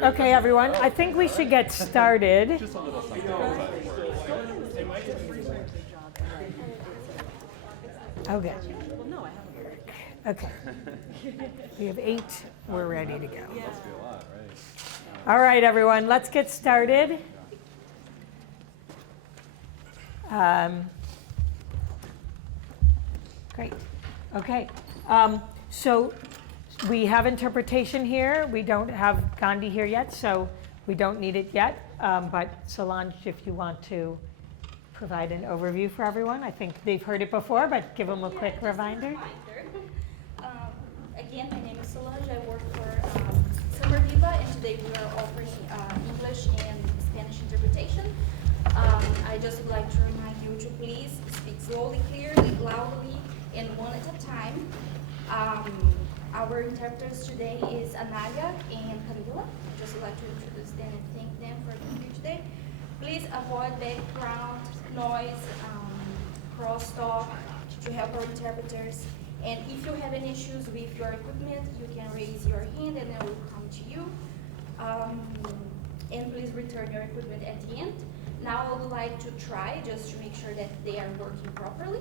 Okay, everyone, I think we should get started. Just a little something. Okay. Okay. We have 8. We're ready to go. Must be a lot, right? All right, everyone, let's get started. Great. Okay. So we have interpretation here. We don't have Gandhi here yet, so we don't need it yet. But Solange, if you want to provide an overview for everyone. I think they've heard it before, but give them a quick reminder. Again, my name is Solange. I work for Somerville, and today we are offering English and Spanish interpretation. I just would like to remind you to please speak slowly, clearly, loudly, and one at a time. Our interpreters today is Anaya and Camila. I just would like to introduce them and thank them for being here today. Please avoid background noise, crosstalk to help our interpreters. And if you have any issues with your equipment, you can raise your hand and I will come to you. And please return your equipment at the end. Now I would like to try just to make sure that they are working properly.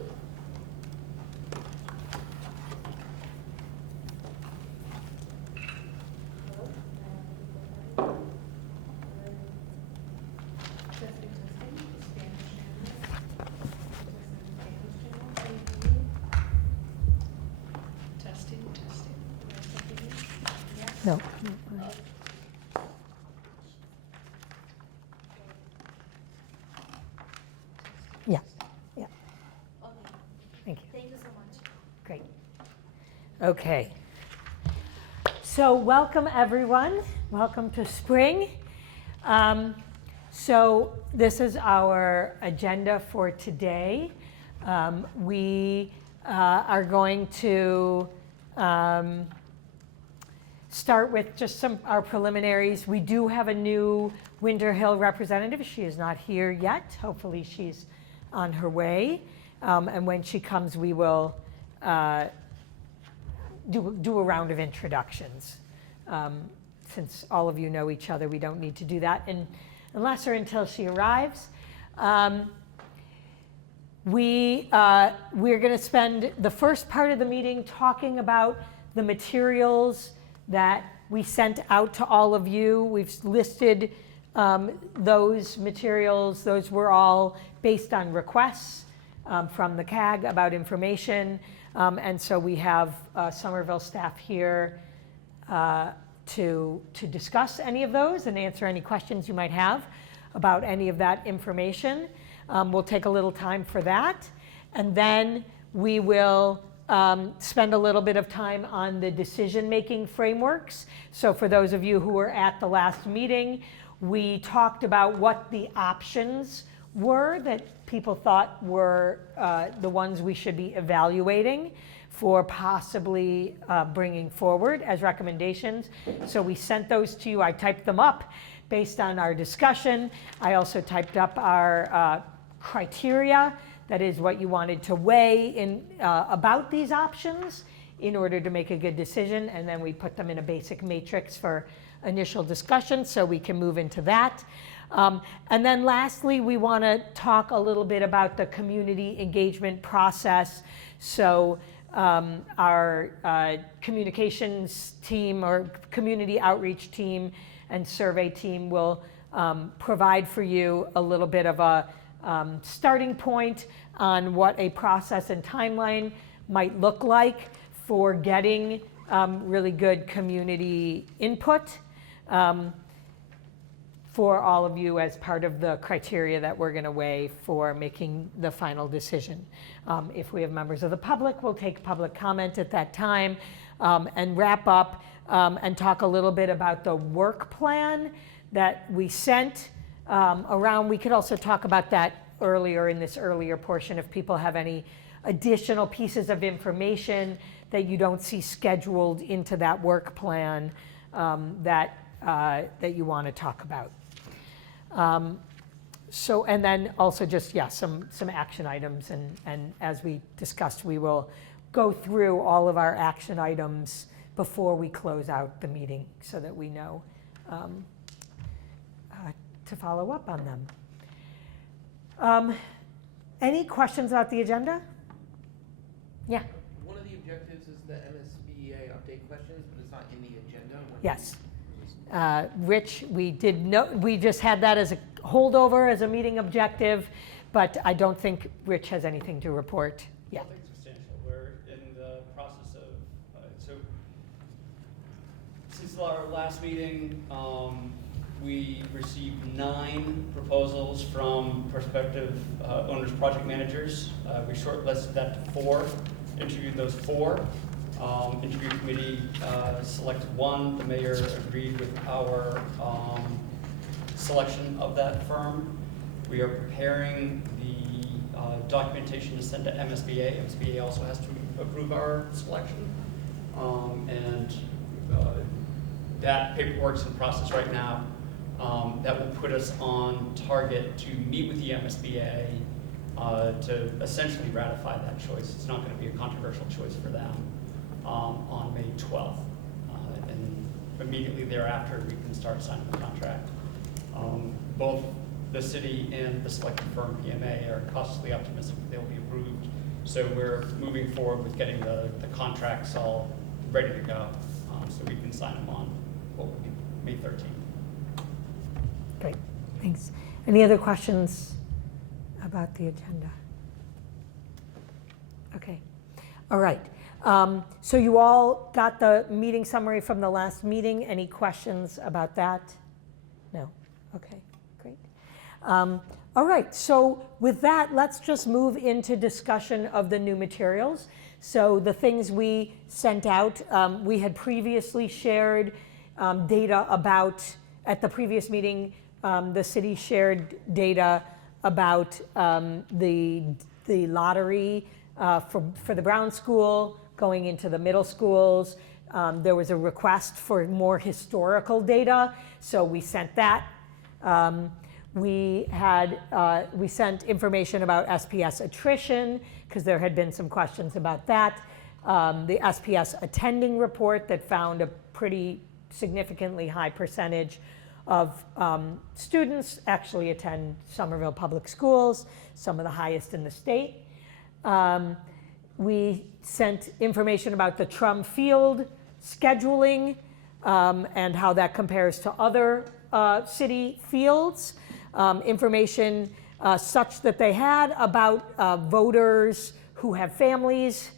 No. Yeah. Yeah. Okay. Thank you. Thank you so much. Great. Okay. So welcome, everyone. Welcome to spring. So this is our agenda for today. We are going to start with just our preliminaries. We do have a new Winter Hill representative. She is not here yet. Hopefully she's on her way. And when she comes, we will do a round of introductions. Since all of you know each other, we don't need to do that unless or until she arrives. We're going to spend the first part of the meeting talking about the materials that we sent out to all of you. We've listed those materials. Those were all based on requests from the CAG about information. And so we have Somerville staff here to discuss any of those and answer any questions you might have about any of that information. We'll take a little time for that. And then we will spend a little bit of time on the decision-making frameworks. So for those of you who were at the last meeting, we talked about what the options were that people thought were the ones we should be evaluating for possibly bringing forward as recommendations. So we sent those to you. I typed them up based on our discussion. I also typed up our criteria. That is what you wanted to weigh in about these options in order to make a good decision. And then we put them in a basic matrix for initial discussion so we can move into that. And then lastly, we want to talk a little bit about the community engagement process. So our communications team or community outreach team and survey team will provide for you a little bit of a starting point on what a process and timeline might look like for getting really good community input for all of you as part of the criteria that we're going to weigh for making the final decision. If we have members of the public, we'll take public comment at that time and wrap up and talk a little bit about the work plan that we sent around. We could also talk about that earlier in this earlier portion if people have any additional pieces of information that you don't see scheduled into that work plan that you want to talk about. So, and then also just, some action items. And as we discussed, we will go through all of our action items before we close out the meeting so that we know to follow up on them. Any questions about the agenda? Yeah. One of the objectives is the MSBA update questions, but it's not in the agenda. Yes. Rich, we just had that as a holdover, as a meeting objective, but I don't think Rich has anything to report yet. Nothing substantial. We're in the process of, so since our last meeting, we received 9 proposals from prospective owners, project managers. We shortlisted that to 4, interviewed those 4. Interview committee selected 1. The mayor agreed with our selection of that firm. We are preparing the documentation to send to MSBA. MSBA also has to approve our selection. And that paperwork's in process right now. That will put us on target to meet with the MSBA to essentially ratify that choice. It's not going to be a controversial choice for them on May 12th. And immediately thereafter, we can start signing the contract. Both the city and the selected firm, PMA, are cautiously optimistic that they'll be approved. So we're moving forward with getting the contracts all ready to go so we can sign them on what will be May 13th. Great, thanks. Any other questions about the agenda? Okay, all right. So you all got the meeting summary from the last meeting. Any questions about that? No? Okay, great. All right, so with that, let's just move into discussion of the new materials. So the things we sent out, we had previously shared data about, at the previous meeting, the city shared data about the lottery for the Brown School going into the middle schools. There was a request for more historical data, so we sent that. We sent information about SPS attrition because there had been some questions about that. The SPS attending report that found a pretty significantly high percentage of students actually attend Somerville Public Schools, some of the highest in the state. We sent information about the Trum Field scheduling and how that compares to other city fields. Information such that they had about voters who have families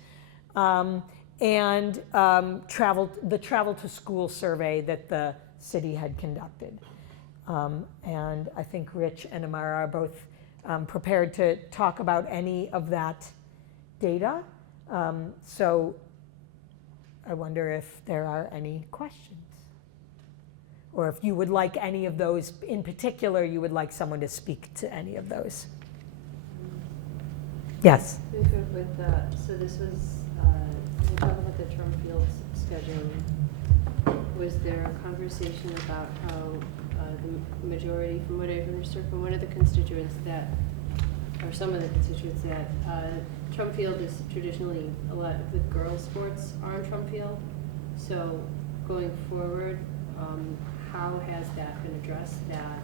and the travel to school survey that the city had conducted. And I think Rich and Amara are both prepared to talk about any of that data. So I wonder if there are any questions. Or if you would like any of those, in particular, you would like someone to speak to any of those. Yes? With so this was, we talked about the Trum Field scheduling. Was there a conversation about how the majority, from what I've understood from one of the constituents that, or some of the constituents that, Trum Field is traditionally a lot of the girls' sports are on Trum Field. So going forward, how has that been addressed that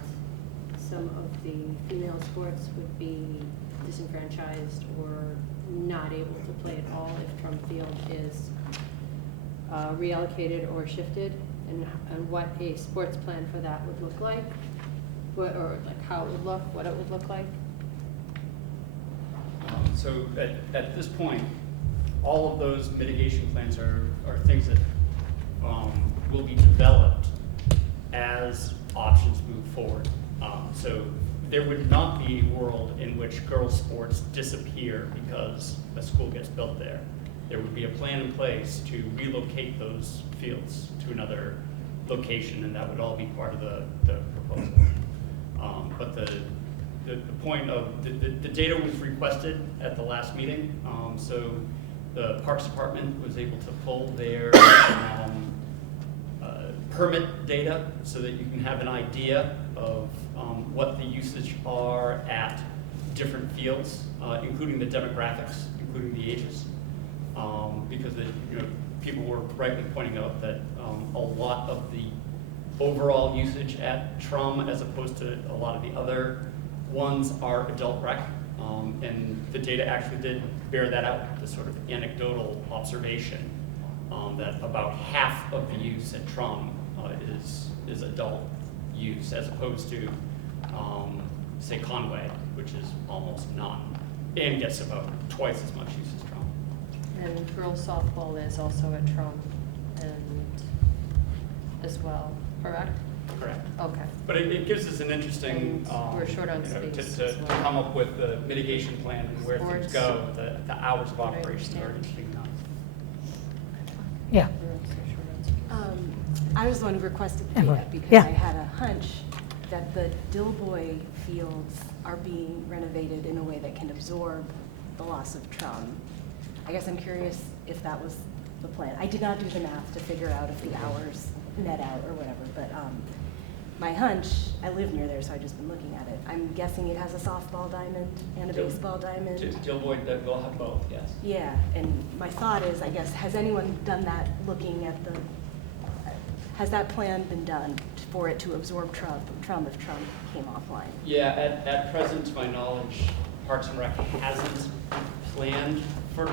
some of the female sports would be disenfranchised or not able to play at all if Trum Field is reallocated or shifted, and what a sports plan for that would look like, or like how it would look, what it would look like? So at this point, all of those mitigation plans are things that will be developed as options move forward. So there would not be a world in which girls' sports disappear because a school gets built there. There would be a plan in place to relocate those fields to another location, and that would all be part of the proposal. But the point of the data was requested at the last meeting, so the Parks Department was able to pull their permit data so that you can have an idea of what the usage are at different fields, including the demographics, including the ages, because people were rightly pointing out that a lot of the overall usage at TRUM as opposed to a lot of the other ones are adult rec. And the data actually did bear that out, the sort of anecdotal observation that about half of the use at TRUM is adult use as opposed to, say, Conway, which is almost none, and gets about twice as much use as TRUM. And girls softball is also at Trump and as well, correct? Correct. Okay. But it gives us an interesting, And we're short on space to as well. come up with the mitigation plan and where things Sports. go. The hours of I operation are understand. interesting enough. Yeah. We're also short on space. I was the one who requested the Emily. data because Yeah. I had a hunch that the Dilboy fields are being renovated in a way that can absorb the loss of Trum. I guess I'm curious if that was the plan. I did not do the math to figure out if the hours net out or whatever, but my hunch, I live near there, so I've just been looking at it. I'm guessing it has a softball diamond and a baseball diamond. Dilboy, that will have both, yes. Yeah, and my thought is, I guess, has anyone done that looking at the, has that plan been done for it to absorb Trum if Trum came offline? Yeah, at present, to my knowledge, Parks and Rec hasn't planned for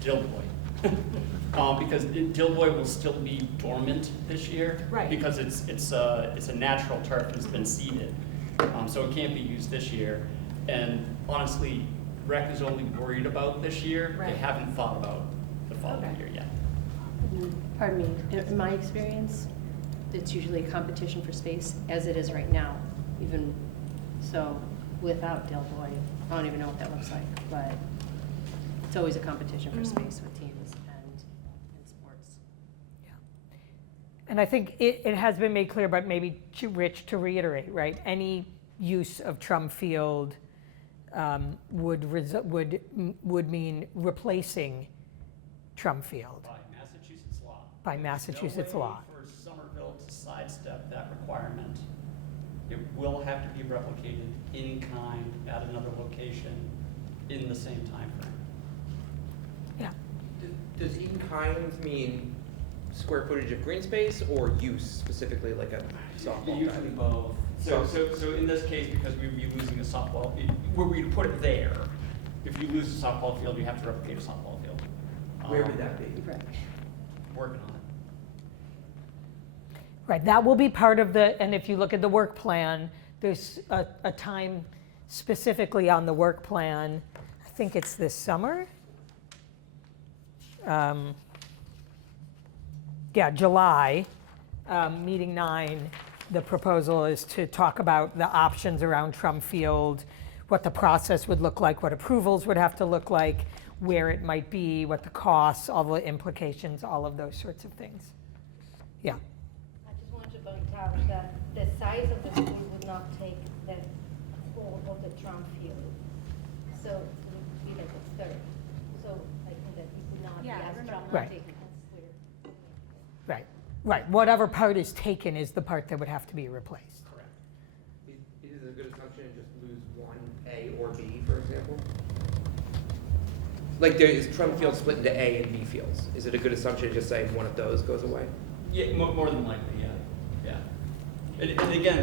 Dilboy. Because Dilboy will still be dormant this year. Right. Because it's a natural turf and it's been seeded. So it can't be used this year. And honestly, Rec is only worried about this year. They Right. haven't thought about the following Okay. year yet. Pardon me, in my experience, it's usually a competition for space, as it is right now, even so, without Del Boy, I don't even know what that looks like, but it's always a competition for space with teams and sports. And I think it has been made clear, but maybe to Rich to reiterate, right? Any use of Trum Field would mean replacing Trum Field By Massachusetts law. by Massachusetts No way law. for Somerville to sidestep that requirement. It will have to be replicated in kind at another location in the same timeframe. Yeah. Does in kind mean square footage of green space or use specifically like a softball Usually diamond? both. So in this case, because we would be losing a softball, were we to put it there, if you lose a softball field, you have to replicate a softball field. Where would that be? Right. Working on it. Right, that will be part of the, and if you look at the work plan, there's a time specifically on the work plan. I think it's this summer. Yeah, July, meeting 9, the proposal is to talk about the options around Trum Field, what the process would look like, what approvals would have to look like, where it might be, what the costs, all the implications, all of those sorts of things. Yeah. I just wanted to point out that the size of the school would not take the whole of the Trump field. So it would be like a third. So I think that it would not be Yeah, I as remember. traumatic Right. as we're. Right, right. Whatever part is taken is the part that would have to be replaced. Correct. Is it a good assumption to just lose one A or B, for example? Like is Trump Field split into A and B fields? Is it a good assumption to just say one of those goes away? Yeah, more than likely, yeah. And again,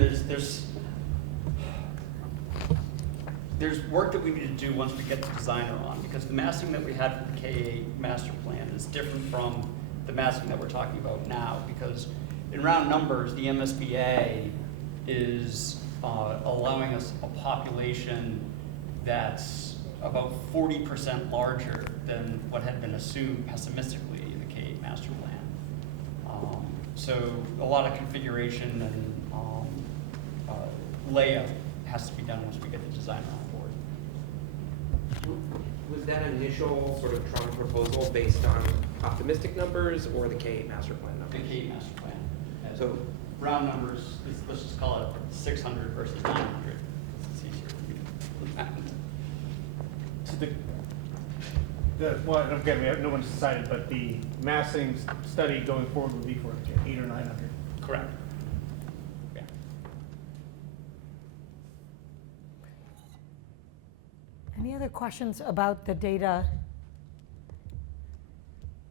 there's work that we need to do once we get the designer on, because the massing that we had for the KA master plan is different from the massing that we're talking about now, because in round numbers, the MSBA is allowing us a population that's about 40% larger than what had been assumed pessimistically in the K-8 master plan. So a lot of configuration and layout has to be done once we get the designer on board. Was that initial sort of Trump proposal based on optimistic numbers or the K-8 master plan The numbers? K-8 master plan. So- round numbers, let's just call it 600 versus 900. It's easier to do. Well, again, no one's decided, but the massing study going forward would be for 800 or 900. Correct. Yeah. Any other questions about the data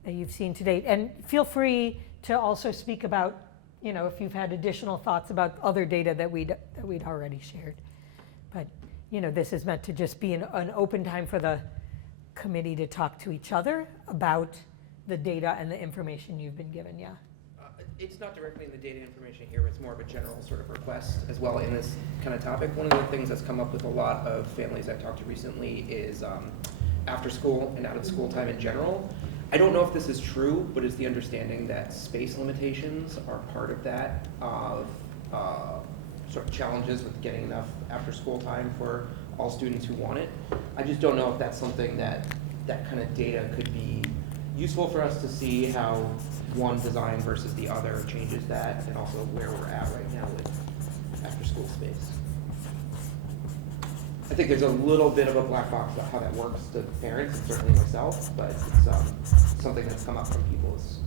that you've seen to date? And feel free to also speak about, if you've had additional thoughts about other data that we'd already shared. But, this is meant to just be an open time for the committee to talk to each other about the data and the information you've been given, yeah. It's not directly in the data information here, it's more of a general sort of request as well in this kind of topic. One of the things that's come up with a lot of families I've talked to recently is after school and out of school time in general. I don't know if this is true, but it's the understanding that space limitations are part of that, of sort of challenges with getting enough after school time for all students who want it. I just don't know if that's something that kind of data could be useful for us to see how one design versus the other changes that, and also where we're at right now with after school space. I think there's a little bit of a black box about how that works to parents and certainly myself, but it's something that's come up from people as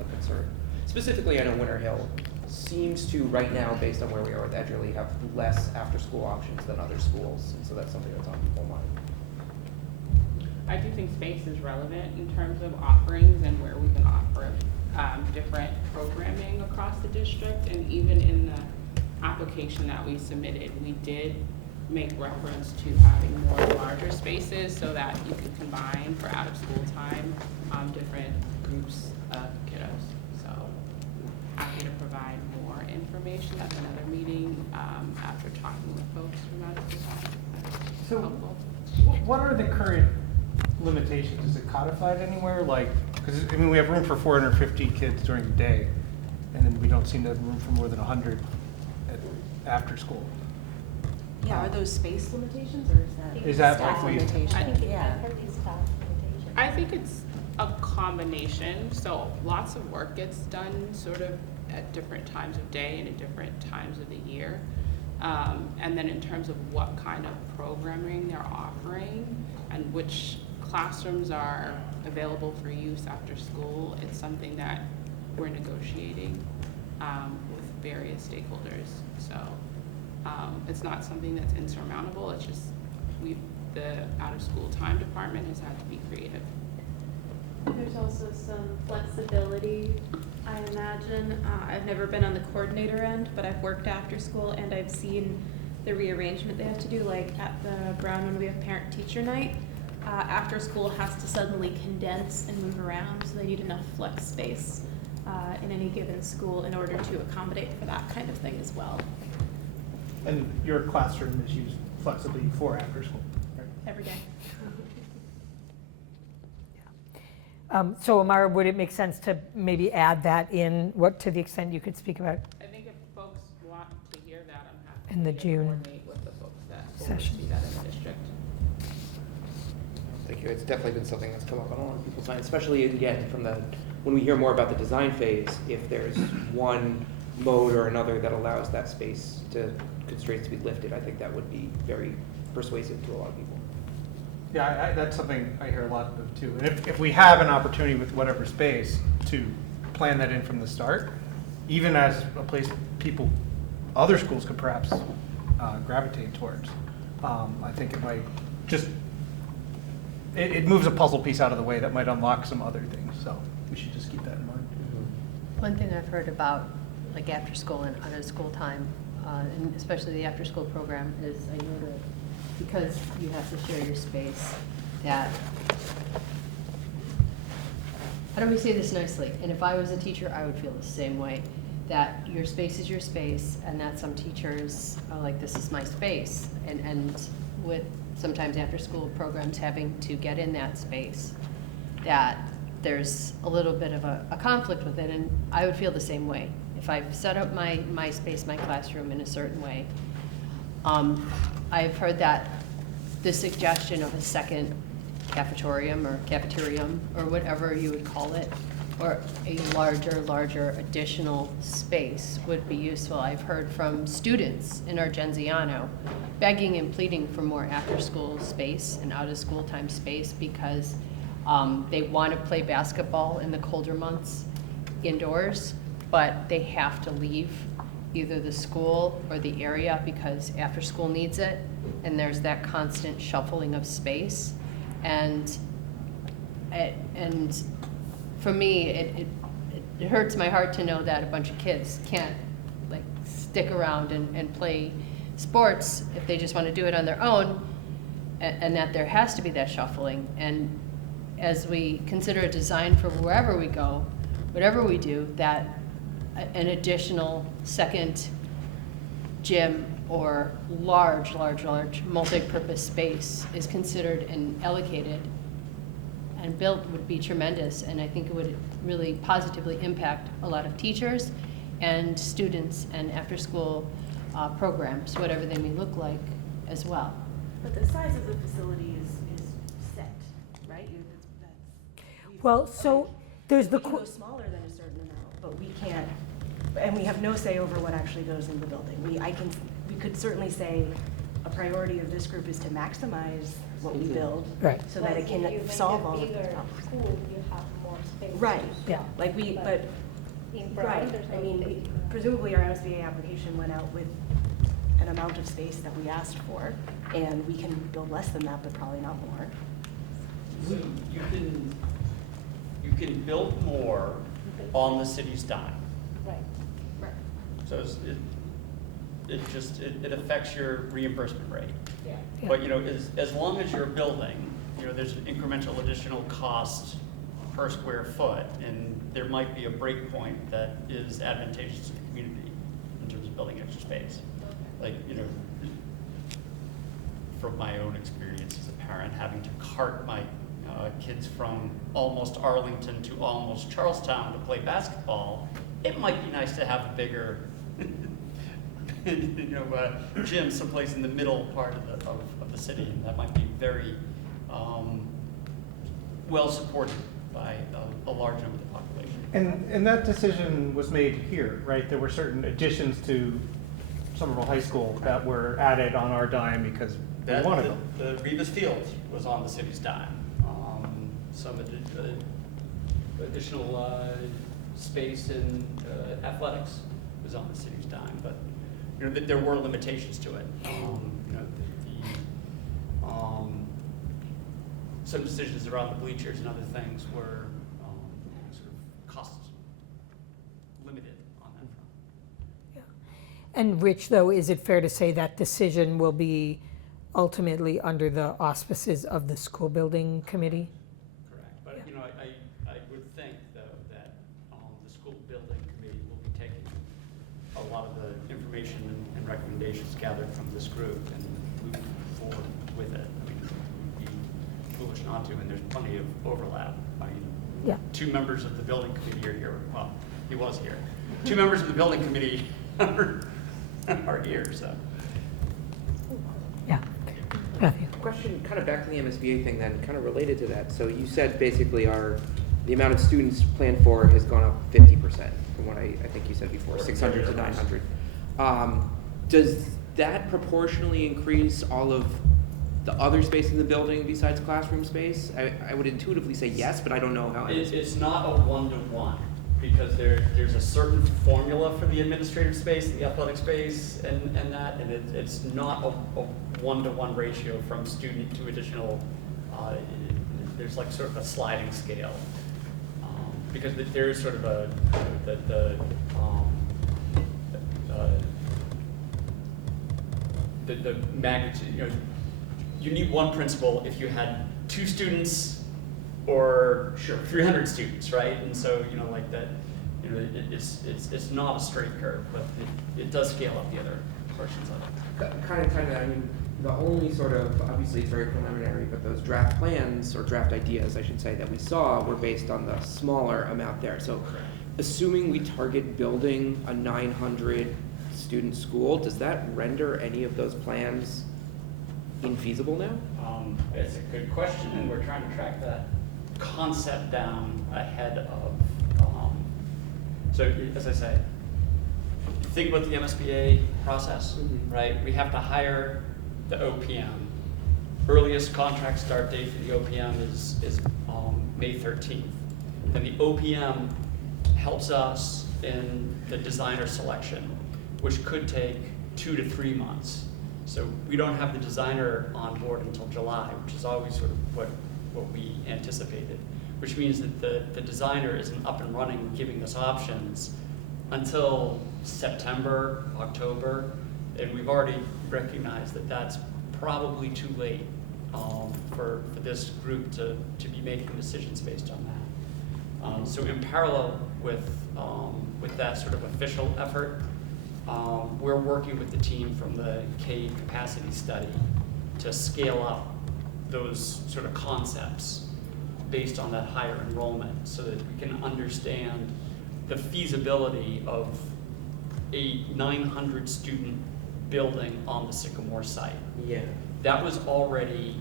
a concern. Specifically, I know Winter Hill seems to, right now, based on where we are with Edgerly, have less after-school options than other schools, and so that's something that's on people's mind. I do think space is relevant in terms of offerings and where we can offer different programming across the district. And even in the application that we submitted, we did make reference to having more larger spaces so that you could combine for out of school time different groups of kiddos. So happy to provide more information at another meeting after talking with folks from out of school time. That's So helpful. what are the current limitations? Is it codified anywhere? Like, because we have room for 450 kids during the day, and then we don't seem to have room for more than 100 after school. Yeah, are those space limitations, or Is that staff like we- limitations? Yeah. I think it's a combination. So lots of work gets done sort of at different times of day and at different times of the year. And then in terms of what kind of programming they're offering and which classrooms are available for use after school, it's something that we're negotiating with various stakeholders. So it's not something that's insurmountable. It's just the out-of-school time department has had to be creative. There's also some flexibility, I imagine. I've never been on the coordinator end, but I've worked after school and I've seen the rearrangement they have to do, like at the Brown when we have parent-teacher night. After school has to suddenly condense and move around, so they need enough flex space in any given school in order to accommodate for that kind of thing as well. And your classroom is used flexibly for after school, right? Every day. So Amara, would it make sense to maybe add that in, to the extent you could speak about I think if folks want to hear that, I'm happy In the to June coordinate with the folks that session. oversee that in the district. Thank you. It's definitely been something that's come up on a lot of people's minds, especially again when we hear more about the design phase. If there's one mode or another that allows that space constraints to be lifted, I think that would be very persuasive to a lot of people. Yeah, that's something I hear a lot of too. And if we have an opportunity with whatever space to plan that in from the start, even as a place other schools could perhaps gravitate towards, I think it might just, it moves a puzzle piece out of the way that might unlock some other things. So we should just keep that in mind. One thing I've heard about, like after school and out of school time, and especially the after school program, is I know that because you have to share your space, that, how do we say this nicely? And if I was a teacher, I would feel the same way, that your space is your space, and that some teachers are like, this is my space. And with sometimes after school programs having to get in that space, that there's a little bit of a conflict with it, and I would feel the same way. If I've set up my space, my classroom in a certain way, I've heard that the suggestion of a second cafetorium or whatever you would call it, or a larger additional space would be useful. I've heard from students in our Genziano begging and pleading for more after-school space and out-of-school time space because they want to play basketball in the colder months indoors, but they have to leave either the school or the area because after school needs it, and there's that constant shuffling of space. And for me, it hurts my heart to know that a bunch of kids can't like stick around and play sports if they just want to do it on their own, and that there has to be that shuffling. And as we consider a design for wherever we go, whatever we do, that an additional second gym or large multi-purpose space is considered and allocated and built would be tremendous, and I think it would really positively impact a lot of teachers and students and after-school programs, whatever they may look like as well. But the size of the facility is set, right? Well, so there's the, We can go smaller than a certain amount, but we can't, and we have no say over what actually goes in the building. We could certainly say a priority of this group is to maximize what we build, right, so that it can solve all of the If you make a problems. bigger school, you have more space. Right, yeah. like but, In front, right, there's I no mean, space. presumably our MSBA application went out with an amount of space that we asked for, and we can build less than that, but probably not more. So you can build more on the city's dime. Right. So it affects your reimbursement rate. Yeah. Yeah. But, as long as you're building, there's an incremental additional cost per square foot, and there might be a break point that is advantageous to the community in terms of building extra space. Like, from my own experience as a parent, having to cart my kids from almost Arlington to almost Charlestown to play basketball, it might be nice to have a bigger gym someplace in the middle part of the city, and that might be very well supported by a large number of the population. And that decision was made here, right? There were certain additions to Somerville High School that were added on our dime because we wanted them. The Rebus Field was on the city's dime. Some additional space in athletics was on the city's dime, but there were limitations to it. Some decisions around the bleachers and other things were sort of cost limited on that front. And Rich, though, is it fair to say that decision will be ultimately under the auspices of the school building committee? Correct, but I would think though that the school building committee will be taking a lot of the information and recommendations gathered from this group and moving forward with it. I mean, it would be foolish not to, and there's plenty of overlap. I mean, Yeah. 2 members of the building committee are here. Well, he was here. 2 members of the building committee are here, so. Yeah. Matthew? Question kind of back to the MSBA thing then, kind of related to that. So you said basically the amount of students planned for has gone up 50% from what I think you said before, 600 to 900. Does that proportionally increase all of the other space in the building besides classroom space? I would intuitively say yes, but I don't know how It's not a one-to-one, because there's a certain formula for the administrative space, the athletic space, and it's not a one-to-one ratio from student to additional, there's like sort of a sliding scale. Because there is sort of the magnitude, you need one principal if you had 2 students or 300 students, right? And so, like that, it's not a straight curve, but it does scale up the other portions of it. Kind of, I mean, the only sort of, obviously it's very preliminary, but those draft plans, or draft ideas, I should say, that we saw were based on the smaller amount there. So assuming we target building a 900 student school, does that render any of those plans infeasible now? It's a good question, and we're trying to track that concept down ahead of, so as I say, think about the MSBA process, right? We have to hire the OPM. Earliest contract start date for the OPM is May 13th. Then the OPM helps us in the designer selection, which could take 2 to 3 months. So we don't have the designer on board until July, which is always sort of what we anticipated. which means that the designer isn't up and running, giving us options until September, October, and we've already recognized that that's probably too late for this group to be making decisions based on that. So in parallel with that sort of official effort, we're working with the team from the CAG capacity study to scale up those sort of concepts based on that higher enrollment so that we can understand the feasibility of a 900 student building on the Sycamore site. Yeah. That was already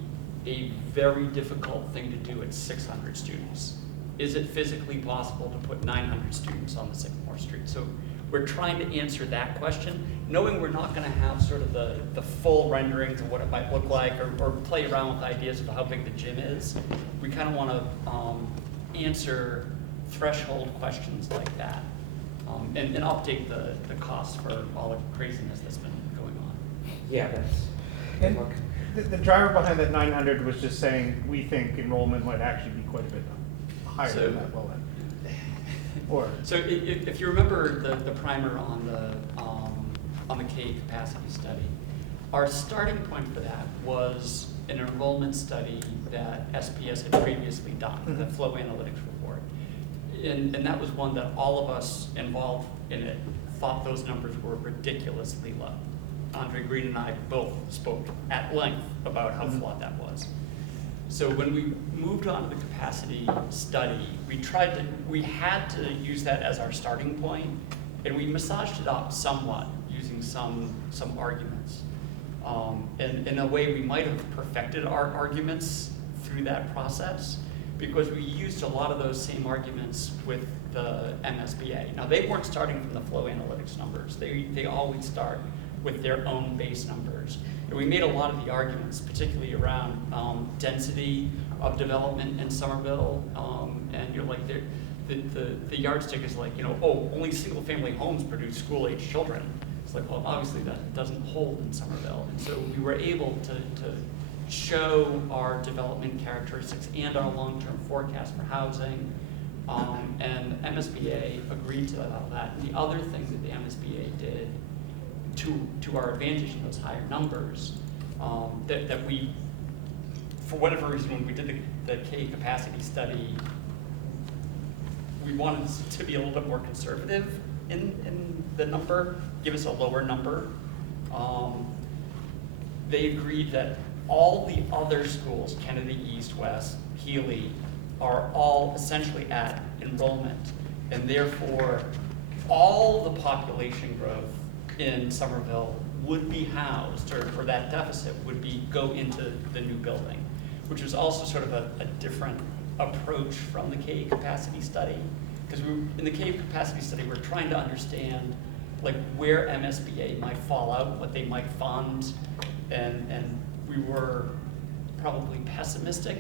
a very difficult thing to do at 600 students. Is it physically possible to put 900 students on the Sycamore Street? So we're trying to answer that question, knowing we're not gonna have sort of the full renderings of what it might look like or play around with ideas of how big the gym is. We kind of wanna answer threshold questions like that and update the cost for all the craziness that's been going on. Yeah, that's. And the driver behind that 900 was just saying, we think enrollment might actually be quite a bit higher So- than that low end. Or, So if you remember the primer on the CAG capacity study, our starting point for that was an enrollment study that SPS had previously done, the flow analytics report. And that was one that all of us involved in it thought those numbers were ridiculously low. Andre Green and I both spoke at length about how flawed that was. So when we moved on to the capacity study, we had to use that as our starting point, and we massaged it up somewhat using some arguments. And in a way, we might have perfected our arguments through that process because we used a lot of those same arguments with the MSBA. Now, they weren't starting from the flow analytics numbers. They always start with their own base numbers. And we made a lot of the arguments, particularly around density of development in Somerville. And you're like, the yardstick is like, only single family homes produce school age children. It's like, well, obviously that doesn't hold in Somerville. And so we were able to show our development characteristics and our long-term forecast for housing. And MSBA agreed to all that. And the other thing that the MSBA did to our advantage in those higher numbers, that we, for whatever reason, when we did the CAG capacity study, we wanted to be a little bit more conservative in the number, give us a lower number. They agreed that all the other schools, Kennedy, East, West, Healy, are all essentially at enrollment, and therefore all the population growth in Somerville would be housed, or that deficit would go into the new building, which was also sort of a different approach from the CAG capacity study. Because in the CAG capacity study, we're trying to understand like where MSBA might fall out, what they might fund, and we were probably pessimistic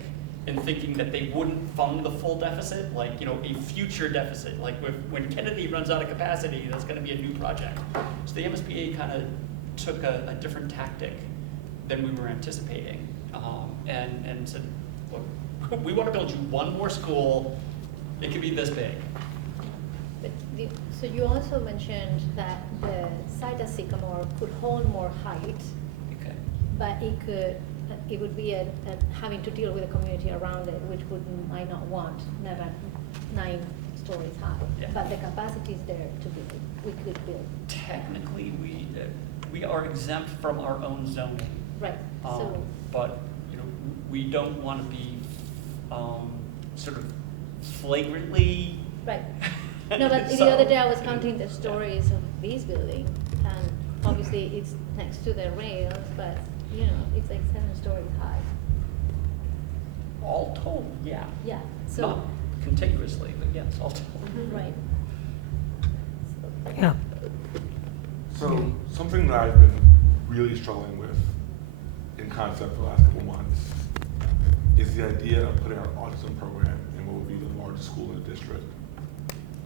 in thinking that they wouldn't fund the full deficit, like a future deficit, like when Kennedy runs out of capacity, that's going to be a new project. So the MSBA kind of took a different tactic than we were anticipating, and said, look, we want to build you one more school. It could be this big. But so you also mentioned that the site at Sycamore could hold more height, Okay. but it would be having to deal with the community around it, which might not want never 9 stories high. Yeah. But the capacity is there to build. We could build. Technically, we are exempt from our own zoning. Right. So But we don't want to be sort of flagrantly. right. No, but the other day I was counting the stories of this building, and obviously it's next to the rails, but it's like 7 stories high. All told, yeah. Yeah. So Not contiguously, but yes, all told. right. Yeah. So something that I've been really struggling with in concept for the last couple months is the idea of putting our autism program in what would be the largest school in the district.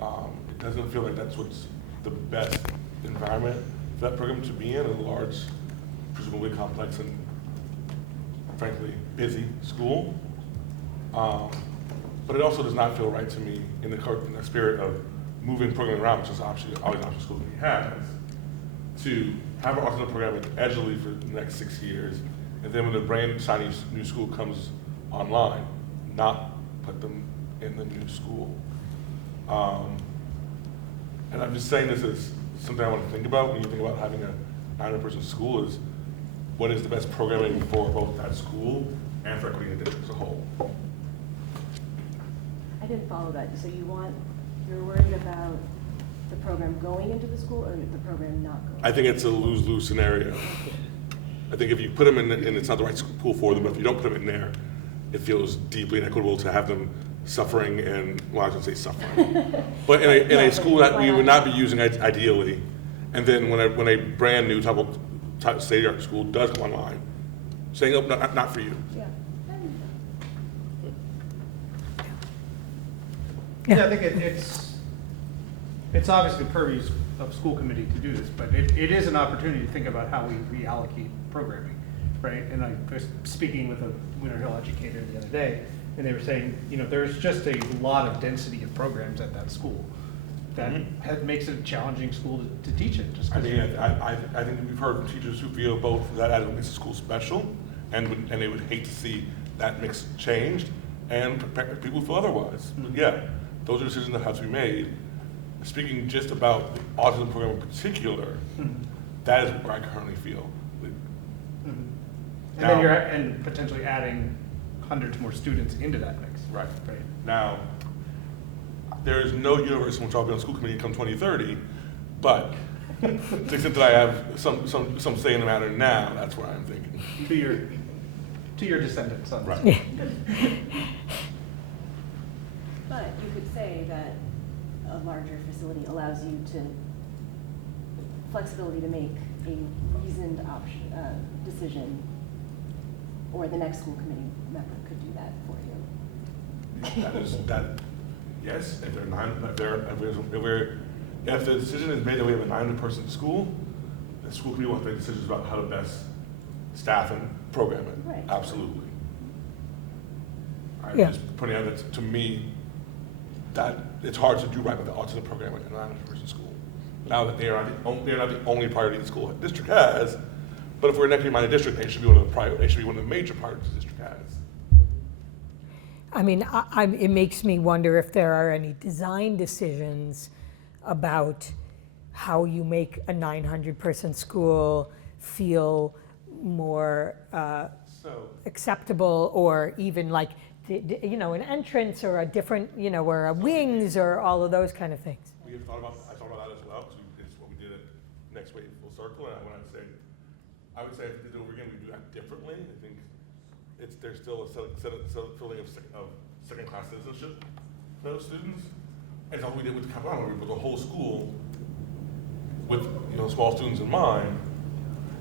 It doesn't feel like that's what's the best environment for that program to be in, a large, presumably complex and frankly busy school. But it also does not feel right to me in the spirit of moving programming around, which is obviously always an option school committee has, to have an alternate program at Edgeley for the next 6 years, and then when the brand shiny new school comes online, not put them in the new school. And I'm just saying this is something I want to think about when you think about having a 900-person school is what is the best programming for both that school and for equity in the district as a whole. I didn't follow that. So you're worried about the program going into the school or the program not going? I think it's a lose-lose scenario. I think if you put them in, and it's not the right school for them, but if you don't put them in there, it feels deeply inequitable to have them suffering and, well, I was gonna say suffering. But in a school that we would not be using ideally, and then when a brand new state-of-the-art school does come online, saying, oh, not for you. Yeah. Yeah, I think it's obviously the purview of school committee to do this, but it is an opportunity to think about how we reallocate programming, right? And I was speaking with a Winter Hill educator the other day, and they were saying, there's just a lot of density of programs at that school that makes it a challenging school to teach it. Just I mean, I think we've heard from teachers who feel both that makes the school special, and they would hate to see that mix changed, and people who feel otherwise. But yeah, those are decisions that have to be made. Speaking just about the autism program in particular, that is where I currently feel. And then you're potentially adding hundreds more students into that mix. Right. Now, there is no universe in which I'll be on school committee come 2030, but to the extent that I have some say in the matter now, that's where I'm thinking. To your descendants. Right. But you could say that a larger facility allows you flexibility to make a reasoned decision, or the next school committee member could do that for you. Yes, if the decision is made that we have a 900-person school, the school committee will have to make decisions about how to best staff and program it. Right. Absolutely. I'm Yeah. just putting out that to me, that it's hard to do right with the autism program in a 900-person school. Now that they are not the only priority the school district has, but if we're an equity-minded district, they should be one of the major priorities the district has. I mean, it makes me wonder if there are any design decisions about how you make a 900-person school feel more acceptable, or even like, an entrance or a different, or a wings or all of those kind of things. I thought about that as well, because it's what we did at Next Wave Full Circle, and I would say if we did it over again, we'd do that differently. I think there's still a feeling of second-class citizenship for those students. And that's what we did with Capilano. We built a whole school with small students in mind,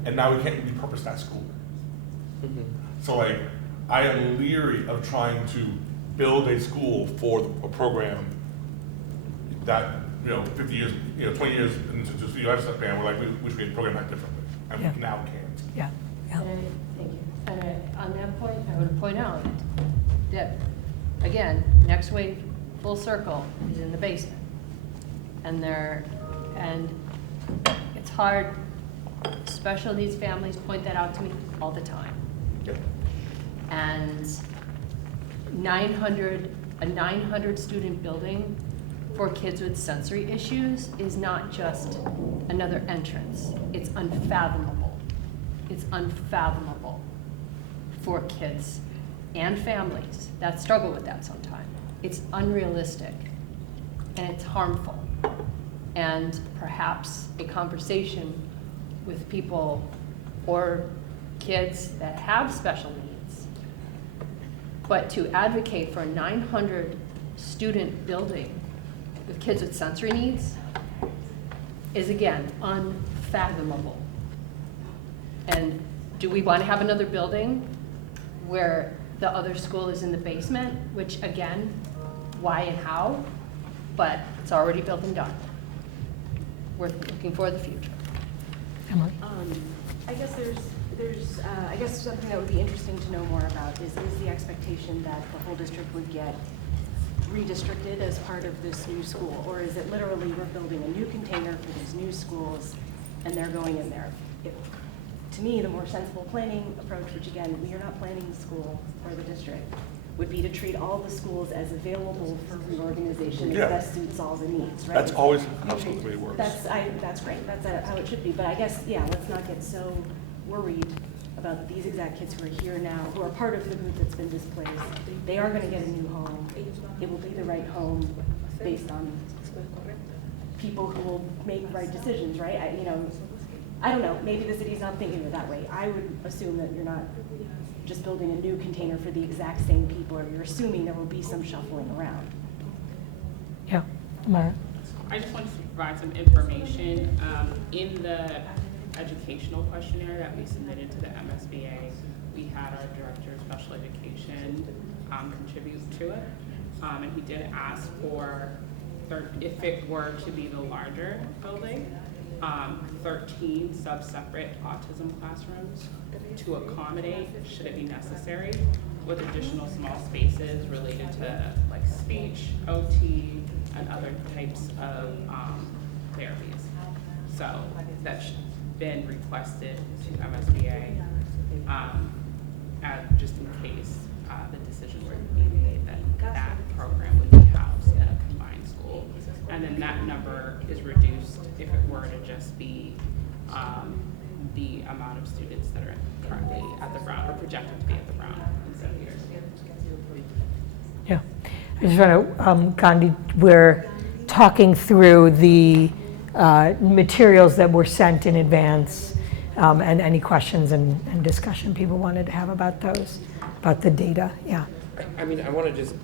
and now we can't repurpose that school. So I am leery of trying to build a school for a program that 50 years, 20 years into the U.S. span, we're like, we should program that differently, and we now can't. Yeah. Thank you. And on that point, I would point out that, again, Next Wave Full Circle is in the basement. And it's hard, special needs families point that out to me all the time. Yeah. And a 900 student building for kids with sensory issues is not just another entrance. It's unfathomable. It's unfathomable for kids and families that struggle with that sometimes. It's unrealistic and it's harmful. And perhaps a conversation with people or kids that have special needs. But to advocate for a 900 student building with kids with sensory needs is, again, unfathomable. And do we want to have another building where the other school is in the basement, which, again, why and how? But it's already built and done. We're looking for the future. Emily? I guess I guess something that would be interesting to know more about is the expectation that the whole district would get redistricted as part of this new school? Or is it literally we're building a new container for these new schools and they're going in there? To me, the more sensible planning approach, which again, we are not planning the school or the district, would be to treat all the schools as available for reorganization Yeah. as best suits all the needs, right? That's always how the way it works. That's great, that's how it should be, but I guess, yeah, let's not get so worried about these exact kids who are here now, who are part of the group that's been displaced. They are gonna get a new home. It will be the right home based on people who will make right decisions, right? I don't know, maybe the city's not thinking of it that way. I would assume that you're not just building a new container for the exact same people, or you're assuming there will be some shuffling around. Yeah, Mara? I just wanted to provide some information. In the educational questionnaire that we submitted to the MSBA, we had our Director of Special Education contribute to it. And he did ask for, if it were to be the larger building, 13 sub-separate autism classrooms to accommodate, should it be necessary, with additional small spaces related to like speech, OT, and other types of therapies. So that's been requested to MSBA, just in case the decision were to be made that that program would be housed in a combined school. And then that number is reduced if it were to just be the amount of students that are currently at the Brown or projected to be at the Brown in 7 years. Yeah. I just want to, Gandhi, we're talking through the materials that were sent in advance and any questions and discussion people wanted to have about those, about the data. Yeah. I mean, I want to just,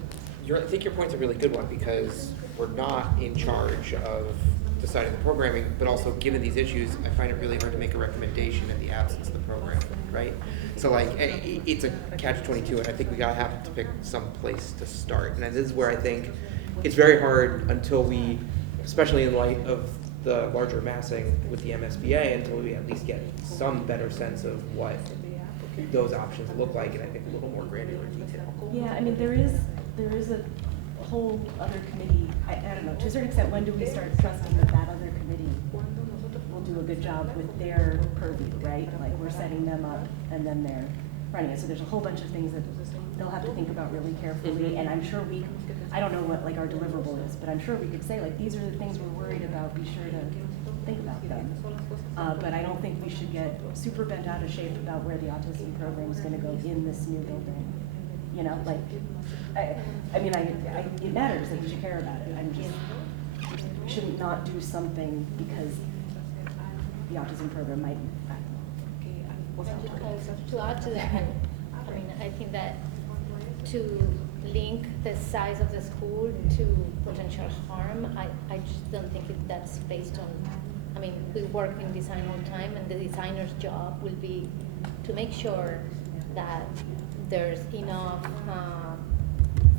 I think your point's a really good one, because we're not in charge of deciding the programming, but also given these issues, I find it really hard to make a recommendation in the absence of the program, right? So like, it's a catch-22, and I think we gotta have to pick some place to start. And this is where I think it's very hard until we, especially in light of the larger massing with the MSBA, until we at least get some better sense of what those options look like, and I think a little more granular detail. Yeah, I mean, there is a whole other committee, I don't know, to a certain extent, when do we start trusting that that other committee will do a good job with their purview, right? Like, we're setting them up and then they're running it. So there's a whole bunch of things that they'll have to think about really carefully, and I'm sure I don't know what like our deliverable is, but I'm sure we could say like, these are the things we're worried about, be sure to think about them. But I don't think we should get super bent out of shape about where the autism program is gonna go in this new building. You know, like, I mean, it matters that we should care about it. We shouldn't not do something because the autism program might, To add to that, I mean, I think that to link the size of the school to potential harm, I just don't think that's based on, I mean, we work in design all the time, and the designer's job will be to make sure that there's enough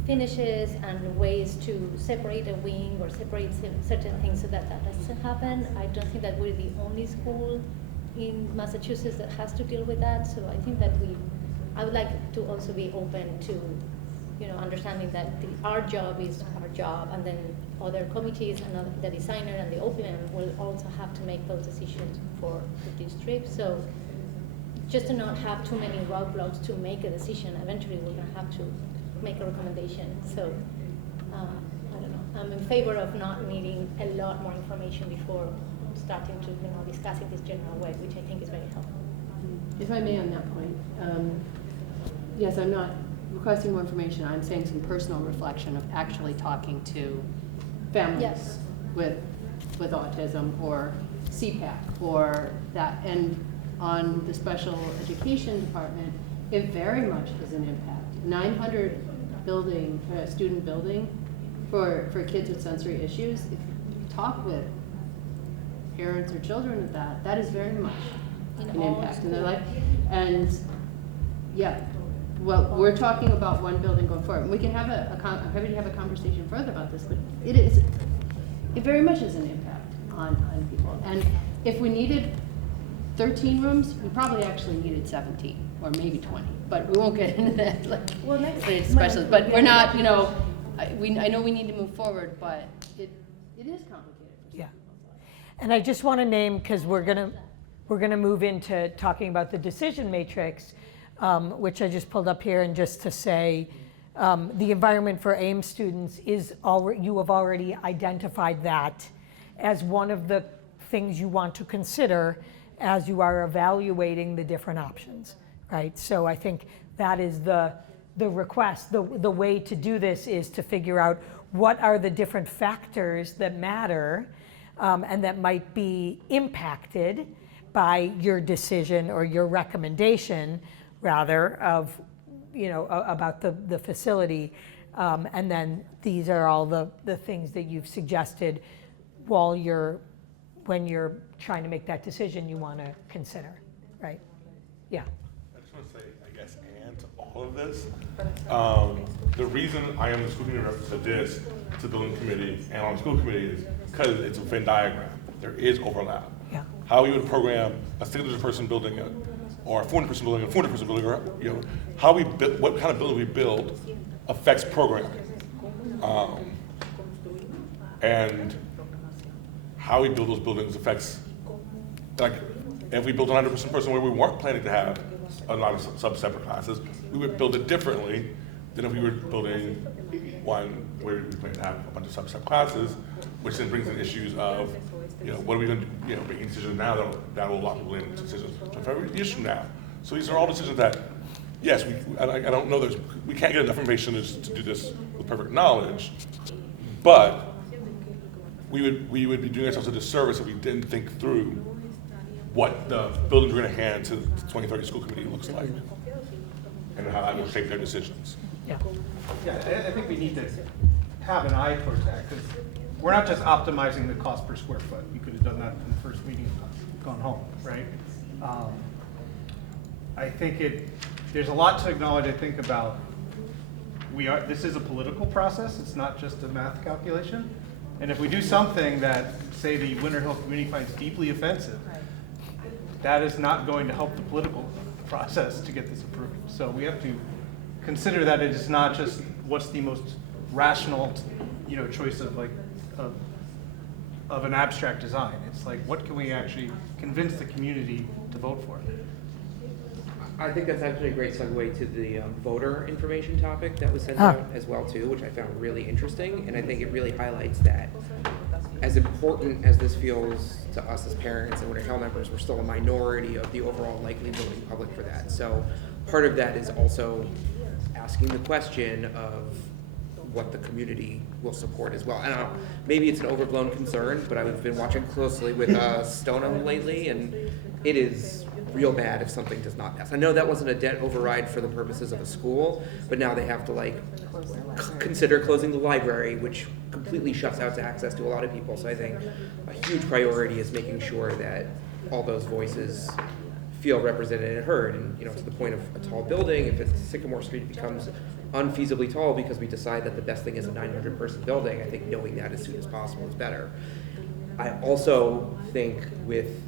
finishes and ways to separate a wing or separate certain things so that doesn't happen. I don't think that we're the only school in Massachusetts that has to deal with that. So I think that I would like to also be open to, understanding that our job is our job, and then other committees and the designer and the OPM will also have to make those decisions for the district. So just to not have too many roadblocks to make a decision, eventually we're gonna have to make a recommendation. So, I don't know, I'm in favor of not needing a lot more information before starting to, discussing this general way, which I think is very helpful. If I may on that point, yes, I'm not requesting more information. I'm saying some personal reflection of actually talking to families Yes. with autism or CPAC or that. And on the special education department, it very much has an impact. 900 student building for kids with sensory issues. If you talk with parents or children of that is very much an impact in their life. And yeah, well, we're talking about one building going forward. We can have I'm happy to have a conversation further about this, but it very much is an impact on people. And if we needed 13 rooms, we probably actually needed 17 or maybe 20, but we won't get into that. But we're not, I know we need to move forward, but it is complicated for some Yeah. people. And I just want to name, because we're gonna move into talking about the decision matrix, which I just pulled up here, and just to say, the environment for AIM students is already, you have already identified that as one of the things you want to consider as you are evaluating the different options, right? So I think that is the request. The way to do this is to figure out what are the different factors that matter and that might be impacted by your decision or your recommendation, rather, of, you know, about the facility. And then these are all the things that you've suggested when you're trying to make that decision you want to consider, right? Yeah. I just want to say, I guess, and to all of this, the reason I am the school committee rep to this, to the building committee and on the school committee is because it's a Venn diagram. There is overlap. Yeah. How we would program a 600 person building or a 400 person building, a 400 person building, or, you know, how we build, what kind of building we build affects programming. And how we build those buildings affects, like, if we built a 100% person where we weren't planning to have a lot of sub-separate classes, we would build it differently than if we were building one where we plan to have a bunch of sub-separate classes, which then brings in issues of, you know, what are we going to, you know, making decisions now that will lock people in decisions 25 years from now. So these are all decisions that, yes, I don't know, we can't get enough information to do this with perfect knowledge, but we would be doing ourselves a disservice if we didn't think through what the buildings we're going to hand to the 2030 school committee looks like and how that will shape their decisions. Yeah. Yeah, I think we need to have an eye towards that, because we're not just optimizing the cost per square foot. You could have done that in the first meeting, gone home, right? I think there's a lot to acknowledge, I think, about this is a political process. It's not just a math calculation. And if we do something that, say, the Winter Hill community finds deeply offensive, that is not going to help the political process to get this approved. So we have to consider that it is not just what's the most rational, you know, choice of an abstract design. It's like, what can we actually convince the community to vote for? I think that's actually a great segue to the voter information topic that was sent out as well too, which I found really interesting, and I think it really highlights that as important as this feels to us as parents and Winter Hill members, we're still a minority of the overall likely voting public for that. So part of that is also asking the question of what the community will support as well. And maybe it's an overblown concern, but I've been watching closely with Stoneham lately, and it is real bad if something does not pass. I know that wasn't a debt override for the purposes of a school, but now they have to consider closing the library, which completely shuts out access to a lot of people. So I think a huge priority is making sure that all those voices feel represented and heard. And, you know, to the point of a tall building, if it's Sycamore Street becomes unfeasibly tall because we decide that the best thing is a 900-person building, I think knowing that as soon as possible is better. I also think with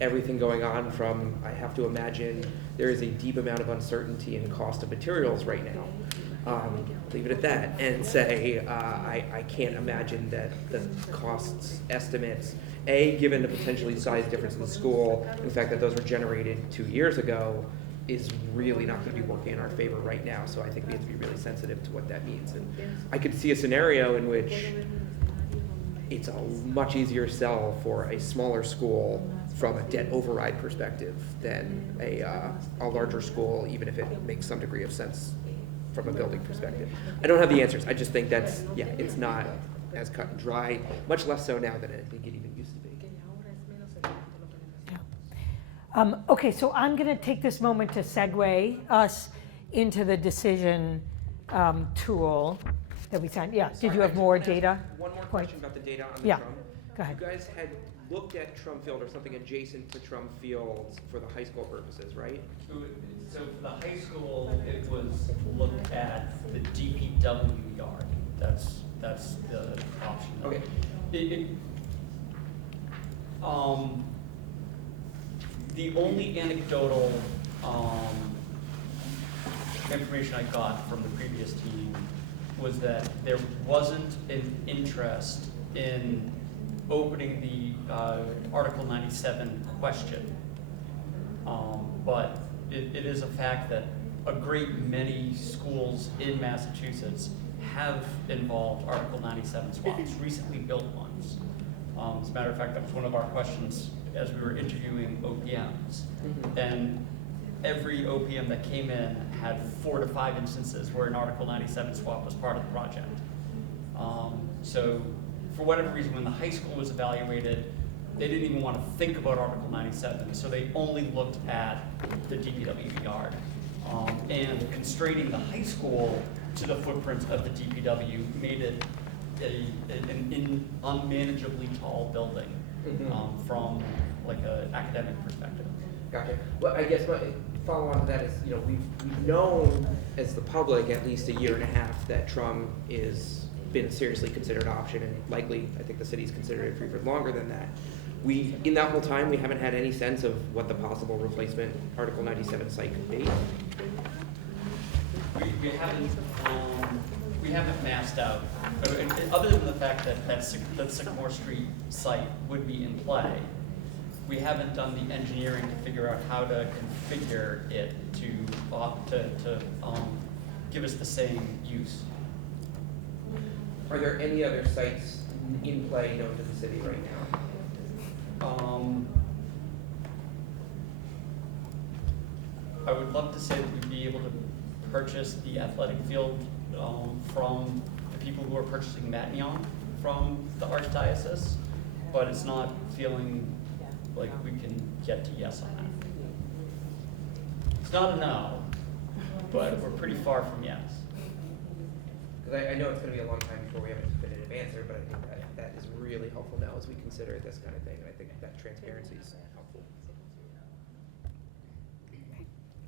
everything going on I have to imagine there is a deep amount of uncertainty in cost of materials right now. Leave it at that and say, I can't imagine that the costs estimates, given the potentially size difference in the school, and the fact that those were generated 2 years ago, is really not going to be working in our favor right now. So I think we have to be really sensitive to what that means. And I could see a scenario in which it's a much easier sell for a smaller school from a debt override perspective than a larger school, even if it makes some degree of sense from a building perspective. I don't have the answers. I just think it's not as cut and dry, much less so now than I think it even used to be. Okay, so I'm going to take this moment to segue us into the decision tool that we sent. Yeah, did you have more data? One more question about the data on the Yeah, Trum. go ahead. You guys had looked at Trum Field or something adjacent to Trum Field for the high school purposes, right? So for the high school, it was looked at the DPW yard. That's the option. Okay. The only anecdotal information I got from the previous team was that there wasn't an interest in opening the Article 97 question. But it is a fact that a great many schools in Massachusetts have involved Article 97 swaps, recently built ones. As a matter of fact, that was one of our questions as we were interviewing OPMs. And every OPM that came in had 4 to 5 instances where an Article 97 swap was part of the project. So for whatever reason, when the high school was evaluated, they didn't even want to think about Article 97, so they only looked at the DPW yard. And constraining the high school to the footprint of the DPW made it an unmanageably tall building from like an academic perspective. Gotcha. Well, I guess my follow on to that is, we've known as the public at least a year and a half that TRUM is been a seriously considered option, and likely, I think the city's considered it for even longer than that. In that whole time, we haven't had any sense of what the possible replacement Article 97 site could be. We haven't mapped out, other than the fact that Sycamore Street site would be in play. We haven't done the engineering to figure out how to configure it to give us the same use. Are there any other sites in play known to the city right now? I would love to say that we'd be able to purchase the athletic field from the people who are purchasing Matignon from the Archdiocese, but it's not feeling like we can get to yes on that. It's not a no, but we're pretty far from yes. Because I know it's going to be a long time before we have a definitive answer, but I think that is really helpful now as we consider this kind of thing, and I think that transparency is helpful.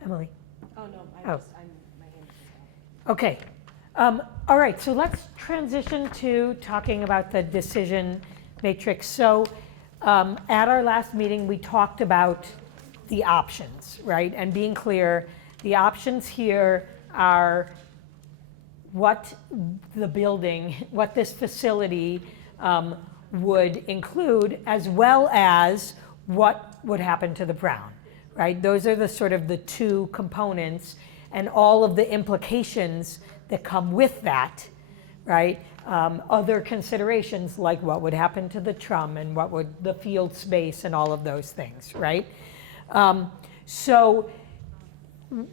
Emily? Oh, no, Oh. my hand is up. Okay. All right, so let's transition to talking about the decision matrix. So at our last meeting, we talked about the options, right? And being clear, the options here are what the building, what this facility would include, as well as what would happen to the Brown, right? Those are the sort of the two components and all of the implications that come with that, right? Other considerations like what would happen to the TRUM and what would the field space and all of those things, right? So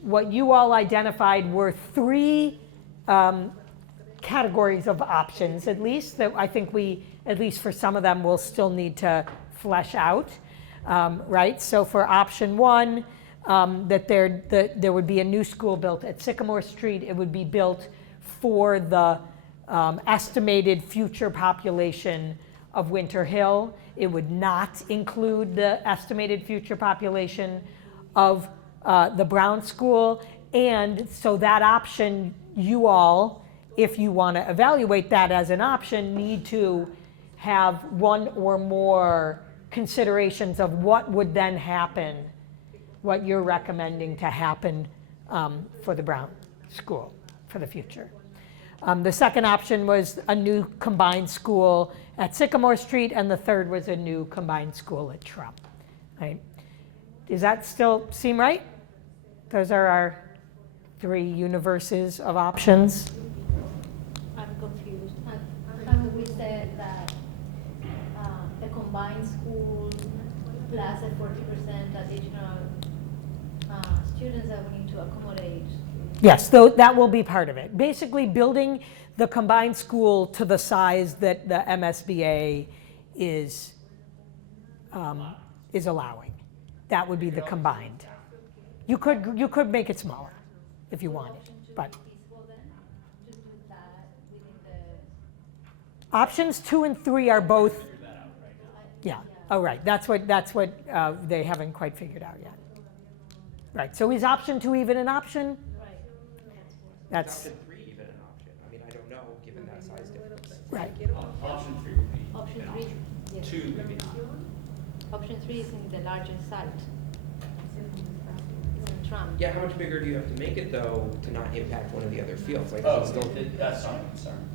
what you all identified were 3 categories of options, at least, that I think we, at least for some of them, will still need to flesh out, right? So for option 1, that there would be a new school built at Sycamore Street. It would be built for the estimated future population of Winter Hill. It would not include the estimated future population of the Brown School. And so that option, you all, if you want to evaluate that as an option, need to have one or more considerations of what would then happen, what you're recommending to happen for the Brown School for the future. The second option was a new combined school at Sycamore Street, and the third was a new combined school at TRUM, right? Does that still seem right? Those are our 3 universes of options. I'm confused. And we said that the combined school plus the 40% additional students that we need to accommodate. Yes, that will be part of it. Basically, building the combined school to the size that the MSBA is allowing. That would be the combined. You could make it smaller if you wanted, but. Options 2 and 3 are both. Yeah. Oh, right. That's what they haven't quite figured out yet. Right. So is option 2 even an option? That's. Is option 3 even an option? I mean, I don't know, given that size difference. Right. Option 3 would be Option an 3. option. Yes. 2 maybe not. Option 3 is in the larger site. It's in tram. Yeah, how much bigger do you have to make it though to not impact one of the other fields? Like, Oh, is it still? that's not a concern.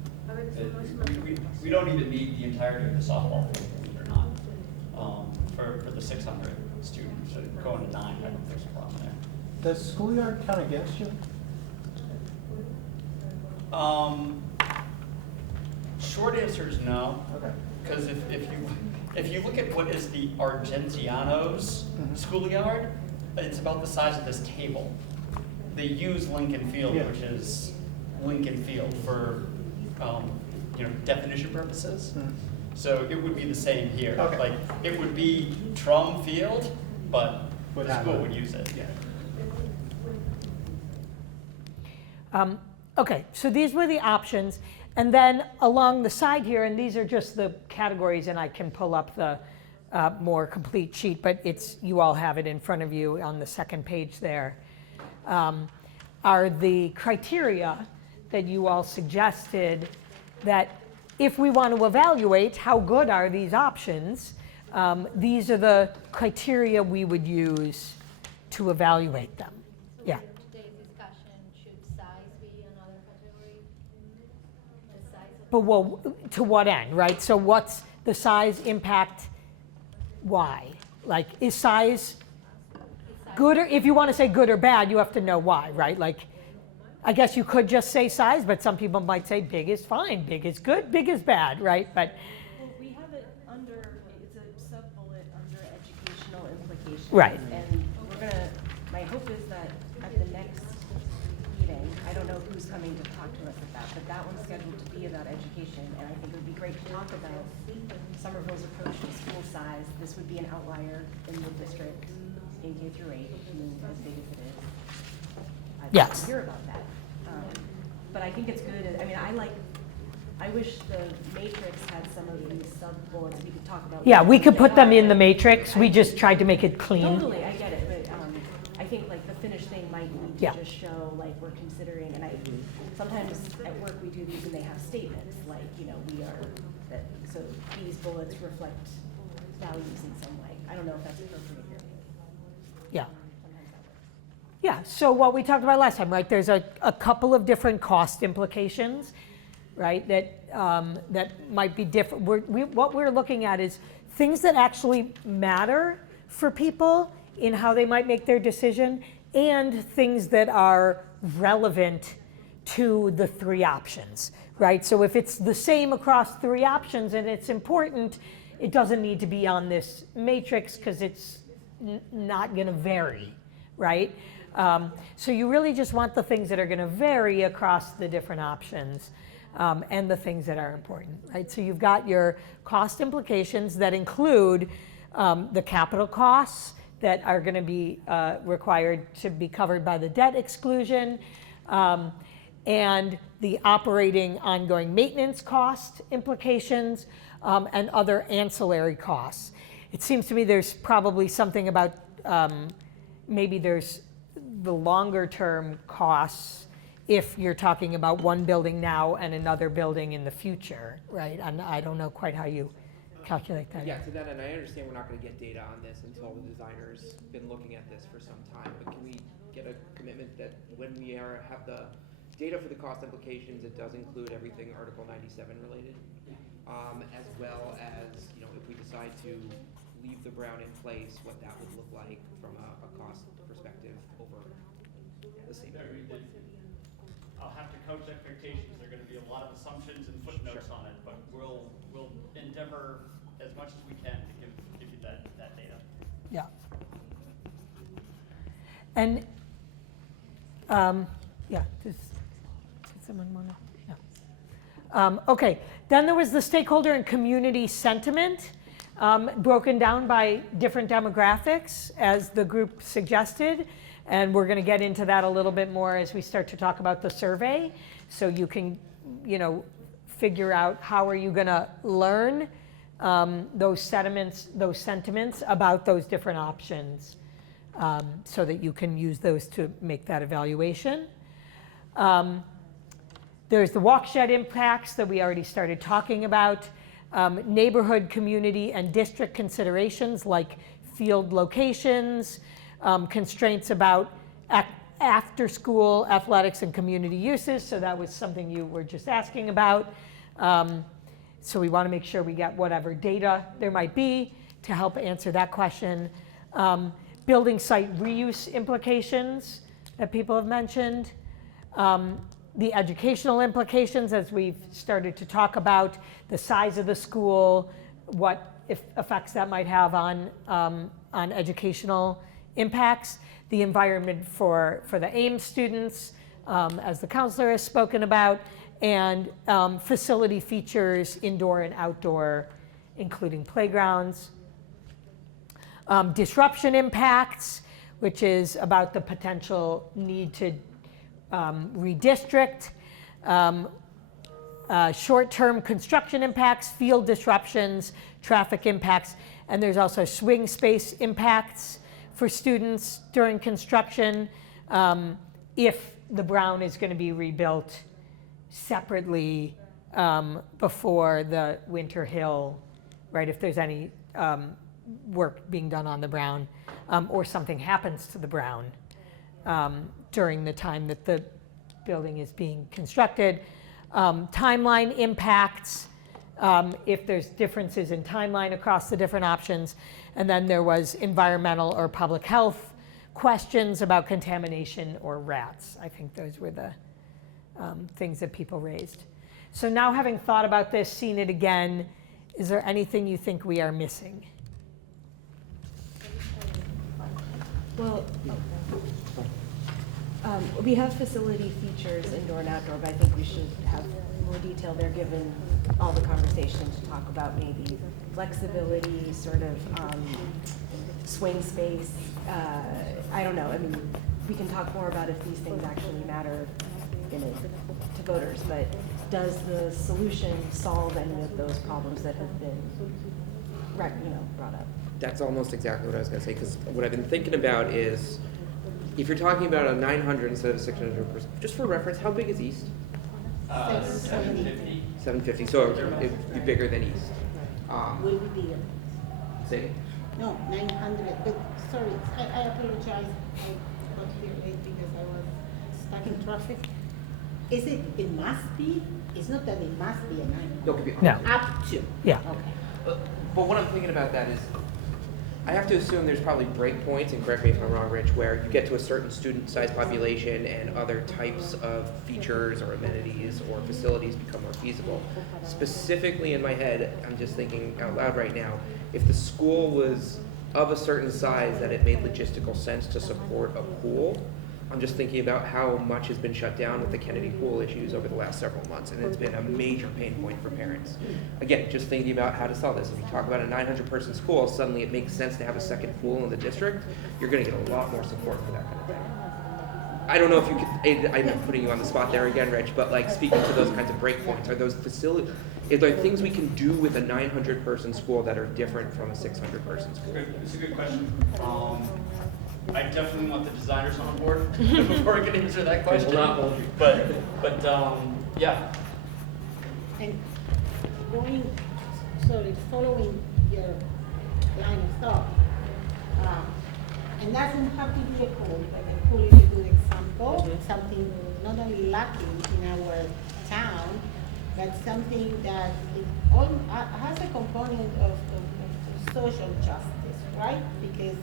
We don't even need the entirety of the softball field, believe it or not. For the 600 students, so going to 9, I don't think there's a problem there. Does schoolyard count against you? Short answer is no. Okay. Because if you look at what is the Argentiano's schoolyard, it's about the size of this table. They use Lincoln Field, Yeah. which is Lincoln Field for definition purposes. So it would be the same here. Okay. Like it would be Trum Field, but Would the have school a- would use it. Okay, so these were the options. And then along the side here, and these are just the categories, and I can pull up the more complete sheet, but you all have it in front of you on the second page there, are the criteria that you all suggested that if we want to evaluate how good are these options, these are the criteria we would use to evaluate them. Yeah. Today's discussion, should size be another category? The size of But well, to what end, right? So what's the size impact? Why? Like, is size good, or if you want to say good or bad, you have to know why, right? Like, I guess you could just say size, but some people might say big is fine, big is good, big is bad, right? But Well, we have it under, it's a sub-bullet under educational implications. Right. And my hope is that at the next meeting, I don't know who's coming to talk to us about, but that one's scheduled to be about education. And I think it would be great to talk about Somerville's approach to school size. This would be an outlier in the district in K through 8, I mean, as big as it is. I'd like Yes. to hear about that. But I think it's good, I wish the matrix had some of these sub-bullets we could talk about. yeah, we could put them in the matrix. We just tried to make it clean. Totally, I get it, but I think like the finished thing might need Yeah. to just show like we're considering, and sometimes at work we do these and they have statements like, we are, so these bullets reflect values in some way. I don't know if that's appropriate here. Yeah. Sometimes that works. Yeah, so what we talked about last time, right? There's a couple of different cost implications, right? That might be different. What we're looking at is things that actually matter for people in how they might make their decision, and things that are relevant to the 3 options, right? So if it's the same across 3 options and it's important, it doesn't need to be on this matrix because it's not going to vary, right? So you really just want the things that are going to vary across the different options, and the things that are important, right? So you've got your cost implications that include the capital costs that are going to be required to be covered by the debt exclusion, and the operating ongoing maintenance cost implications, and other ancillary costs. It seems to me there's probably something about maybe there's the longer term costs if you're talking about one building now and another building in the future, right? And I don't know quite how you calculate that. Yeah, to that end, I understand we're not gonna get data on this until the designer's been looking at this for some time, but can we get a commitment that when we have the data for the cost implications, it does include everything Article 97 related? As well as, if we decide to leave the Brown in place, what that would look like from a cost perspective over the same period. I'll have to coach expectations. There are going to be a lot of assumptions and footnotes on it, but we'll endeavor as much as we can to give you that data. Yeah. And, yeah, did someone want to? Yeah. Okay, then there was the stakeholder and community sentiment, broken down by different demographics as the group suggested. And we're going to get into that a little bit more as we start to talk about the survey. So you can, figure out how are you going to learn those sentiments about those different options, so that you can use those to make that evaluation. There's the walkshed impacts that we already started talking about, neighborhood, community, and district considerations like field locations, constraints about after-school athletics and community uses, so that was something you were just asking about. So we want to make sure we get whatever data there might be to help answer that question. Building site reuse implications that people have mentioned. The educational implications, as we've started to talk about, the size of the school, what effects that might have on educational impacts, the environment for the AIM students, as the counselor has spoken about, and facility features, indoor and outdoor, including playgrounds. Disruption impacts, which is about the potential need to redistrict. Short-term construction impacts, field disruptions, traffic impacts, and there's also swing space impacts for students during construction if the Brown is going to be rebuilt separately before the Winter Hill, right? If there's any work being done on the Brown or something happens to the Brown during the time that the building is being constructed. Timeline impacts, if there's differences in timeline across the different options. And then there was environmental or public health questions about contamination or rats. I think those were the things that people raised. So now, having thought about this, seen it again, is there anything you think we are missing? Well, we have facility features, indoor and outdoor, but I think we should have more detail there given all the conversation to talk about maybe flexibility, sort of swing space. I don't know. I mean, we can talk more about if these things actually matter to voters, but does the solution solve any of those problems that have been brought up? That's almost exactly what I was going to say, because what I've been thinking about is, if you're talking about a 900 instead of a 600 person, just for reference, how big is East? 750. 750, so it'd be bigger than East. Will be bigger. Say it. No, 900, but sorry, I apologize. I got here late because I was stuck in traffic. It must be? It's not that it must be a 900. No, it could be No. Up to? Yeah. Okay. But what I'm thinking about that is, I have to assume there's probably breakpoints, and correct me if I'm wrong, Rich, where you get to a certain student size population and other types of features or amenities or facilities become more feasible. Specifically in my head, I'm just thinking out loud right now, if the school was of a certain size that it made logistical sense to support a pool, I'm just thinking about how much has been shut down with the Kennedy pool issues over the last several months, and it's been a major pain point for parents. Again, just thinking about how to sell this. If you talk about a 900-person school, suddenly it makes sense to have a second pool in the district. You're going to get a lot more support for that kind of thing. I don't know if you could, I'm putting you on the spot there again, Rich, but like speaking to those kinds of breakpoints, are those facilities, are there things we can do with a 900-person school that are different from a 600-person school? It's a good question. I definitely want the designers on board before I can answer that question. Will not hold you. But yeah. And following your line of thought, and doesn't have to be a pool, but a pool is a good example, something not only lacking in our town, but something that has a component of social justice, right? Because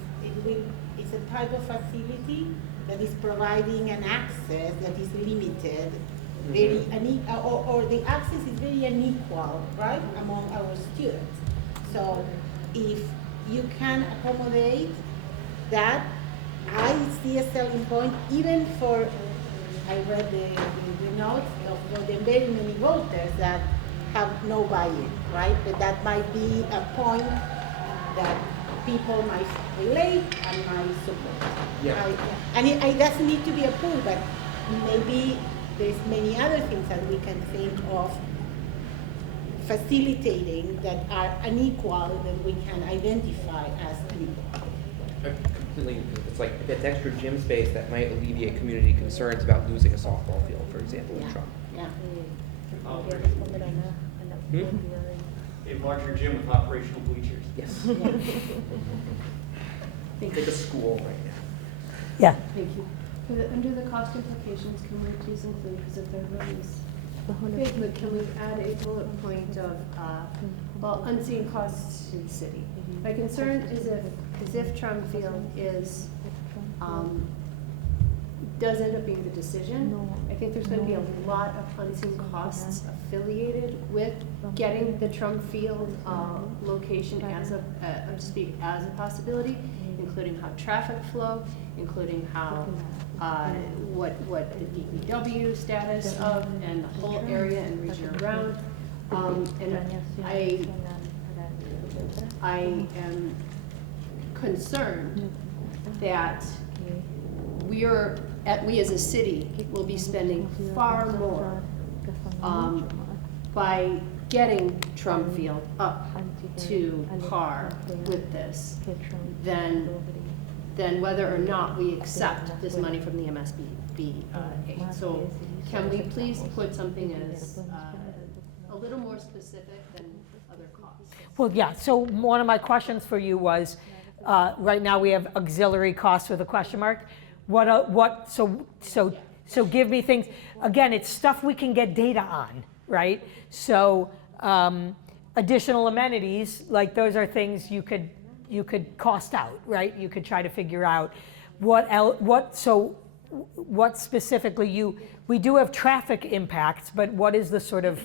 it's a type of facility that is providing an access that is limited, or the access is very unequal, right, among our students. So if you can accommodate that, I see a selling point even for, I read the notes of the very many voters that have no buy-in, right? But that might be a point that people might relate and might support. Yeah. And it doesn't need to be a pool, but maybe there's many other things that we can think of facilitating that are unequal that we can identify as unequal. Completely, it's like if it's extra gym space that might alleviate community concerns about losing a softball field, for example, in Trump. Yeah. A larger gym with operational bleachers. Yes. Think of a school right now. Yeah. Thank you. Under the cost implications, can we please include, because if there really is, okay, but can we add a bullet point of, well, unseen costs to the city? My concern is if Trump Field is, does end up being the decision, I think there's gonna be a lot of unseen costs affiliated with getting the Trump Field, location as a, as a possibility, including how traffic flow, including how, what the DPW status of, and the whole area and region around. And I am concerned that we as a city will be spending far more by getting Trump Field up to par with this than whether or not we accept this money from the MSB aid. So can we please put something as a little more specific than other costs? Well, yeah, so one of my questions for you was, right now we have auxiliary costs with a question mark. So give me things, again, it's stuff we can get data on, right? So additional amenities, like those are things you could cost out, right? You could try to figure out what specifically we do have traffic impacts, but what is the sort of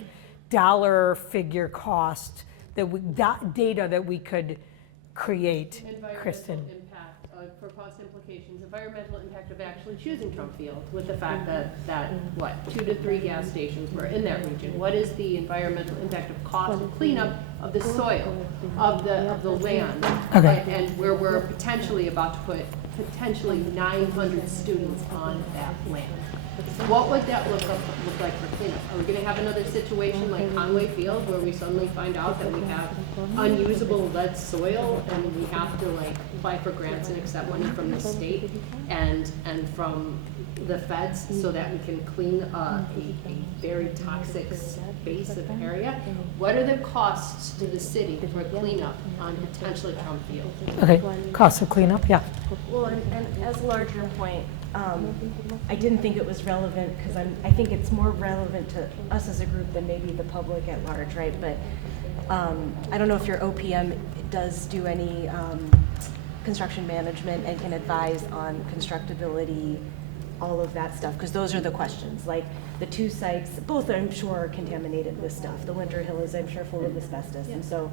dollar figure cost data that we could create, Kristen? Environmental impact, for cost implications, environmental impact of actually choosing Trump Field with the fact that what, 2 to 3 gas stations were in that region. What is the environmental impact of cost of cleanup of the soil, of the land? Okay. And where we're potentially about to put 900 students on that land. What would that look like for cleanup? Are we gonna have another situation like Conway Field where we suddenly find out that we have unusable lead soil and we have to apply for grants and accept money from the state and from the feds so that we can clean a very toxic space of area? What are the costs to the city for cleanup on potentially Trump Field? Okay, cost of cleanup, yeah. Well, and as a larger point, I didn't think it was relevant because I think it's more relevant to us as a group than maybe the public at large, right? But I don't know if your OPM does do any construction management and can advise on constructability, all of that stuff, because those are the questions. Like the 2 sites, both I'm sure are contaminated with stuff. The Winter Hill is, I'm sure, full of asbestos, and so.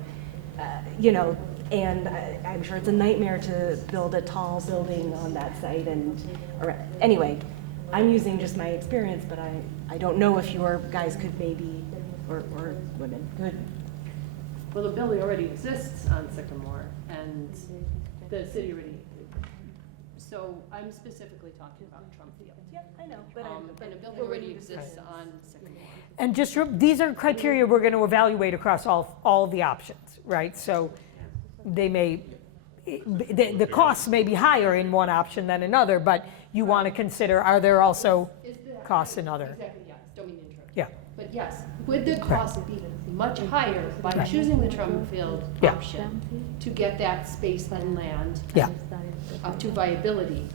And I'm sure it's a nightmare to build a tall building on that site. Anyway, I'm using just my experience, but I don't know if your guys could maybe, or women could. Well, the building already exists on Sycamore, and the city already. So I'm specifically talking about Trump Field. Yeah, I know, but and a building already exists on Sycamore. And just, these are criteria we're going to evaluate across all the options, right? So they may, the costs may be higher in one option than another, but you want to consider, are there also costs in other? Exactly, yes, don't mean to interrupt. Yeah. But yes, would the cost be much higher by choosing the Trump Field Yeah. option to get that space and land Yeah. up to viability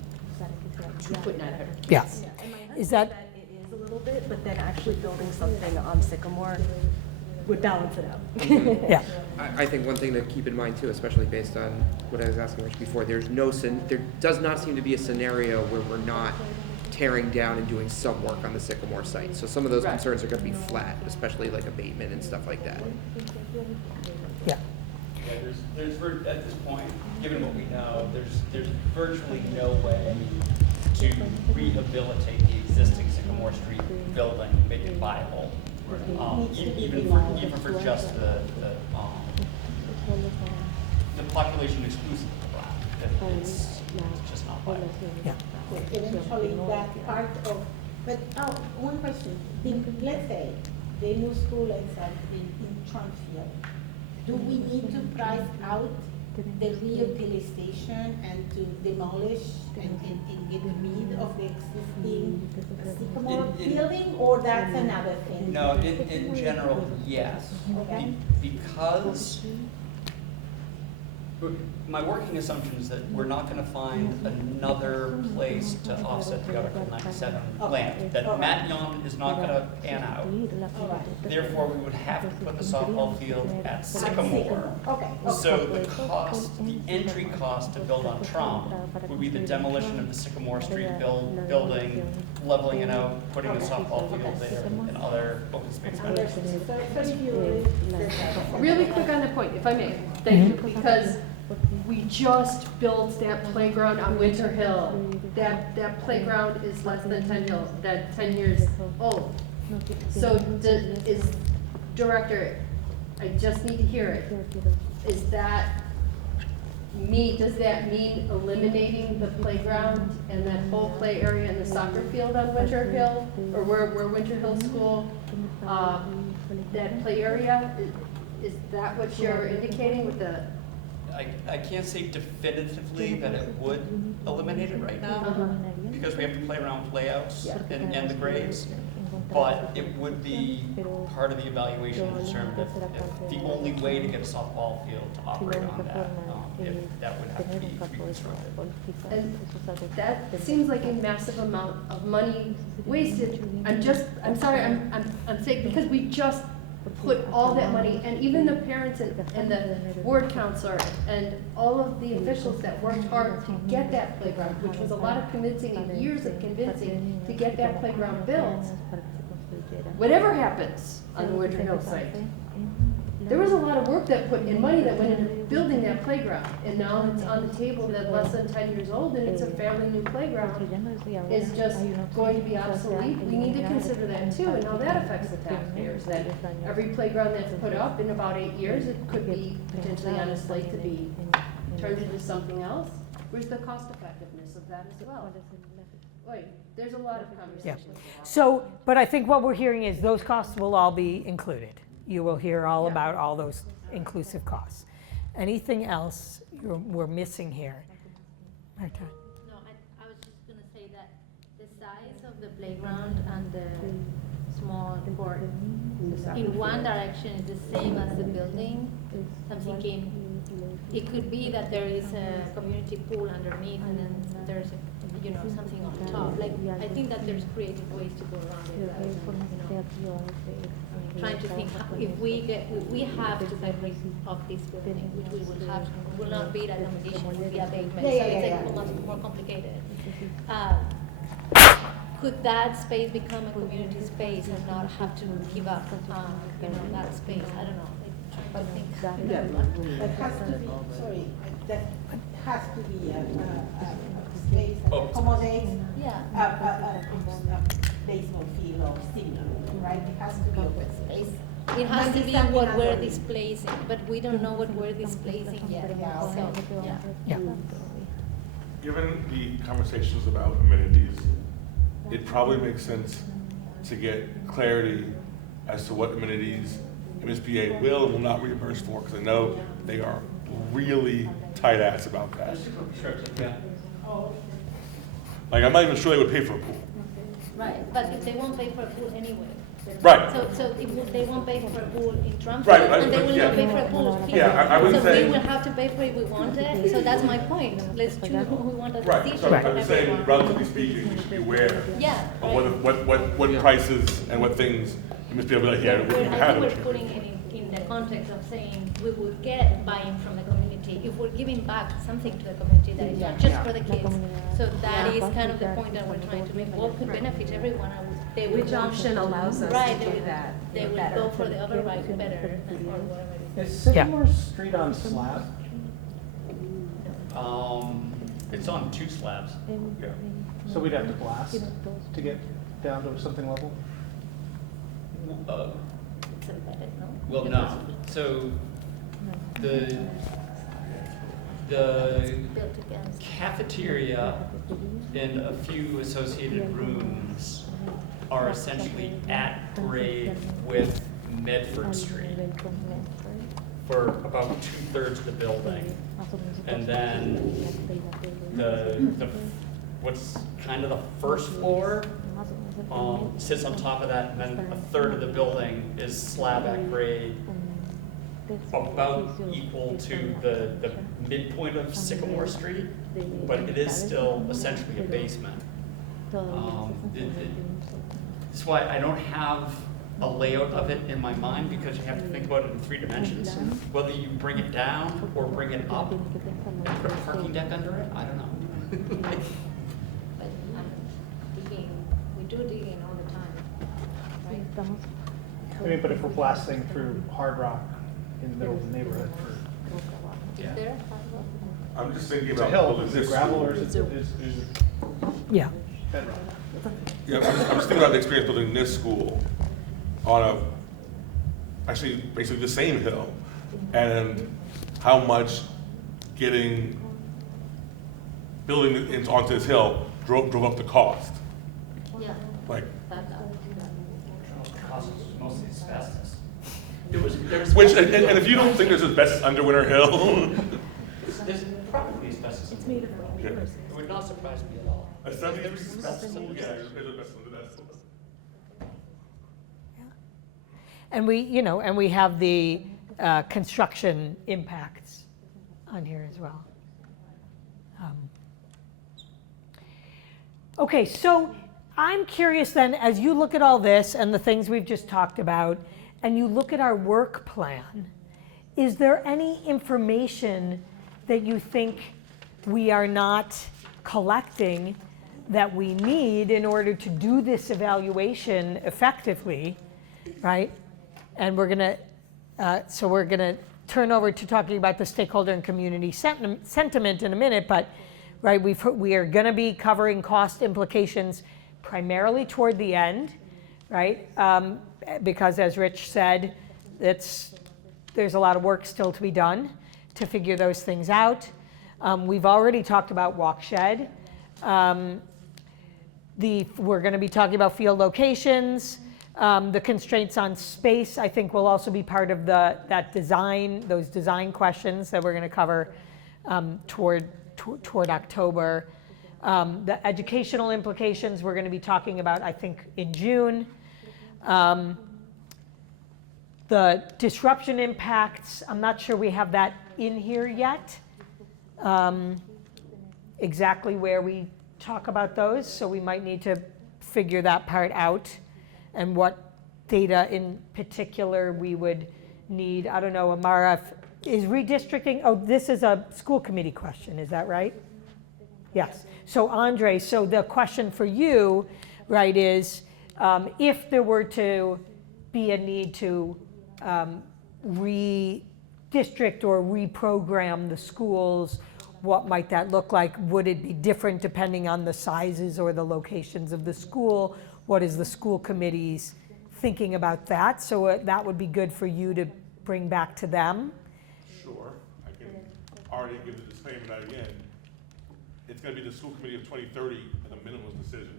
to put 900 kids? Yeah. Is that it is a little bit, but then actually building something on Sycamore would balance it out. Yeah. I think one thing to keep in mind too, especially based on what I was asking Rich before, there does not seem to be a scenario where we're not tearing down and doing some work on the Sycamore site. So some of those concerns are going to be flat, especially like abatement and stuff like that. Yeah. Yeah, there's at this point, given what we know, there's virtually no way to rehabilitate the existing Sycamore Street building, make it viable, even for just the population exclusive of Black. It's just not viable. Yeah. Eventually that part of, but one question, let's say the new school ends up in Trump Field. Do we need to price out the reutilization and to demolish and get rid of the existing Sycamore building, or that's another thing? No, in general, yes. Okay. Because My working assumption is that we're not gonna find another place to offset the Article 97 land, that Matt Young is not gonna pan out. Therefore, we would have to put the softball field at Sycamore. Okay. So the cost, the entry cost to build on Trump would be the demolition of the Sycamore Street building, leveling it out, putting a softball field there, and other open space. Really quick on that point, if I may, thank you, because we just built that playground on Winter Hill. That playground is less than 10 years old. So is, Director, I just need to hear it. Does that mean eliminating the playground and that whole play area and the soccer field on Winter Hill? Or where Winter Hill School, that play area? Is that what you're indicating with the? I can't say definitively that it would eliminate it right now, because we have to play around with layouts and the grades, but it would be part of the evaluation to determine if the only way to get a softball field to operate on that, if that would have to be reconstructed. And that seems like a massive amount of money wasted. I'm sorry, I'm saying, because we just put all that money, and even the parents and the ward counselor and all of the officials that worked hard to get that playground, which was a lot of convincing and years of convincing to get that playground built. Whatever happens on the Winter Hill site, there was a lot of work that put in money that went into building that playground, and now it's on the table that less than 10 years old, and it's a fairly new playground. It's just going to be obsolete. We need to consider that too, and how that affects the taxpayers. That every playground that's put up in about 8 years, it could be potentially on a slate to be turned into something else. Where's the cost effectiveness of that as well? Wait, there's a lot of conversation. So, but I think what we're hearing is those costs will all be included. You will hear all about all those inclusive costs. Anything else we're missing here? Marta? No, I was just gonna say that the size of the playground and the small court in one direction is the same as the building. I'm thinking it could be that there is a community pool underneath and then there's something on top. Like, I think that there's creative ways to go around it. Trying to think if we have to separate off this building, which we will have, will not be an accommodation, will be abatement, so it's a lot more complicated. Could that space become a community space and not have to give up, that space? I don't know. I think That has to be, sorry, that has to be a space that accommodates a baseball field or similar, right? It has to be open space. it has to be what we're displacing, but we don't know what we're displacing yet. So, Yeah. Given the conversations about amenities, it probably makes sense to get clarity as to what amenities MSBA will and will not reimburse for, because I know they are really tight ass about that. Like, I'm not even sure they would pay for a pool. right, but if they won't pay for a pool anyway. Right. So if they won't pay for a pool in Trump, Right, and they will yeah. not pay for a pool here. Yeah, I would so say- we will have to pay for it if we want it. So that's my point. Let's choose who we want as a Right, teacher so for I'm just saying, everyone. relatively speaking, we should be aware Yeah, of right. what prices and what things MSBA will be like, yeah, we can I have think it. we're putting it in the context of saying we will get buy-in from the community if we're giving back something to the community that is not just for the kids. So that is kind of the point that we're trying to make. What could benefit everyone? They would Which option allows us right, to do that They will better? go for the other right better than or whatever. Is Sycamore Street on slab? It's on 2 slabs. Yeah. So we'd have to blast to get down to something level? It's embedded, no? Well, no. So the Built against. cafeteria and a few associated rooms are essentially at grade with Medford Street for about 2/3 of the building. And then the what's kind of the first floor sits on top of that, and then 1/3 of the building is slab at grade about equal to the midpoint of Sycamore Street, but it is still essentially a basement. That's why I don't have a layout of it in my mind, because you have to think about it in 3 dimensions. Whether you bring it down or bring it up and put a parking deck under it, I don't know. But digging, we do digging all the time, right? I mean, but if we're blasting through hard rock in the middle of the neighborhood for, Yeah. Is there? I'm just thinking it's a about hill, building is it this gravel school. or is it Yeah. bedrock? Yeah, I'm just thinking about the experience building this school on actually basically the same hill, and how much building it onto this hill drove up the cost. Yeah. Like, That, The cost was mostly asbestos. There's which, and if you don't think there's asbestos under Winter Hill, there's probably asbestos. It's made of yeah. It would not surprise me at all. A 73 school, yeah, there's asbestos under that. And we have the construction impacts on here as well. Okay, so I'm curious then, as you look at all this and the things we've just talked about, and you look at our work plan, is there any information that you think we are not collecting that we need in order to do this evaluation effectively, right? And we're gonna turn over to talking about the stakeholder and community sentiment in a minute, but right, we are gonna be covering cost implications primarily toward the end, right? Because as Rich said, there's a lot of work still to be done to figure those things out. We've already talked about walk shed. We're gonna be talking about field locations. The constraints on space, I think, will also be part of those design questions that we're going to cover toward October. The educational implications we're going to be talking about, I think, in June. The disruption impacts, I'm not sure we have that in here yet, exactly where we talk about those, so we might need to figure that part out. And what data in particular we would need. I don't know, Amara, is redistricting, this is a school committee question, is that right? Yes. So Andre, so the question for you, right, is if there were to be a need to redistrict or reprogram the schools, what might that look like? Would it be different depending on the sizes or the locations of the school? What is the school committee's thinking about that? So that would be good for you to bring back to them. Sure, I can already give the disclaimer again. It's going to be the school committee of 2030 at a minimum decision.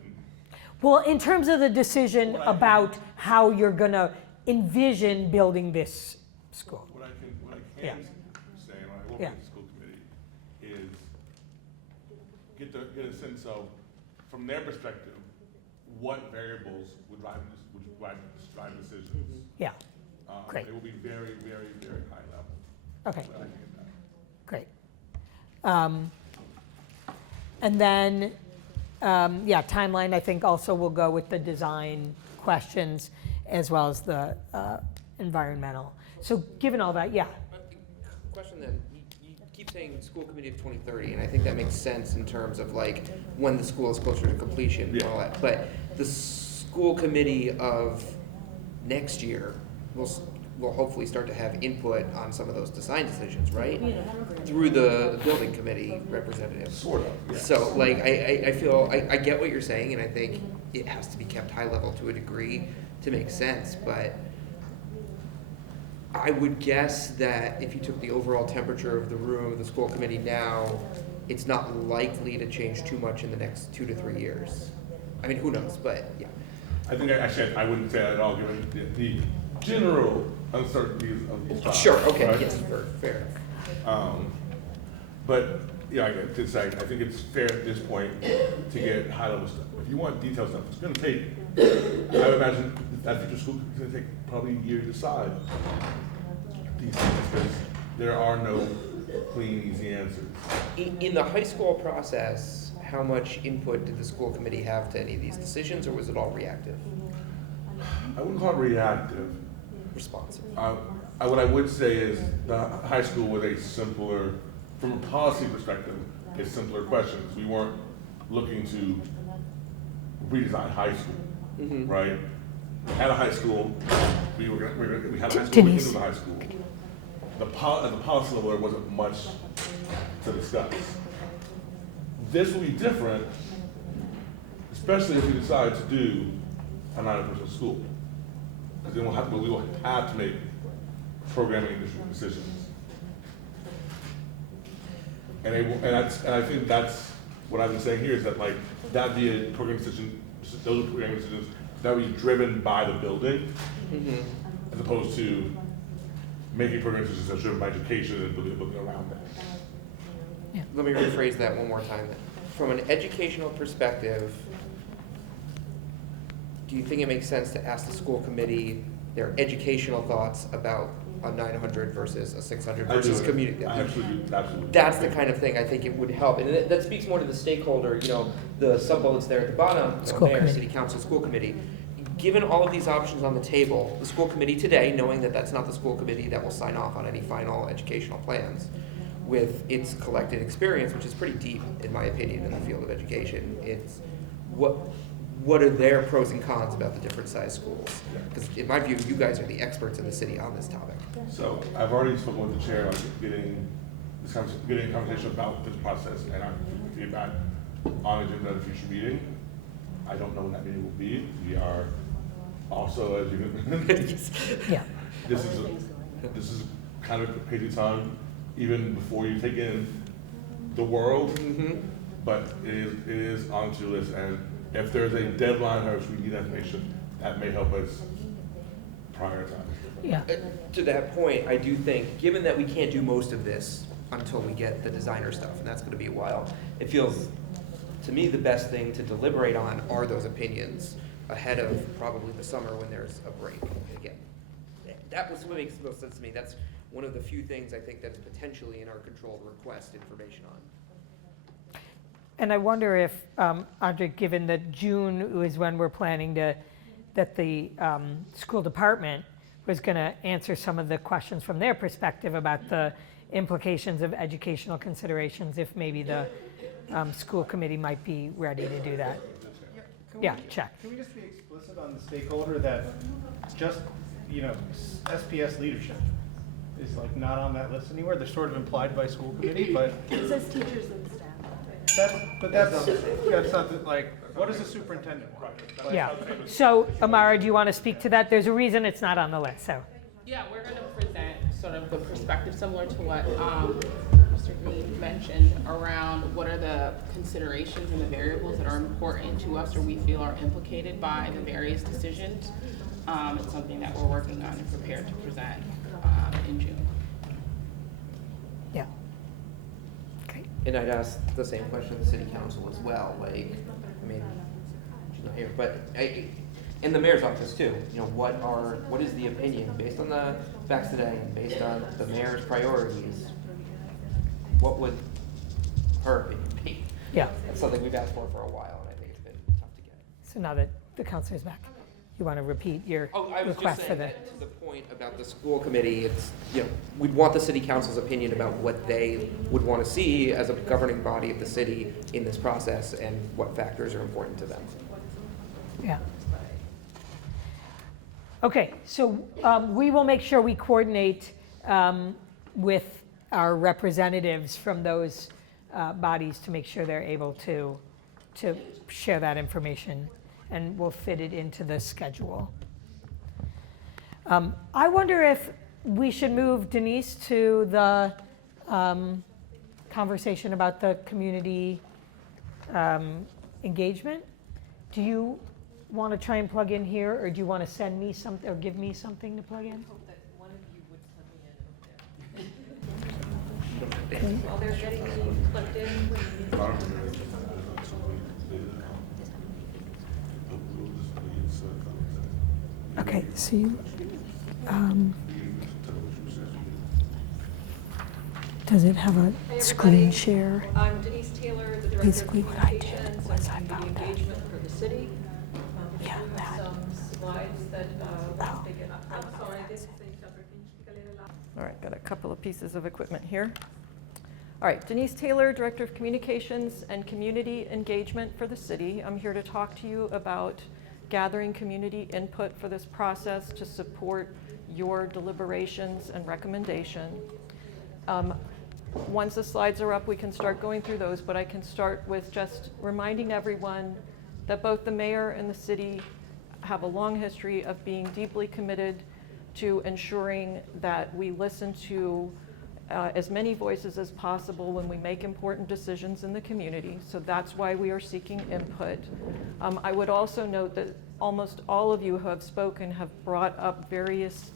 Well, in terms of the decision about how you're going to envision building this school. What I can Yeah. say, and I will Yeah. with the school committee, is get a sense of, from their perspective, what variables would drive decisions. Yeah, great. It will be very, very, very high level. Okay, But I can get that. great. And then, timeline, I think also will go with the design questions as well as the environmental. So given all that, yeah. Question then, you keep saying school committee of 2030, and I think that makes sense in terms of like when the school is closer to completion and all that. But the school committee of next year will hopefully start to have input on some of those design decisions, right? Through the building committee representatives. Sort of, yes. So like, I feel, I get what you're saying, and I think it has to be kept high level to a degree to make sense, but I would guess that if you took the overall temperature of the room of the school committee now, it's not likely to change too much in the next 2 to 3 years. I mean, who knows, but yeah. I think actually I wouldn't say that at all, given the general uncertainties of the time. Sure, okay, right? yes, fair. But yeah, I think it's fair at this point to get high level stuff. If you want detailed stuff, it's going to take. I would imagine that future school is going to take probably a year to decide. these things, because there are no clean, easy answers. In the high school process, how much input did the school committee have to any of these decisions, or was it all reactive? I wouldn't call it reactive. Responsive. What I would say is the high school was a simpler, from a policy perspective, a simpler question, because we weren't looking to redesign high school, right? We had a high school, we had a high school, we Denise. into the high school. At the policy level, there wasn't much to discuss. This will be different, especially if we decide to do a 9-person school. Because then we will have to make programming decisions. And I think that's what I've been saying here, is that like, that be a program decision, those are programming decisions that would be driven by the building, as opposed to making program decisions that are driven by education and building a building around that. Let me rephrase that one more time. From an educational perspective, do you think it makes sense to ask the school committee their educational thoughts about a 900 versus a 600 versus community? Absolutely. That's the kind of thing I think it would help. And that speaks more to the stakeholder, the sub-bullets there at the bottom, School mayor, committee. city council, school committee. Given all of these options on the table, the school committee today, knowing that that's not the school committee that will sign off on any final educational plans, with its collected experience, which is pretty deep, in my opinion, in the field of education, it's what are their pros and cons about the different size schools? Because in my view, you guys are the experts in the city on this topic. So I've already spoken with the chair on getting a conversation about this process and our feedback on agenda of a future meeting. I don't know when that meeting will be. We are also, as you Yeah. this is kind of a crazy time, even before you take in the world. But it is on to list, and if there's a deadline or if we need information, that may help us prioritize. Yeah. To that point, I do think, given that we can't do most of this until we get the designer stuff, and that's going to be a while, it feels, to me, the best thing to deliberate on are those opinions ahead of probably the summer when there's a break. And again, that was what makes the most sense to me. That's one of the few things I think that's potentially in our control to request information on. And I wonder if, Andre, given that June is when we're planning that the school department was going to answer some of the questions from their perspective about the implications of educational considerations, if maybe the school committee might be ready to do that. Yeah, check. Can we just be explicit on the stakeholder that just, SPS leadership is like not on that list anywhere? They're sort of implied by school committee, but It says teachers and staff. that's not like, what is the superintendent want? Like, Yeah. So, Amara, do you want to speak to that? There's a reason it's not on the list, so. Yeah, we're going to present sort of the perspective similar to what Mr. Green mentioned around what are the considerations and the variables that are important to us or we feel are implicated by the various decisions. It's something that we're working on and prepared to present in June. Yeah. Okay. And I'd ask the same question to the city council as well, she's not here, but in the mayor's office too, what is the opinion based on the facts today and based on the mayor's priorities? What would her opinion be? Yeah. That's something we've asked for a while, and I think it's been tough to get. So now that the counselor's back, you want to repeat your I was request just for saying the. that to the point about the school committee, it's, we'd want the city council's opinion about what they would want to see as a governing body of the city in this process and what factors are important to them. Yeah. Okay, so we will make sure we coordinate with our representatives from those bodies to make sure they're able to share that information, and we'll fit it into the schedule. I wonder if we should move Denise to the conversation about the community engagement. Do you want to try and plug in here, or do you want to send me something or give me something to plug in? I hope that one of you would plug me in over there. While they're getting me plugged in. Okay, so you, Does it have a Hey, screen everybody. share? I'm Denise Taylor, the Director of Basically what I did Communications was and I Community found that. Engagement for the city. We Yeah, do have that. some slides that Oh. we'll take it. I'm sorry, this is Can you speak a little louder? All right, got a couple of pieces of equipment here. All right, Denise Taylor, Director of Communications and Community Engagement for the city. I'm here to talk to you about gathering community input for this process to support your deliberations and recommendation. Once the slides are up, we can start going through those, but I can start with just reminding everyone that both the mayor and the city have a long history of being deeply committed to ensuring that we listen to as many voices as possible when we make important decisions in the community. So that's why we are seeking input. I would also note that almost all of you who have spoken have brought up various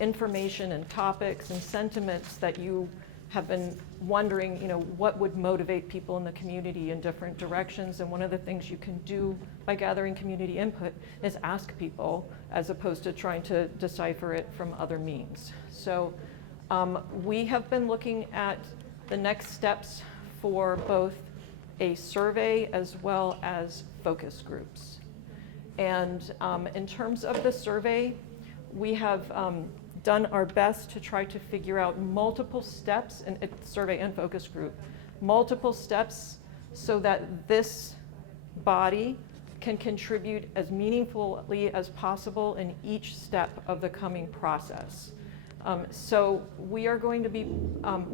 information and topics and sentiments that you have been wondering, what would motivate people in the community in different directions. And one of the things you can do by gathering community input is ask people, as opposed to trying to decipher it from other means. So we have been looking at the next steps for both a survey as well as focus groups. And in terms of the survey, we have done our best to try to figure out multiple steps in survey and focus group, multiple steps so that this body can contribute as meaningfully as possible in each step of the coming process. So we are going to be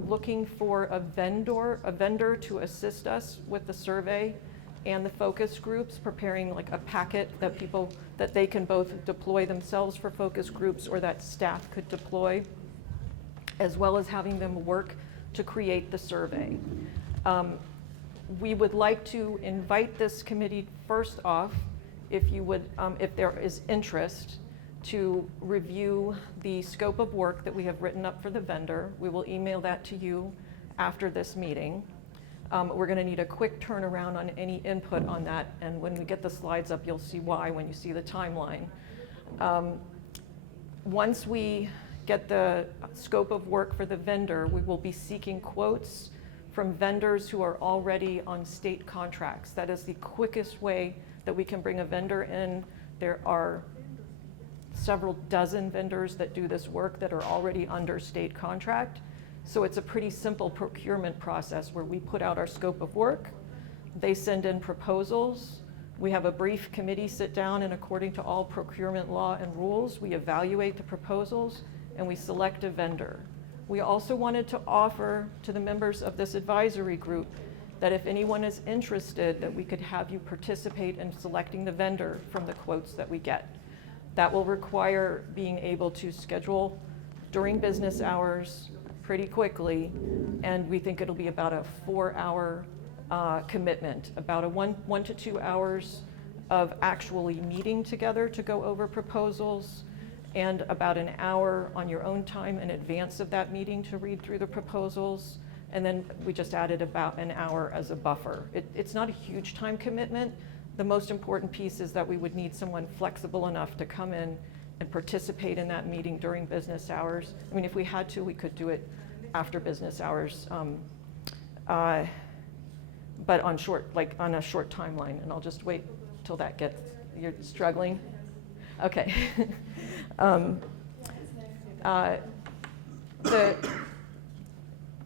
looking for a vendor to assist us with the survey and the focus groups, preparing like a packet that they can both deploy themselves for focus groups or that staff could deploy, as well as having them work to create the survey. We would like to invite this committee first off, if there is interest, to review the scope of work that we have written up for the vendor. We will email that to you after this meeting. We're going to need a quick turnaround on any input on that, and when we get the slides up, you'll see why when you see the timeline. Once we get the scope of work for the vendor, we will be seeking quotes from vendors who are already on state contracts. That is the quickest way that we can bring a vendor in. There are several dozen vendors that do this work that are already under state contract. So it's a pretty simple procurement process where we put out our scope of work, they send in proposals, we have a brief committee sit down, and according to all procurement law and rules, we evaluate the proposals and we select a vendor. We also wanted to offer to the members of this advisory group that if anyone is interested, that we could have you participate in selecting the vendor from the quotes that we get. That will require being able to schedule during business hours pretty quickly, and we think it'll be about a 4-hour commitment, about a 1 to 2 hours of actually meeting together to go over proposals, and about an hour on your own time in advance of that meeting to read through the proposals. And then we just added about an hour as a buffer. It's not a huge time commitment. The most important piece is that we would need someone flexible enough to come in and participate in that meeting during business hours. I mean, if we had to, we could do it after business hours, but on a short timeline. And I'll just wait till that gets. You're struggling? Okay.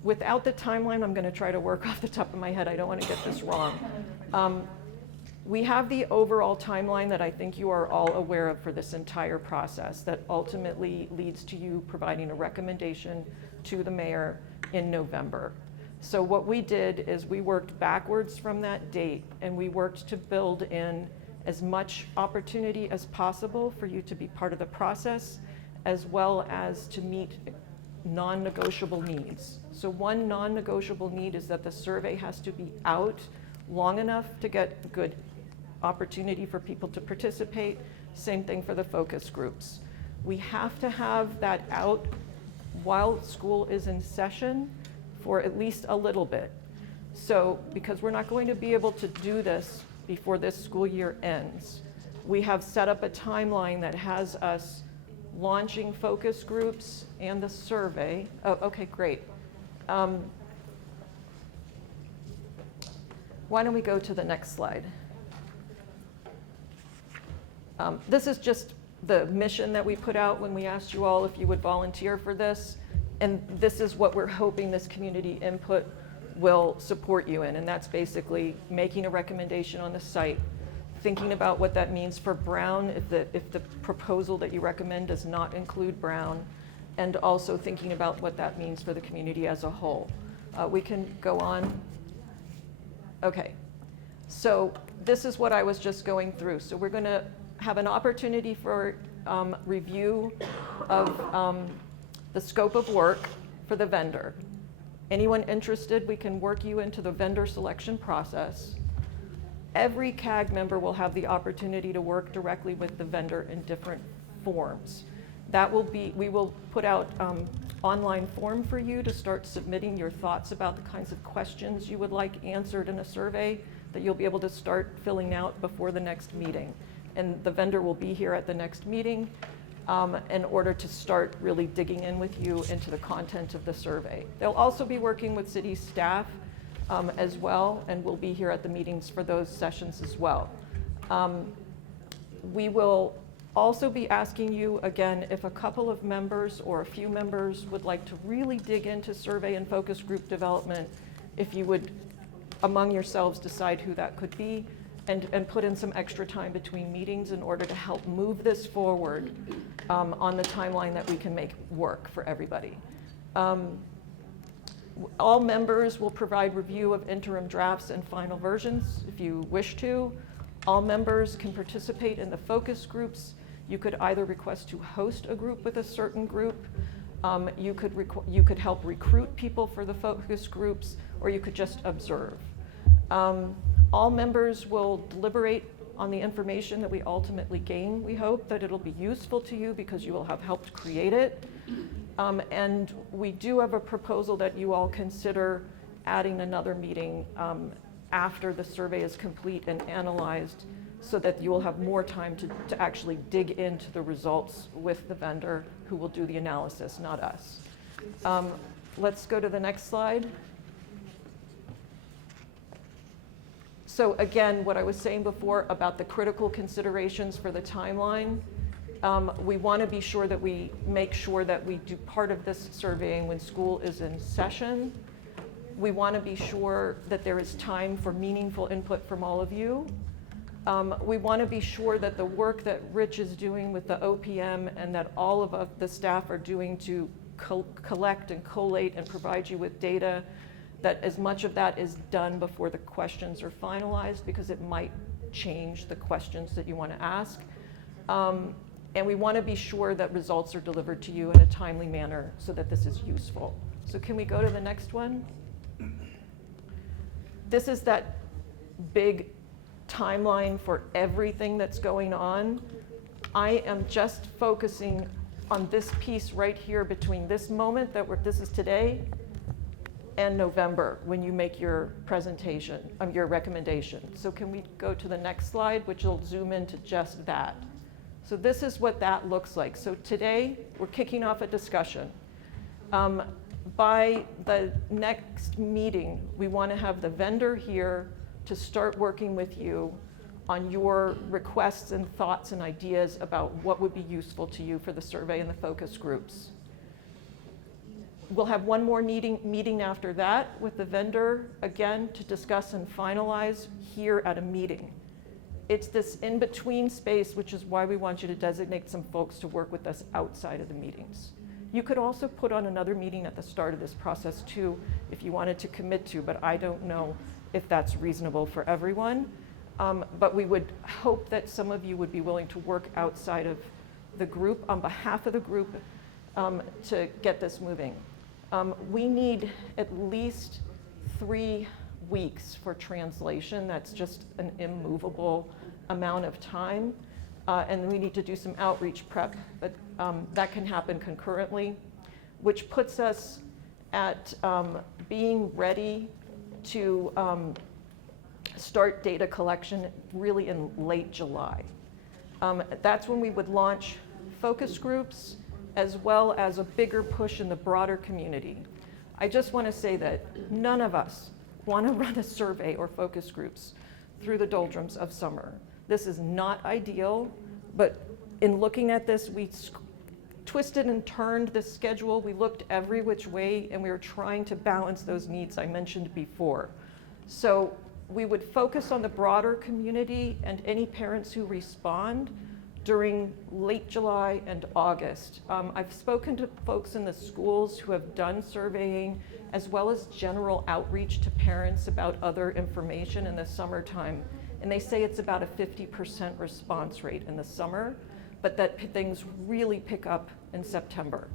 Without the timeline, I'm going to try to work off the top of my head. I don't want to get this wrong. We have the overall timeline that I think you are all aware of for this entire process that ultimately leads to you providing a recommendation to the mayor in November. So what we did is we worked backwards from that date, and we worked to build in as much opportunity as possible for you to be part of the process, as well as to meet non-negotiable needs. So one non-negotiable need is that the survey has to be out long enough to get good opportunity for people to participate. Same thing for the focus groups. We have to have that out while school is in session for at least a little bit. So, because we're not going to be able to do this before this school year ends, we have set up a timeline that has us launching focus groups and the survey. Oh, okay, great. Why don't we go to the next slide? This is just the mission that we put out when we asked you all if you would volunteer for this. And this is what we're hoping this community input will support you in. And that's basically making a recommendation on the site, thinking about what that means for Brown if the proposal that you recommend does not include Brown, and also thinking about what that means for the community as a whole. We can go on. Okay, so this is what I was just going through. So we're going to have an opportunity for review of the scope of work for the vendor. Anyone interested, we can work you into the vendor selection process. Every CAG member will have the opportunity to work directly with the vendor in different forms. That will be, we will put out online form for you to start submitting your thoughts about the kinds of questions you would like answered in a survey that you'll be able to start filling out before the next meeting. And the vendor will be here at the next meeting in order to start really digging in with you into the content of the survey. They'll also be working with city staff as well, and we'll be here at the meetings for those sessions as well. We will also be asking you, again, if a couple of members or a few members would like to really dig into survey and focus group development, if you would, among yourselves, decide who that could be, and put in some extra time between meetings in order to help move this forward on the timeline that we can make work for everybody. All members will provide review of interim drafts and final versions if you wish to. All members can participate in the focus groups. You could either request to host a group with a certain group. You could help recruit people for the focus groups, or you could just observe. All members will deliberate on the information that we ultimately gain. We hope that it'll be useful to you because you will have helped create it. And we do have a proposal that you all consider adding another meeting after the survey is complete and analyzed, so that you will have more time to actually dig into the results with the vendor who will do the analysis, not us. Let's go to the next slide. So again, what I was saying before about the critical considerations for the timeline, we want to be sure that we make sure that we do part of this surveying when school is in session. We want to be sure that there is time for meaningful input from all of you. We want to be sure that the work that Rich is doing with the OPM and that all of the staff are doing to collect and collate and provide you with data, that as much of that is done before the questions are finalized, because it might change the questions that you want to ask. And we want to be sure that results are delivered to you in a timely manner so that this is useful. So can we go to the next one? This is that big timeline for everything that's going on. I am just focusing on this piece right here between this moment this is today and November, when you make your presentation, your recommendation. So can we go to the next slide, which will zoom into just that. So this is what that looks like. So today, we're kicking off a discussion. By the next meeting, we want to have the vendor here to start working with you on your requests and thoughts and ideas about what would be useful to you for the survey and the focus groups. We'll have one more meeting after that with the vendor, again, to discuss and finalize here at a meeting. It's this in-between space, which is why we want you to designate some folks to work with us outside of the meetings. You could also put on another meeting at the start of this process too, if you wanted to commit to, but I don't know if that's reasonable for everyone. But we would hope that some of you would be willing to work outside of the group on behalf of the group to get this moving. We need at least 3 weeks for translation. That's just an immovable amount of time. And we need to do some outreach prep, but that can happen concurrently, which puts us at being ready to start data collection really in late July. That's when we would launch focus groups, as well as a bigger push in the broader community. I just want to say that none of us want to run a survey or focus groups through the doldrums of summer. This is not ideal, but in looking at this, we twisted and turned the schedule. We looked every which way, and we were trying to balance those needs I mentioned before. So we would focus on the broader community and any parents who respond during late July and August. I've spoken to folks in the schools who have done surveying, as well as general outreach to parents about other information in the summertime. And they say it's about a 50% response rate in the summer, but that things really pick up in September.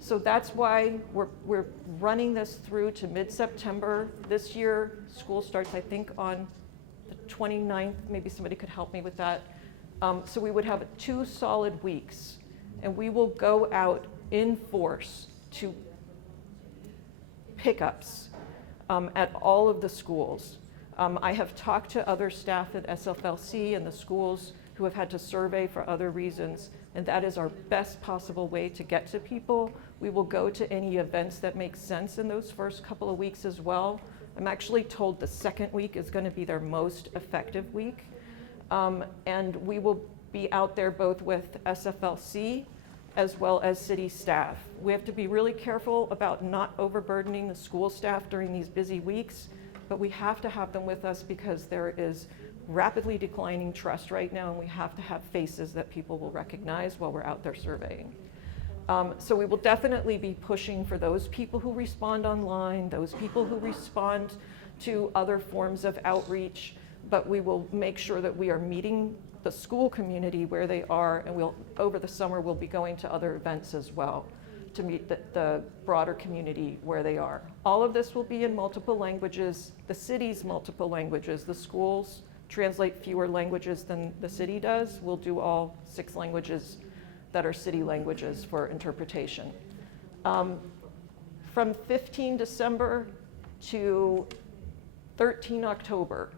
So that's why we're running this through to mid-September. This year, school starts, I think, on the 29th. Maybe somebody could help me with that. So we would have 2 solid weeks, and we will go out in force to pickups at all of the schools. I have talked to other staff at SFLC and the schools who have had to survey for other reasons, and that is our best possible way to get to people. We will go to any events that make sense in those first couple of weeks as well. I'm actually told the second week is going to be their most effective week. And we will be out there both with SFLC as well as city staff. We have to be really careful about not overburdening the school staff during these busy weeks, but we have to have them with us because there is rapidly declining trust right now, and we have to have faces that people will recognize while we're out there surveying. So we will definitely be pushing for those people who respond online, those people who respond to other forms of outreach, but we will make sure that we are meeting the school community where they are, and over the summer we'll be going to other events as well to meet the broader community where they are. All of this will be in multiple languages, the city's multiple languages. The schools translate fewer languages than the city does. We'll do all 6 languages that are city languages for interpretation. From 15 December to 13 October,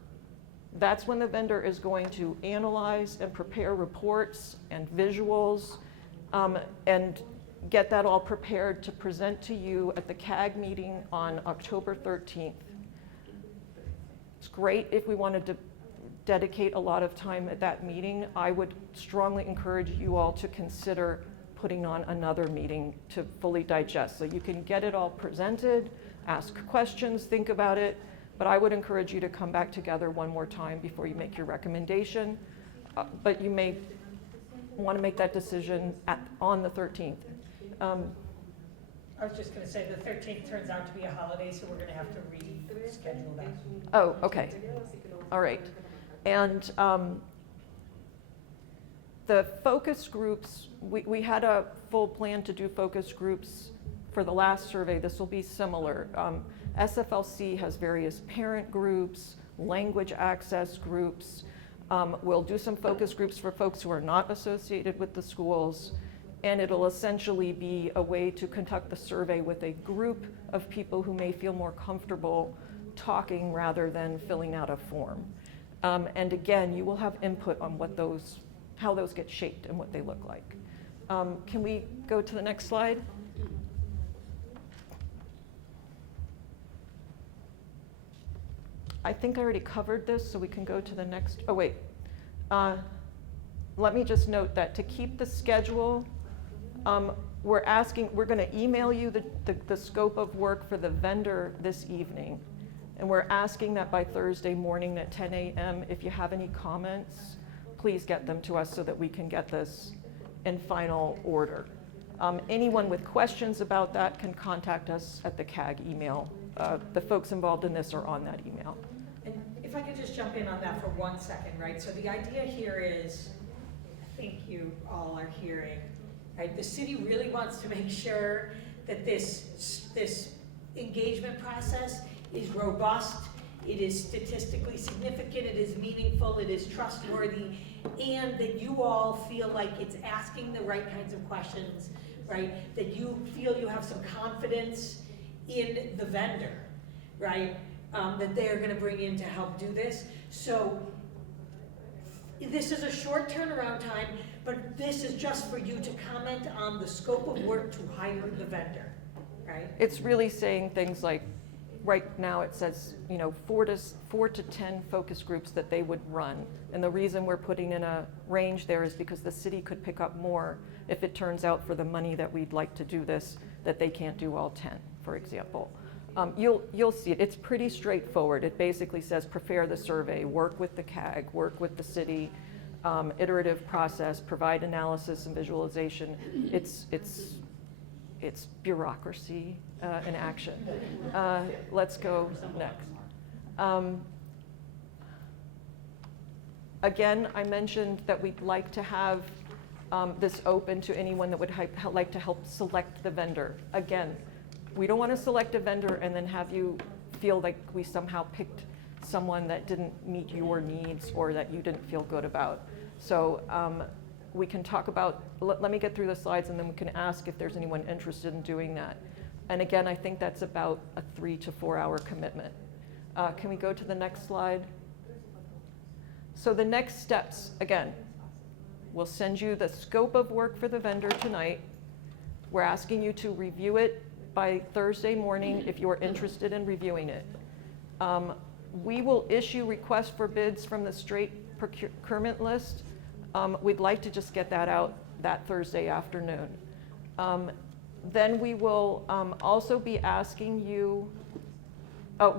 that's when the vendor is going to analyze and prepare reports and visuals and get that all prepared to present to you at the CAG meeting on October 13th. It's great if we wanted to dedicate a lot of time at that meeting. I would strongly encourage you all to consider putting on another meeting to fully digest. So you can get it all presented, ask questions, think about it, but I would encourage you to come back together one more time before you make your recommendation. But you may want to make that decision on the 13th. I was just going to say the 13th turns out to be a holiday, so we're going to have to reschedule that. Oh, okay. All right. And the focus groups, we had a full plan to do focus groups for the last survey. This will be similar. SFLC has various parent groups, language access groups. We'll do some focus groups for folks who are not associated with the schools, and it'll essentially be a way to conduct the survey with a group of people who may feel more comfortable talking rather than filling out a form. And again, you will have input on how those get shaped and what they look like. Can we go to the next slide? I think I already covered this, so we can go to the next. Oh, wait. Let me just note that to keep the schedule, we're going to email you the scope of work for the vendor this evening. And we're asking that by Thursday morning at 10 a.m. If you have any comments, please get them to us so that we can get this in final order. Anyone with questions about that can contact us at the CAG email. The folks involved in this are on that email. And if I could just jump in on that for 1 second, right? So the idea here is, I think you all are hearing, right? The city really wants to make sure that this engagement process is robust, it is statistically significant, it is meaningful, it is trustworthy, and that you all feel like it's asking the right kinds of questions, right? That you feel you have some confidence in the vendor, right? That they're going to bring in to help do this. So this is a short turnaround time, but this is just for you to comment on the scope of work to hire the vendor, Right. It's really saying things like, right now it says, 4 to 10 focus groups that they would run. And the reason we're putting in a range there is because the city could pick up more if it turns out for the money that we'd like to do this, that they can't do all 10, for example. You'll see it. It's pretty straightforward. It basically says prepare the survey, work with the CAG, work with the city, iterative process, provide analysis and visualization. It's bureaucracy in action. Let's go next. Again, I mentioned that we'd like to have this open to anyone that would like to help select the vendor. Again, we don't want to select a vendor and then have you feel like we somehow picked someone that didn't meet your needs or that you didn't feel good about. So we can talk about, let me get through the slides and then we can ask if there's anyone interested in doing that. And again, I think that's about a 3 to 4 hour commitment. Can we go to the next slide? So the next steps, again, we'll send you the scope of work for the vendor tonight. We're asking you to review it by Thursday morning if you're interested in reviewing it. We will issue requests for bids from the straight procurement list. We'd like to just get that out that Thursday afternoon. Then we will also be asking you,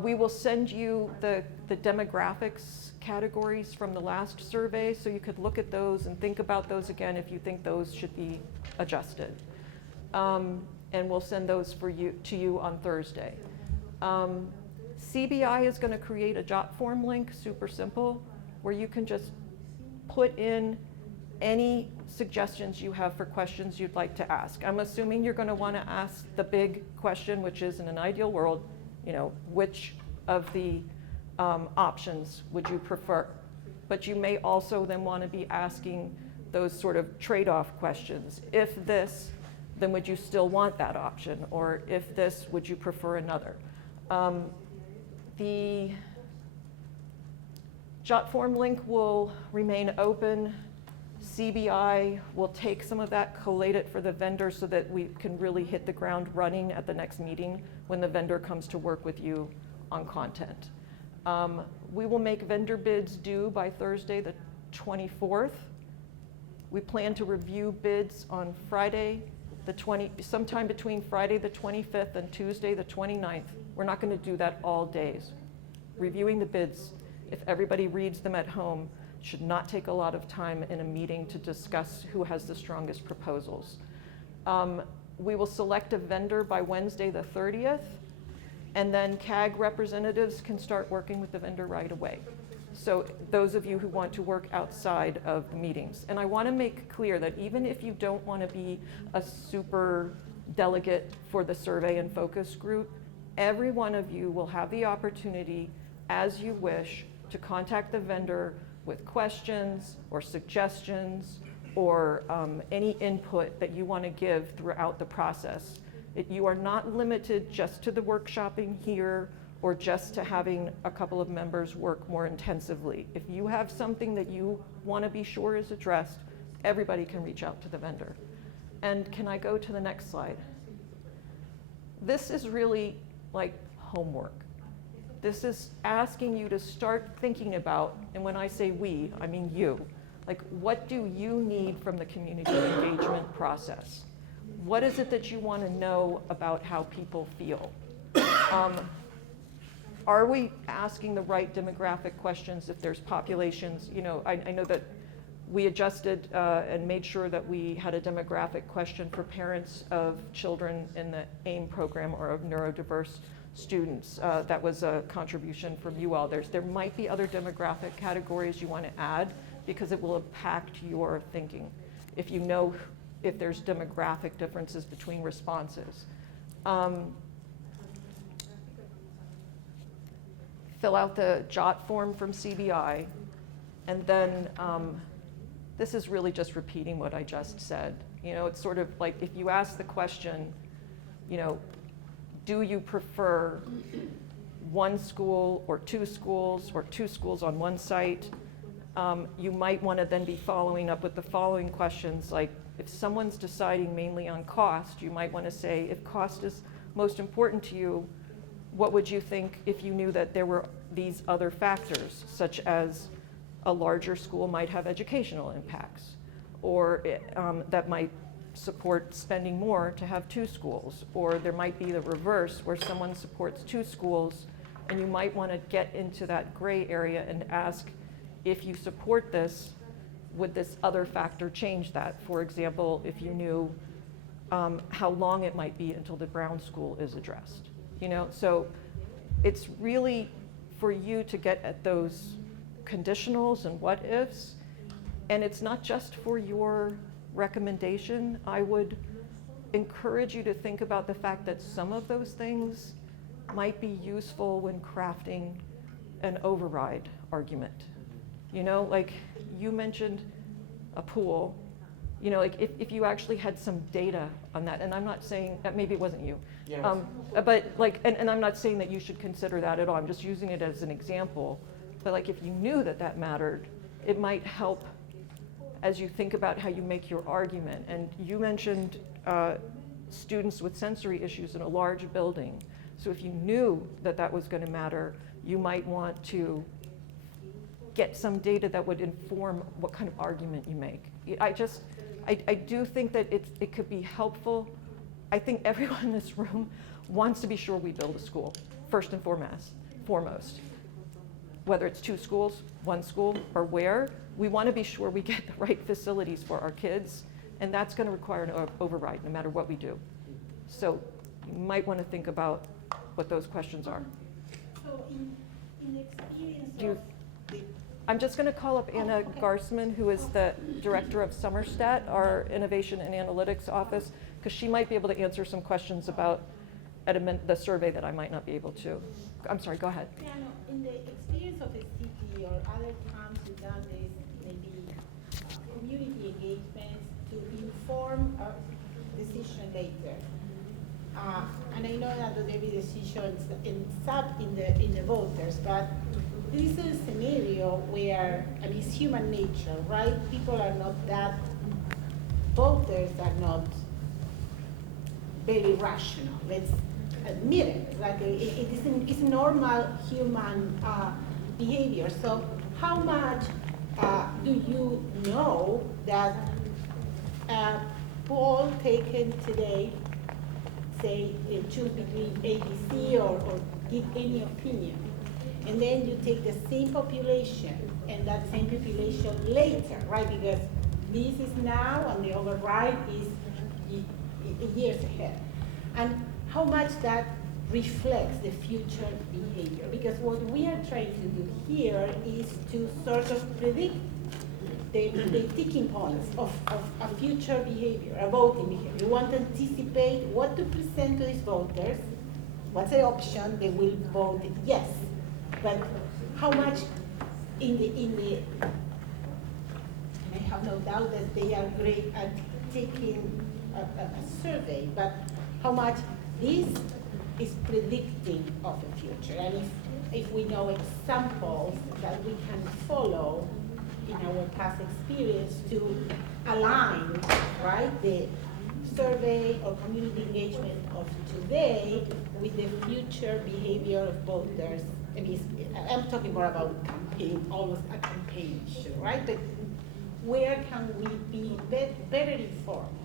we will send you the demographics categories from the last survey, so you could look at those and think about those again if you think those should be adjusted. And we'll send those to you on Thursday. CBI is going to create a jot form link, super simple, where you can just put in any suggestions you have for questions you'd like to ask. I'm assuming you're going to want to ask the big question, which is, in an ideal world, which of the options would you prefer? But you may also then want to be asking those sort of trade-off questions. If this, then would you still want that option? Or if this, would you prefer another? The jot form link will remain open. CBI will take some of that, collate it for the vendor so that we can really hit the ground running at the next meeting when the vendor comes to work with you on content. We will make vendor bids due by Thursday the 24th. We plan to review bids on Friday sometime between Friday the 25th and Tuesday the 29th. We're not going to do that all days. Reviewing the bids, if everybody reads them at home, should not take a lot of time in a meeting to discuss who has the strongest proposals. We will select a vendor by Wednesday the 30th, and then CAG representatives can start working with the vendor right away. So those of you who want to work outside of the meetings. And I want to make clear that even if you don't want to be a super delegate for the survey and focus group, every one of you will have the opportunity, as you wish, to contact the vendor with questions or suggestions or any input that you want to give throughout the process. You are not limited just to the workshopping here or just to having a couple of members work more intensively. If you have something that you want to be sure is addressed, everybody can reach out to the vendor. And can I go to the next slide? This is really like homework. This is asking you to start thinking about, and when I say we, I mean you, like what do you need from the community engagement process? What is it that you want to know about how people feel? Are we asking the right demographic questions if there's populations? I know that we adjusted and made sure that we had a demographic question for parents of children in the AIM program or of neurodiverse students. That was a contribution from you all. There might be other demographic categories you want to add because it will impact your thinking if you know if there's demographic differences between responses. Fill out the jot form from CBI, and then this is really just repeating what I just said. It's sort of like if you ask the question, do you prefer one school or two schools on one site? You might want to then be following up with the following questions, like if someone's deciding mainly on cost, you might want to say, if cost is most important to you, what would you think if you knew that there were these other factors, such as a larger school might have educational impacts, or that might support spending more to have 2 schools, or there might be the reverse where someone supports 2 schools and you might want to get into that gray area and ask, if you support this, would this other factor change that? For example, if you knew how long it might be until the Brown School is addressed. You know, so it's really for you to get at those conditionals and what ifs, and it's not just for your recommendation. I would encourage you to think about the fact that some of those things might be useful when crafting an override argument. You know, like you mentioned a pool, you know, like if you actually had some data on that, and I'm not saying that, maybe it wasn't you, but like, and I'm not saying that you should consider that at all, I'm just using it as an example, but like if you knew that that mattered, it might help as you think about how you make your argument. And you mentioned students with sensory issues in a large building. So if you knew that that was going to matter, you might want to get some data that would inform what kind of argument you make. I do think that it could be helpful. I think everyone in this room wants to be sure we build a school, first and foremost. Whether it's 2 schools, 1 school, or where, we want to be sure we get the right facilities for our kids, and that's going to require an override no matter what we do. So you might want to think about what those questions are. So in the experience Do you- of the I'm just going to call up Anna okay. Garsman, who is the director of Somerset, our Innovation and Analytics office, because she might be able to answer some questions about the survey that I might not be able to. I'm sorry, go ahead. Yeah, no, in the experience of the city or other towns who've done this, maybe community engagements to inform a decision later. And I know that there will be decisions in the voters, but this is a scenario where, I mean, it's human nature, right? People are not that, voters are not very rational. Let's admit it. Like it's normal human behavior. So how much do you know that a poll taken today, say choose between A, B, C, or give any opinion, and then you take the same population and that same population later, right? Because this is now and the override is years ahead. And how much that reflects the future behavior. Because what we are trying to do here is to sort of predict the ticking points of a future behavior, a voting behavior. We want to anticipate what to present to these voters, what's the option, they will vote yes. But how much in the and I have no doubt that they are great at taking a survey, but how much this is predicting of the future. And if we know examples that we can follow in our past experience to align, right, the survey or community engagement of today with the future behavior of voters. I mean, I'm talking more about campaign, almost a campaign issue, right? But where can we be better informed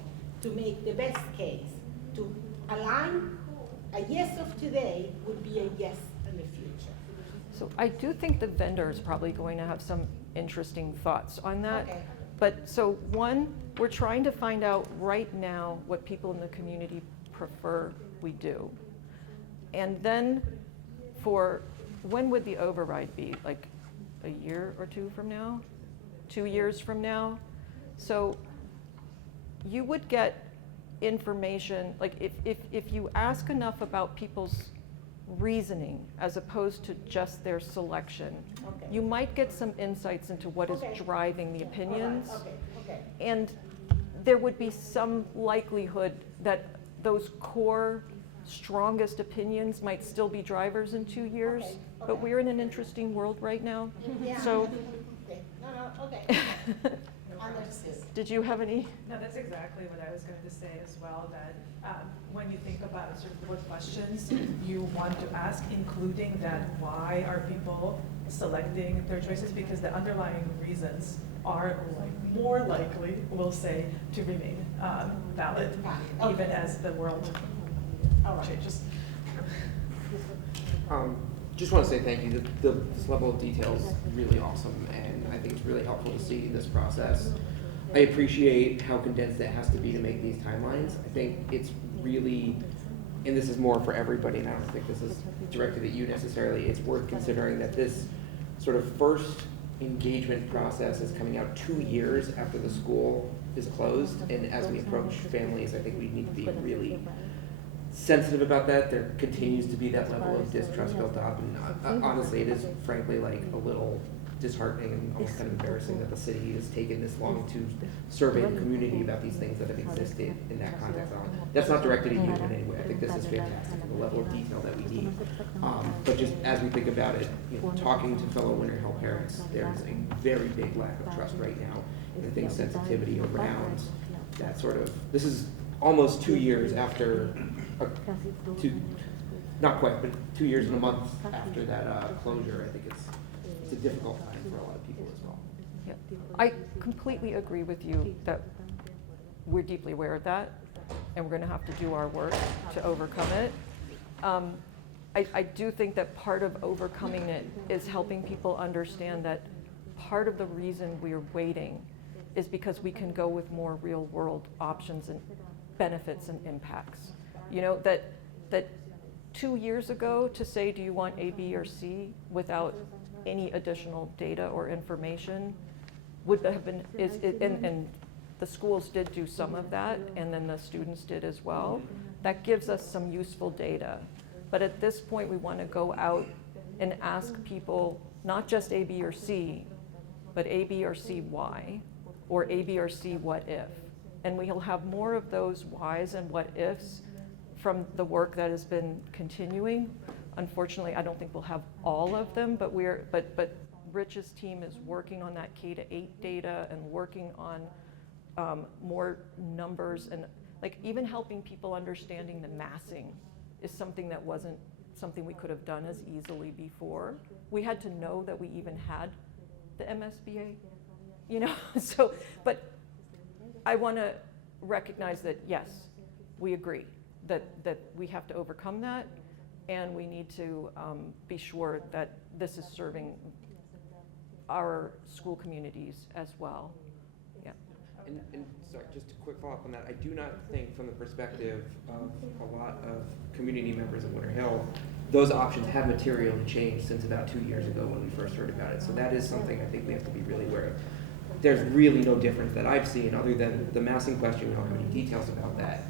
to make the best case, to align a yes of today would be a yes in the future. So I do think the vendor is probably going to have some interesting thoughts on that. Okay. But so one, we're trying to find out right now what people in the community prefer we do. And then for when would the override be? Like a year or 2 from now? 2 years from now? So you would get information, like if you ask enough about people's reasoning as opposed to just their selection, Okay. you might get some insights into what is Okay. driving the opinions. All right. Okay. And there would be some likelihood that those core strongest opinions might still be drivers in 2 years. Okay. But we're in an interesting world right now. Yeah. So Okay. No, okay. Understood. Did you have any? No, that's exactly what I was going to say as well, that when you think about sort of what questions you want to ask, including that why are people selecting their choices, because the underlying reasons are more likely, we'll say, to remain valid, even as the world changes. Just want to say thank you. This level of detail is really awesome, and I think it's really helpful to see this process. I appreciate how condensed it has to be to make these timelines. I think it's really, and this is more for everybody, and I don't think this is directed at you necessarily, it's worth considering that this sort of first engagement process is coming out 2 years after the school is closed, and as we approach families, I think we need to be really sensitive about that. There continues to be that level of distrust built up, and honestly, it is frankly like a little disheartening and almost kind of embarrassing that the city has taken this long to survey the community about these things that have existed in that context. That's not directed at you in any way. I think this is fantastic, the level of detail that we need. But just as we think about it, talking to fellow Winter Hill parents, there's a very big lack of trust right now, and I think sensitivity around that sort of, this is almost 2 years after, not quite, but 2 years and a month after that closure. I think it's a difficult time for a lot of people as well. Yeah. I completely agree with you that we're deeply aware of that, and we're going to have to do our work to overcome it. I do think that part of overcoming it is helping people understand that part of the reason we're waiting is because we can go with more real-world options and benefits and impacts. You know, that 2 years ago to say, do you want A, B, or C without any additional data or information would have been, and the schools did do some of that, and then the students did as well. That gives us some useful data. But at this point, we want to go out and ask people not just A, B, or C, but A, B, or C, why, or A, B, or C, what if. And we'll have more of those whys and what ifs from the work that has been continuing. Unfortunately, I don't think we'll have all of them, but but Rich's team is working on that K-8 data and working on more numbers, and like even helping people understanding the massing is something that wasn't something we could have done as easily before. We had to know that we even had the MSBA, you know. So, but I want to recognize that yes, we agree that we have to overcome that. And we need to be sure that this is serving our school communities as well. Yeah. And sorry, just a quick follow-up on that. I do not think from the perspective of a lot of community members in Winter Hill, those options have materially changed since about 2 years ago when we first heard about it. So that is something I think we have to be really aware of. There's really no difference that I've seen other than the massing question. We don't have any details about that.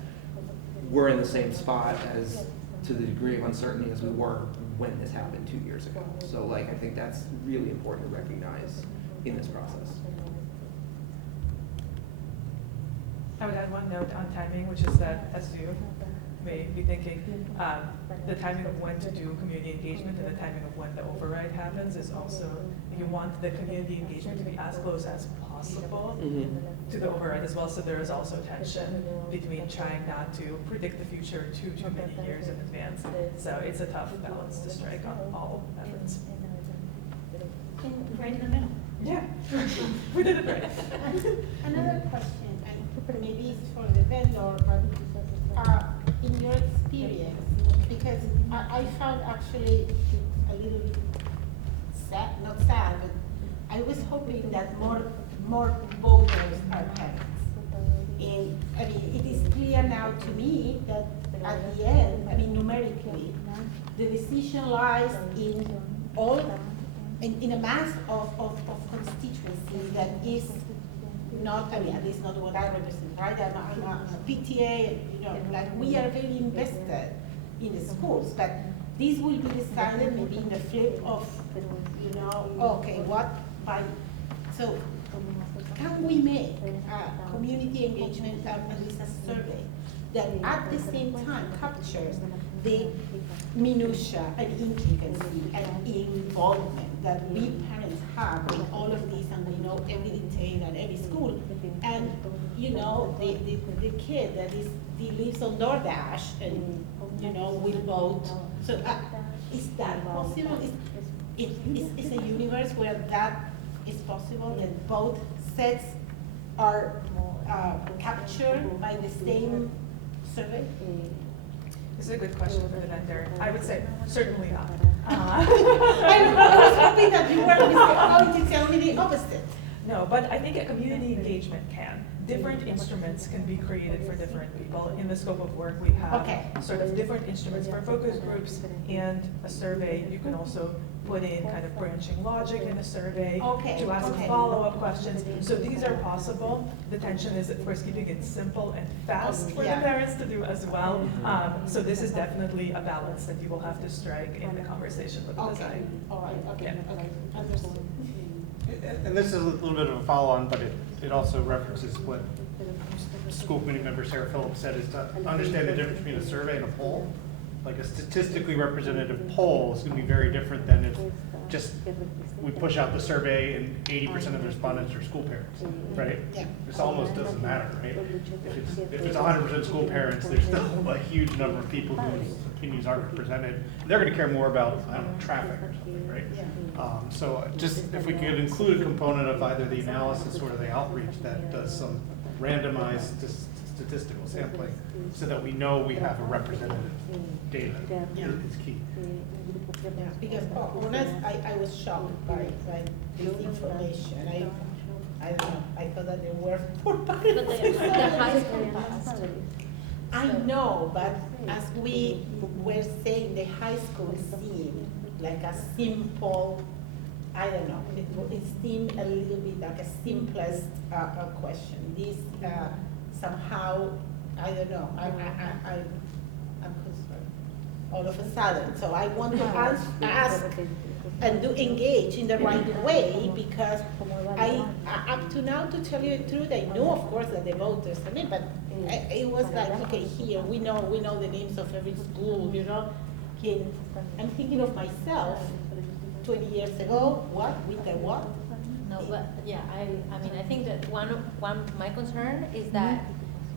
We're in the same spot as to the degree of uncertainty as we were when this happened 2 years ago. So like, I think that's really important to recognize in this process. I would add one note on timing, which is that as you may be thinking, the timing of when to do community engagement and the timing of when the override happens is also, you want the community engagement to be as close as possible to the override as well. So there is also tension between trying not to predict the future too many years in advance. So it's a tough balance to strike on all efforts. Right in the middle. Yeah, we did it right. Another question, and maybe it's for the vendor, but in your experience, because I found actually a little sad, not sad, but I was hoping that more voters are parents. And I mean, it is clear now to me that at the end, I mean, numerically, the decision lies in all, in a mass of constituencies that is not, I mean, at least not what I represent, right? I'm a PTA, you know, like we are very invested in the schools, but this will be decided maybe in the flip of, you know, okay, what by, so can we make a community engagement, at least a survey, that at the same time captures the minutia and intricacy and involvement that we parents have in all of this, and we know every detail at every school. And you know, the kid that he lives on DoorDash and you know will vote. So is that possible? Is a universe where that is possible, that both sets are captured by the same survey? This is a good question for the vendor. I would say certainly not. I was hoping that you were going to tell me the opposite. No, but I think a community engagement can. Different instruments can be created for different people. In the scope of work, we have sort of different instruments for focus groups and a survey. You can also put in kind of branching logic in a survey to ask follow-up questions. So these are possible. The tension is, of course, keeping it simple and fast for the parents to do as well. So this is definitely a balance that you will have to strike in the conversation with the design. All right, okay, understood. And this is a little bit of a follow-on, but it also references what school committee member Sarah Phillips said, is to understand the difference between a survey and a poll. Like a statistically representative poll is going to be very different than if just we push out the survey and 80% of the respondents are school parents, right? Yeah. This almost doesn't matter, right? If it's 100% school parents, there's still a huge number of people whose opinions aren't represented. They're going to care more about, I don't know, traffic or something, right? So just if we could include a component of either the analysis or the outreach that does some randomized statistical sampling so that we know we have a representative data is key. Yeah, because honest, I was shocked by this information. I don't know, I thought that there were more parents. But the high school passed. I know, but as we were saying, the high school seemed like a simple, I don't know, it seemed a little bit like a simplest question. This somehow, I don't know, I'm concerned all of a sudden. So I want to ask and to engage in the right way, because I up to now, to tell you the truth, I know of course that the voters, but it was like, okay, here we know the names of every school, you know. I'm thinking of myself 20 years ago, with the what? No, but yeah, I mean, I think that one my concern is that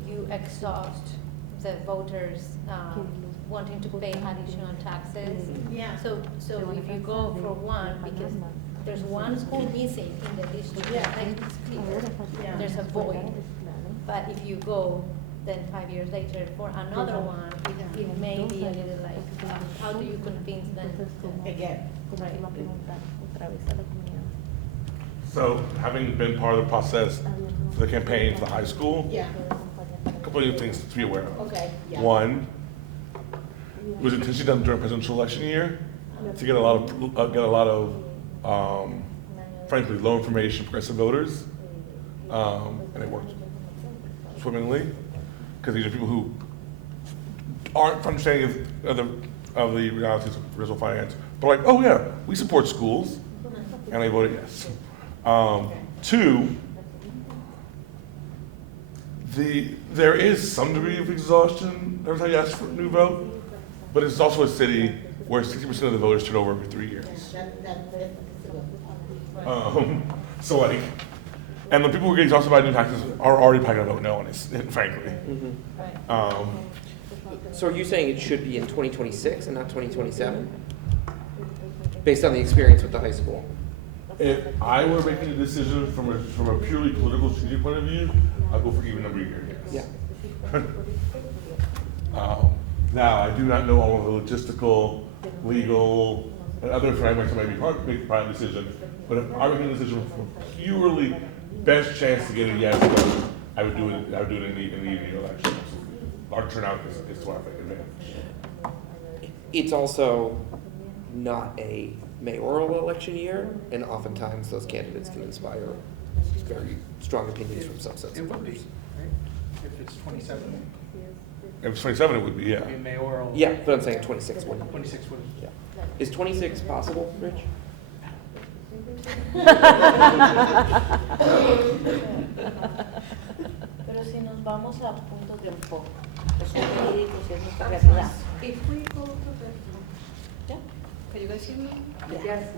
you exhaust the voters wanting to pay additional taxes. Yeah. So if you go for one, because there's one school missing in the district, there's a void. But if you go then 5 years later for another one, it may be a little like, how do you convince them? Again. Right. So, having been part of the process for the campaign for the high school, a couple of things to be aware of. Okay. Yeah. One, it was intentionally done during presidential election year to get a lot of frankly, low information progressive voters, and it worked swimmingly, because these are people who aren't understanding of the realities of regional finance, but like, oh yeah, we support schools, and they voted yes. Two, there is some degree of exhaustion every time you ask for a new vote, but it's also a city where 60% of the voters turn over every 3 years. So like, and the people who get exhausted by new taxes are already probably gonna vote no on it, frankly. So are you saying it should be in 2026 and not 2027? Based on the experience with the high school? If I were making a decision from a purely political strategic point of view, I'd go for even number year, yes. Yeah. Now, I do not know all of the logistical, legal, and other frameworks that might be make a private decision, but if I were making a decision from purely best chance to get a yes vote, I would do it in the evening election. Our turnout is to our advantage. It's also not a mayoral election year, and oftentimes those candidates can inspire very strong opinions from subsets of voters. If it's 27. If it's 27, it would be, yeah. I mean, mayoral. Yeah, but I'm saying 26 wouldn't. 26 would. Yeah. Is 26 possible, Rich? Pero si nos vamos a puntos de enfoque, que son jurídicos y es nuestra realidad. If we go you guys hear me? Yes,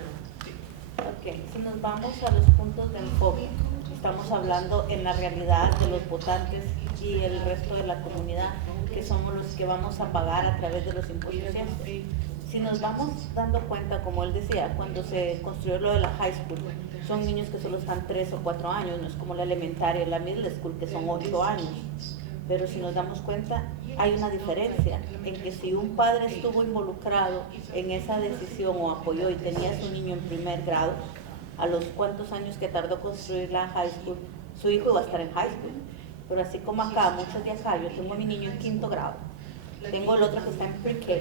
Ok, si nos vamos a los puntos de enfoque, estamos hablando en la realidad de los votantes y el resto de la comunidad, que somos los que vamos a pagar a través de los impuestos. Si nos vamos dando cuenta, como él decía, cuando se construyó lo de la high school, son niños que solo están 3 o 4 años, no es como la elementaria y la middle school, que son 8 años. Pero si nos damos cuenta, hay una diferencia en que si un padre estuvo involucrado en esa decisión o apoyó y tenía a su niño en primer grado, a los cuantos años que tardó construir la high school, su hijo iba a estar en high school. Pero así como acá, muchos de acá, yo tengo a mi niño en 5º grado, tengo el otro que está en pre-K,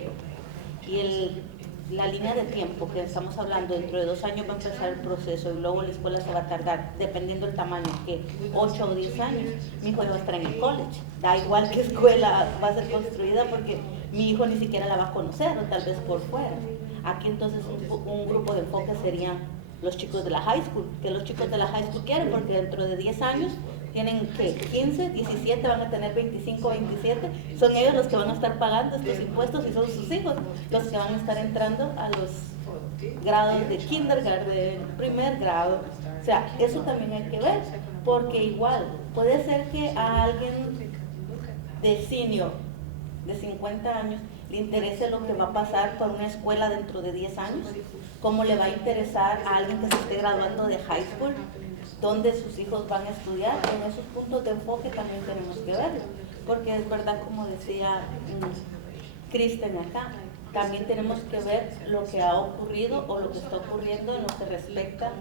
y la línea de tiempo que estamos hablando, dentro de 2 años va a empezar el proceso y luego la escuela se va a tardar, dependiendo del tamaño, que 8 o 10 años, mi hijo ya va a estar en el college. Da igual qué escuela va a ser construida porque mi hijo ni siquiera la va a conocer o tal vez por fuera. Aquí entonces un grupo de enfoque serían los chicos de la high school, que los chicos de la high school quieren porque dentro de 10 años tienen que 15, 17, van a tener 25, 27, son ellos los que van a estar pagando estos impuestos y son sus hijos los que van a estar entrando a los grados de kindergarten, primer grado. O sea, eso también hay que ver, porque igual puede ser que a alguien de senior, de 50 años, le interese lo que va a pasar por una escuela dentro de 10 años, cómo le va a interesar a alguien que se esté graduando de high school, dónde sus hijos van a estudiar. En esos puntos de enfoque también tenemos que verlo, porque es verdad, como decía Kristen acá, también tenemos que ver lo que ha ocurrido o lo que está ocurriendo en lo que respecta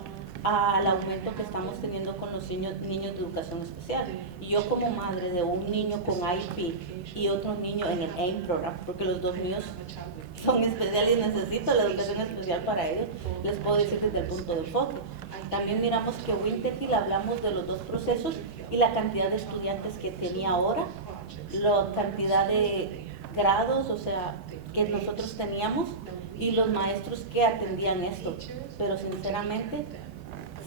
al aumento que estamos teniendo con los niños de educación especial. Y yo como madre de un niño con IEP y otro niño en el AIM program, porque los dos míos son especiales y necesito la educación especial para ellos, les puedo decir desde el punto de enfoque. También miramos que Winter Hill, hablamos de los 2 procesos y la cantidad de estudiantes que tenía ahora, la cantidad de grados, o sea, que nosotros teníamos y los maestros que atendían esto. Pero sinceramente,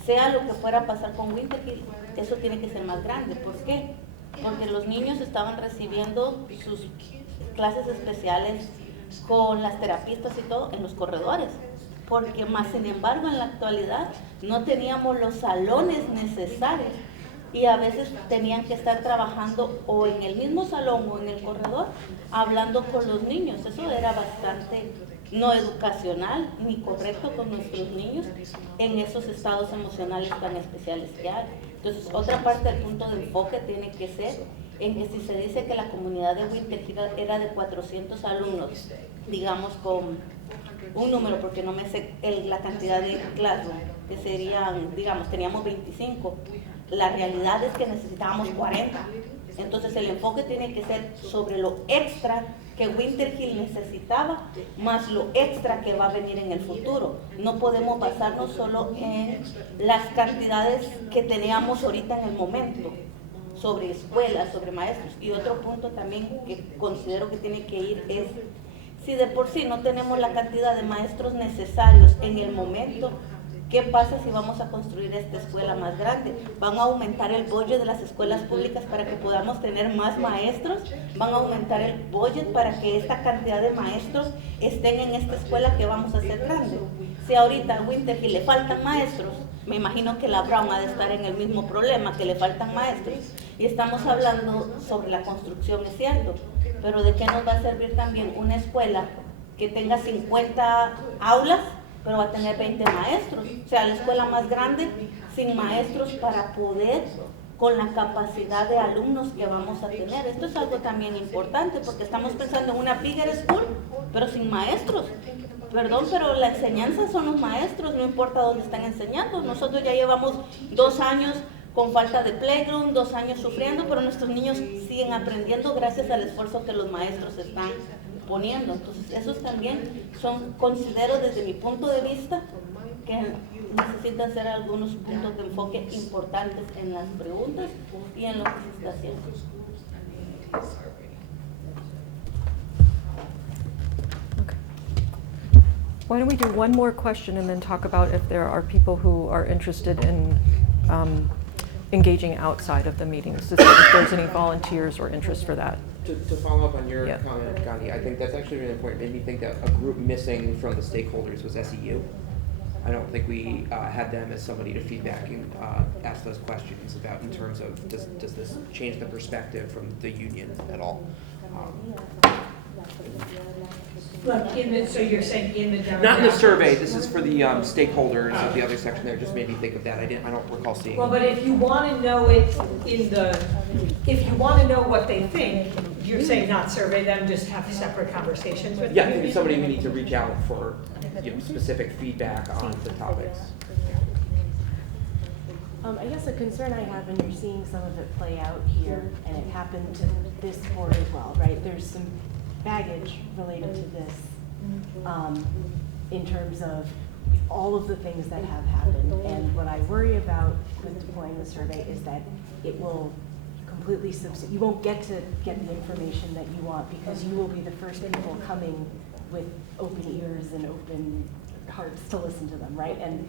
sea lo que fuera a pasar con Winter Hill, eso tiene que ser más grande. ¿Por qué? Porque los niños estaban recibiendo sus clases especiales con las terapistas y todo en los corredores. Porque más sin embargo en la actualidad no teníamos los salones necesarios y a veces tenían que estar trabajando o en el mismo salón o en el corredor hablando con los niños. Eso era bastante no educacional ni correcto con nuestros niños en esos estados emocionales tan especiales que hay. Entonces, otra parte del punto de enfoque tiene que ser en que si se dice que la comunidad de Winter Hill era de 400 alumnos, digamos con un número, porque no me sé la cantidad de classroom, que serían, digamos, teníamos 25, la realidad es que necesitábamos 40. Entonces el enfoque tiene que ser sobre lo extra que Winter Hill necesitaba, más lo extra que va a venir en el futuro. No podemos basarnos solo en las cantidades que teníamos ahorita en el momento, sobre escuelas, sobre maestros. Y otro punto también que considero que tiene que ir es, si de por sí no tenemos la cantidad de maestros necesarios en el momento, ¿qué pasa si vamos a construir esta escuela más grande? ¿Van a aumentar el budget de las escuelas públicas para que podamos tener más maestros? ¿Van a aumentar el budget para que esta cantidad de maestros estén en esta escuela que vamos a hacer grande? Si ahorita a Winter Hill le faltan maestros, me imagino que la Brown ha de estar en el mismo problema, que le faltan maestros. Y estamos hablando sobre la construcción, es cierto, pero ¿de qué nos va a servir también una escuela que tenga 50 aulas, pero va a tener 20 maestros? O sea, la escuela más grande sin maestros para poder, con la capacidad de alumnos que vamos a tener. Esto es algo también importante, porque estamos pensando en una bigger school, pero sin maestros. Perdón, pero la enseñanza son los maestros, no importa dónde están enseñando. Nosotros ya llevamos 2 años con falta de playground, 2 años sufriendo, pero nuestros niños siguen aprendiendo gracias al esfuerzo que los maestros están poniendo. Entonces, esos también son, considero desde mi punto de vista, que necesitan ser algunos puntos de enfoque importantes en las preguntas y en lo que se está haciendo. Why don't we do one more question and then talk about if there are people who are interested in engaging outside of the meetings, to see if there's any volunteers or interest for that. To follow up on your Yeah. comment, Gandhi, I think that's actually really important. It made me think that a group missing from the stakeholders was SEU. I don't think we had them as somebody to feedback and ask those questions about in terms of does this change the perspective from the union at all? Like so you're saying in the demographics? Not in the survey. This is for the stakeholders of the other section there. Just made me think of that. I don't recall seeing. Well, but if you want to know it if you want to know what they think, you're saying not survey them, just have separate conversations with them? Yeah, I think it's somebody we need to reach out for specific feedback on the topics. I guess a concern I have, and you're seeing some of it play out here, and it happened to this board as well, right? There's some baggage related to this in terms of all of the things that have happened. And what I worry about with deploying the survey is that it will completely you won't get to get the information that you want, because you will be the first people coming with open ears and open hearts to listen to them, right? And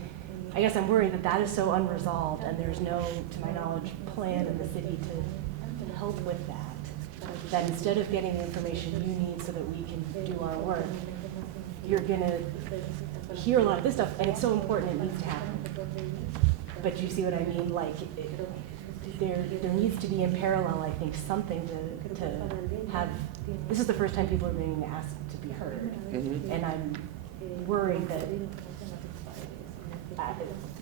I guess I'm worried that that is so unresolved, and there's no, to my knowledge, plan in the city to help with that. That instead of getting the information you need so that we can do our work, you're gonna hear a lot of this stuff, and it's so important it needs to happen. But you see what I mean? Like, there needs to be in parallel, I think, something to have. This is the first time people are being asked to be heard, and I'm worried that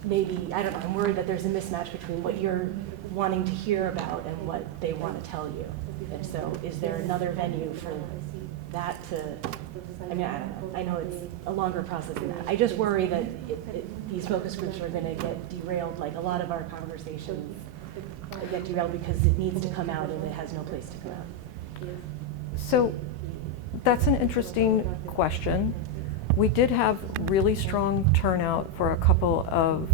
maybe, I don't know, I'm worried that there's a mismatch between what you're wanting to hear about and what they want to tell you. And so is there another venue for that to, I mean, I don't know. I know it's a longer process than that. I just worry that these focus groups are going to get derailed, like a lot of our conversations get derailed because it needs to come out and it has no place to come out. So that's an interesting question. We did have really strong turnout for a couple of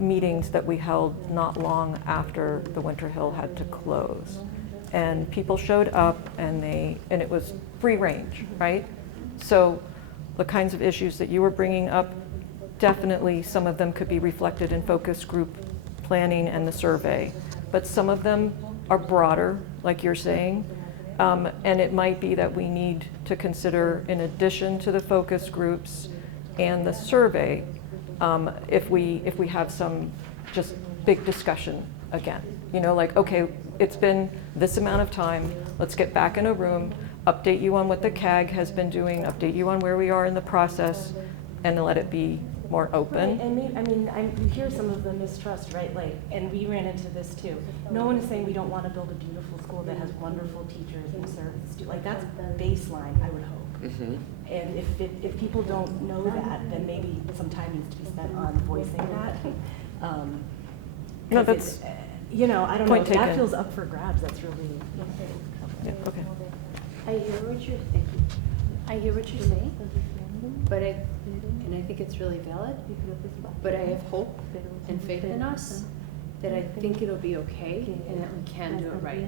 meetings that we held not long after the Winter Hill had to close. And people showed up and it was free range, right? So the kinds of issues that you were bringing up, definitely some of them could be reflected in focus group planning and the survey. But some of them are broader, like you're saying. And it might be that we need to consider, in addition to the focus groups and the survey, if we have some just big discussion again. You know, like, okay, it's been this amount of time, let's get back in a room, update you on what the CAG has been doing, update you on where we are in the process, and let it be more open. Right, and maybe, I mean, you hear some of the mistrust, right? Like, and we ran into this too. No one is saying we don't want to build a beautiful school that has wonderful teachers and serve the students. Like, that's baseline, I would hope. And if people don't know that, then maybe some time needs to be spent on voicing that. No, that's you know, I don't know. point If that taken. feels up for grabs, that's really. Yeah, okay. I hear what you're saying, but I think it's really valid, but I have hope and faith in us that I think it'll be okay and that we can do it right.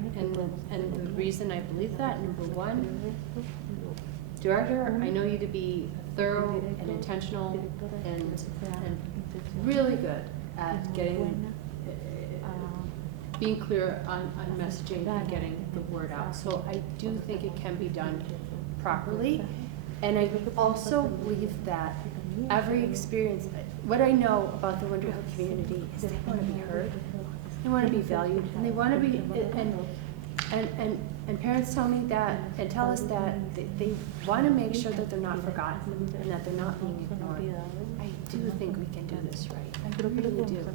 And the reason I believe that, number one, Director, I know you to be thorough and intentional and really good at being clear on messaging and getting the word out. So I do think it can be done properly. And I also believe that every experience, what I know about the Winter Hill community is they want to be heard, they want to be valued, and they want to be, and parents tell me that, and tell us that they want to make sure that they're not forgotten and that they're not being ignored. I do think we can do this right. I really do.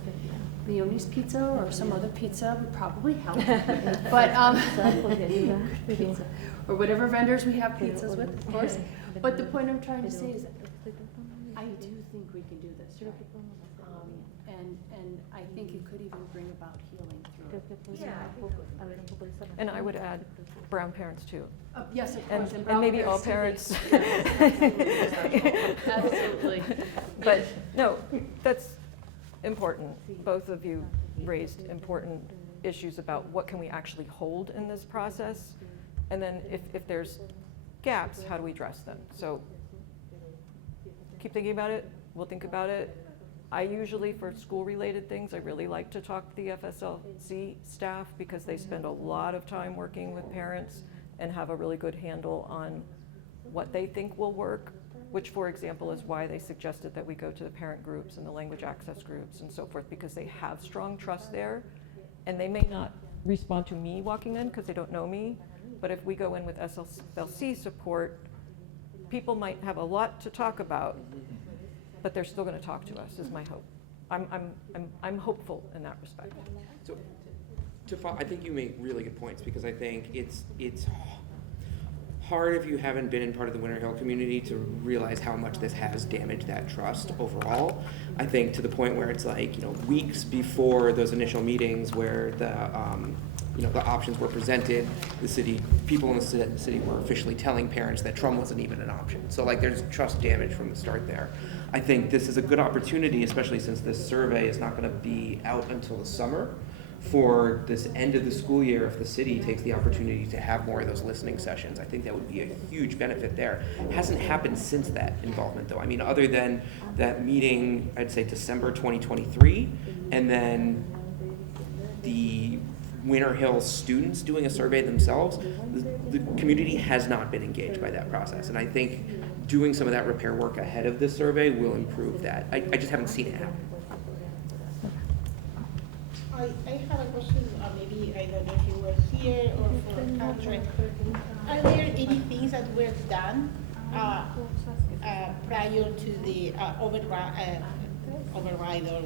Leone's Pizza or some other pizza would probably help, but pizza, or whatever vendors we have pizzas with, of course. But the point I'm trying to say is, I do think we can do this right, and I think it could even bring about healing through it. And I would add brown parents too. Yes, of course, And maybe all parents. Absolutely. But no, that's important. Both of you raised important issues about what can we actually hold in this process, and then if there's gaps, how do we address them? So keep thinking about it. We'll think about it. I usually, for school-related things, I really like to talk to the FSLC staff because they spend a lot of time working with parents and have a really good handle on what they think will work, which, for example, is why they suggested that we go to the parent groups and the language access groups and so forth, because they have strong trust there. And they may not respond to me walking in because they don't know me, but if we go in with SLC support, people might have a lot to talk about, but they're still going to talk to us, is my hope. I'm hopeful in that respect. So, I think you make really good points, because I think it's hard if you haven't been in part of the Winter Hill community to realize how much this has damaged that trust overall. I think to the point where it's like, weeks before those initial meetings where the options were presented, people in the city were officially telling parents that Trump wasn't even an option. So like there's trust damage from the start there. I think this is a good opportunity, especially since this survey is not going to be out until the summer, for this end of the school year, if the city takes the opportunity to have more of those listening sessions. I think that would be a huge benefit there. It hasn't happened since that involvement, though. I mean, other than that meeting, I'd say December 2023, and then the Winter Hill students doing a survey themselves, the community has not been engaged by that process. And I think doing some of that repair work ahead of this survey will improve that. I just haven't seen it happen. I have a question, maybe, I don't know if you were here or for Andre. Are there any things that were done prior to the override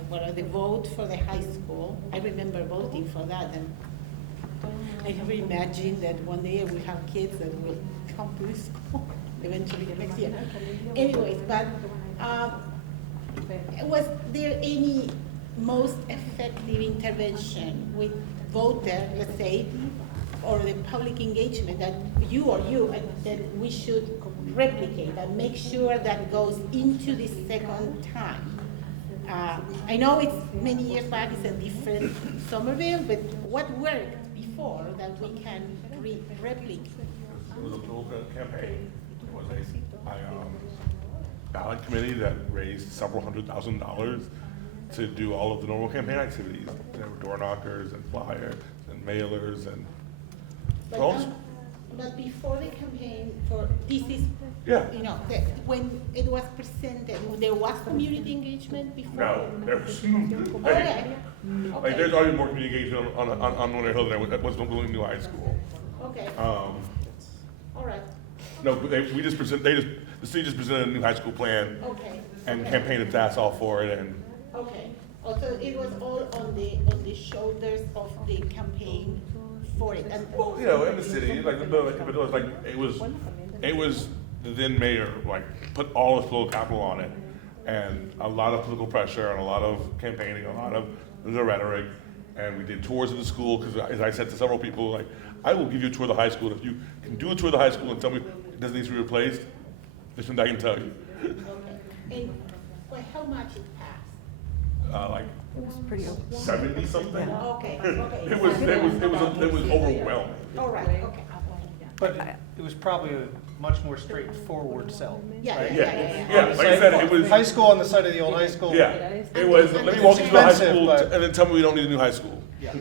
or the vote for the high school? I remember voting for that, and I never imagined that one day we have kids that will come to the school eventually next year. Anyways, but was there any most effective intervention with voter, let's say, or the public engagement that that we should replicate and make sure that goes into the second time? I know it's many years back, it's a different Somerville, but what worked before that we can replicate? It was a political campaign. It was a ballot committee that raised several $100,000 to do all of the normal campaign activities. There were door knockers and flyers and mailers and. But before the campaign, when it was presented, there was community engagement before? No, there was no. Okay. Like there's already more community engagement on Winter Hill than there was when we knew high school. Okay. All right. No, the city just presented a new high school plan. Okay. And campaigned its ass off for it and. Okay. Also, it was all on the shoulders of the campaign for it. And well, in the city, it was the then mayor put all his political capital on it, and a lot of political pressure and a lot of campaigning, a lot of the rhetoric, and we did tours of the school because, as I said to several people, I will give you a tour of the high school if you can do a tour of the high school and tell me it doesn't need to be replaced. There's something I can tell you. Okay. And how much it passed? It was pretty 70 something. Yeah. Okay. It was overwhelming. All right. Okay. But it was probably a much more straightforward sell. Yeah. Right? Yeah. Like I said, it was high school on the side of the old high school. Yeah. It was. Let me walk you to the high school Expensive, and then tell me we don't need a new high school. Yeah.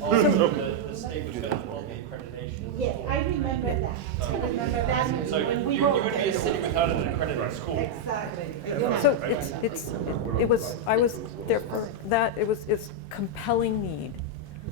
Also, the state was going to all the accreditation. Yes, I remember that. I remember that. So when we you wouldn't be a city without an accredited school. Exactly. So I was there for that. It's compelling need,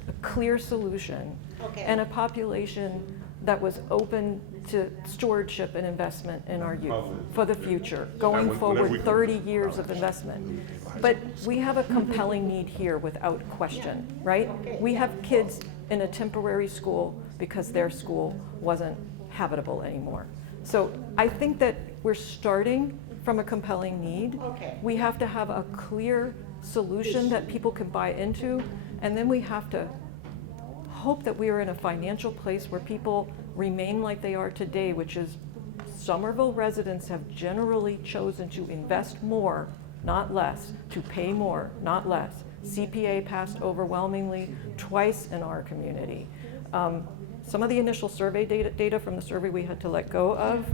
a clear solution, and a population that was open to stewardship and investment in our youth for the future, going forward 30 years of investment. But we have a compelling need here without question, right? We have kids in a temporary school because their school wasn't habitable anymore. So I think that we're starting from a compelling need. We have to have a clear solution that people can buy into, and then we have to hope that we are in a financial place where people remain like they are today, which is Somerville residents have generally chosen to invest more, not less, to pay more, not less. CPA passed overwhelmingly twice in our community. Some of the initial survey data from the survey we had to let go of,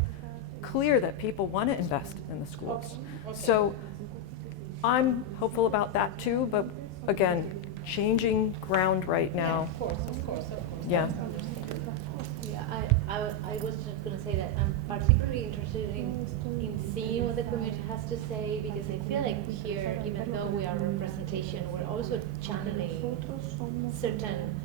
clear that people want to invest in the schools. So I'm hopeful about that too, but again, changing ground right now. Of course. Yeah. Yeah, I was just gonna say that I'm particularly interested in seeing what the community has to say, because I feel like here, even though we are representation, we're also channeling certain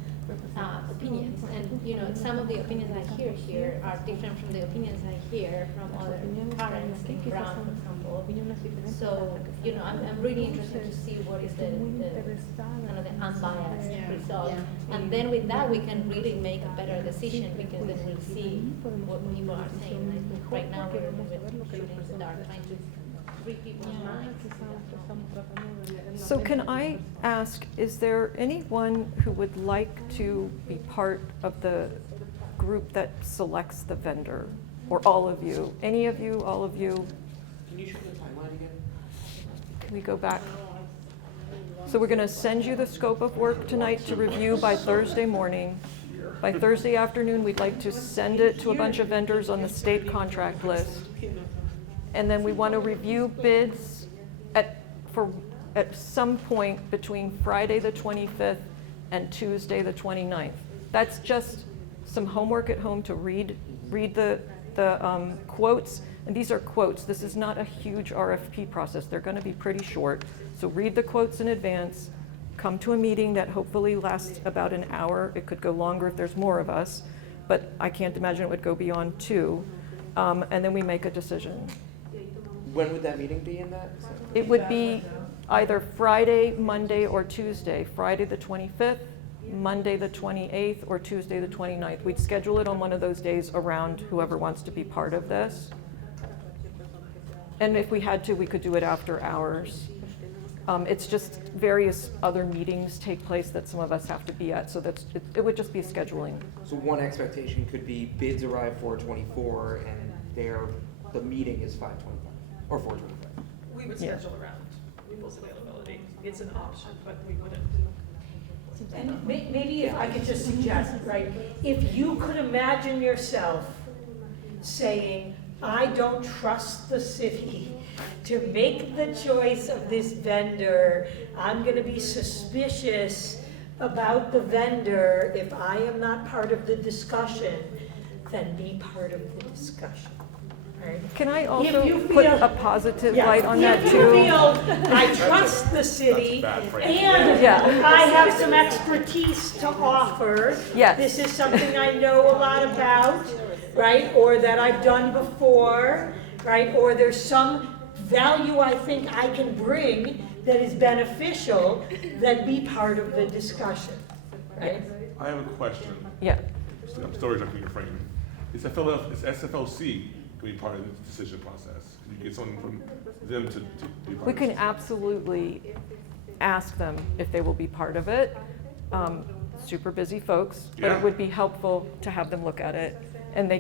opinions. And, you know, some of the opinions I hear here are different from the opinions I hear from other parents in Brown, for example. So, you know, I'm really interested to see what is the kind of the unbiased result. And then with that, we can really make a better decision, because then we'll see what people are saying. Like, right now, we're shooting in the dark, trying to read people's minds. So can I ask, is there anyone who would like to be part of the group that selects the vendor? Or all of you? Any of you, all of you? Can you show the timeline again? Can we go back? So we're going to send you the scope of work tonight to review by Thursday morning. By Thursday afternoon, we'd like to send it to a bunch of vendors on the state contract list. And then we want to review bids at some point between Friday the 25th and Tuesday the 29th. That's just some homework at home to read the quotes. And these are quotes. This is not a huge RFP process. They're going to be pretty short. So read the quotes in advance. Come to a meeting that hopefully lasts about an hour. It could go longer if there's more of us, but I can't imagine it would go beyond 2. And then we make a decision. When would that meeting be in that? It would be either Friday, Monday, or Tuesday. Friday the 25th, Monday the 28th, or Tuesday the 29th. We'd schedule it on one of those days around whoever wants to be part of this. And if we had to, we could do it after hours. It's just various other meetings take place that some of us have to be at, so it would just be scheduling. So one expectation could be bids arrive 4/24 and the meeting is 5/25 or 4/25. We would schedule around people's availability. It's an option, but we wouldn't. And maybe if I could just suggest, right, if you could imagine yourself saying, I don't trust the city to make the choice of this vendor, I'm going to be suspicious about the vendor if I am not part of the discussion, then be part of the discussion. Right? Can I also put a positive light on that too? If you feel, I trust the city, and I have some expertise to offer, this is something I know a lot about, right, or that I've done before, right, or there's some value I think I can bring that is beneficial, then be part of the discussion, right? I have a question. Yeah. I'm still trying to your framing. Is SFLC going to be part of the decision process? Can you get something from them to be part We of can this? absolutely ask them if they will be part of it. Super busy folks, but it would be helpful to have them look at it, and they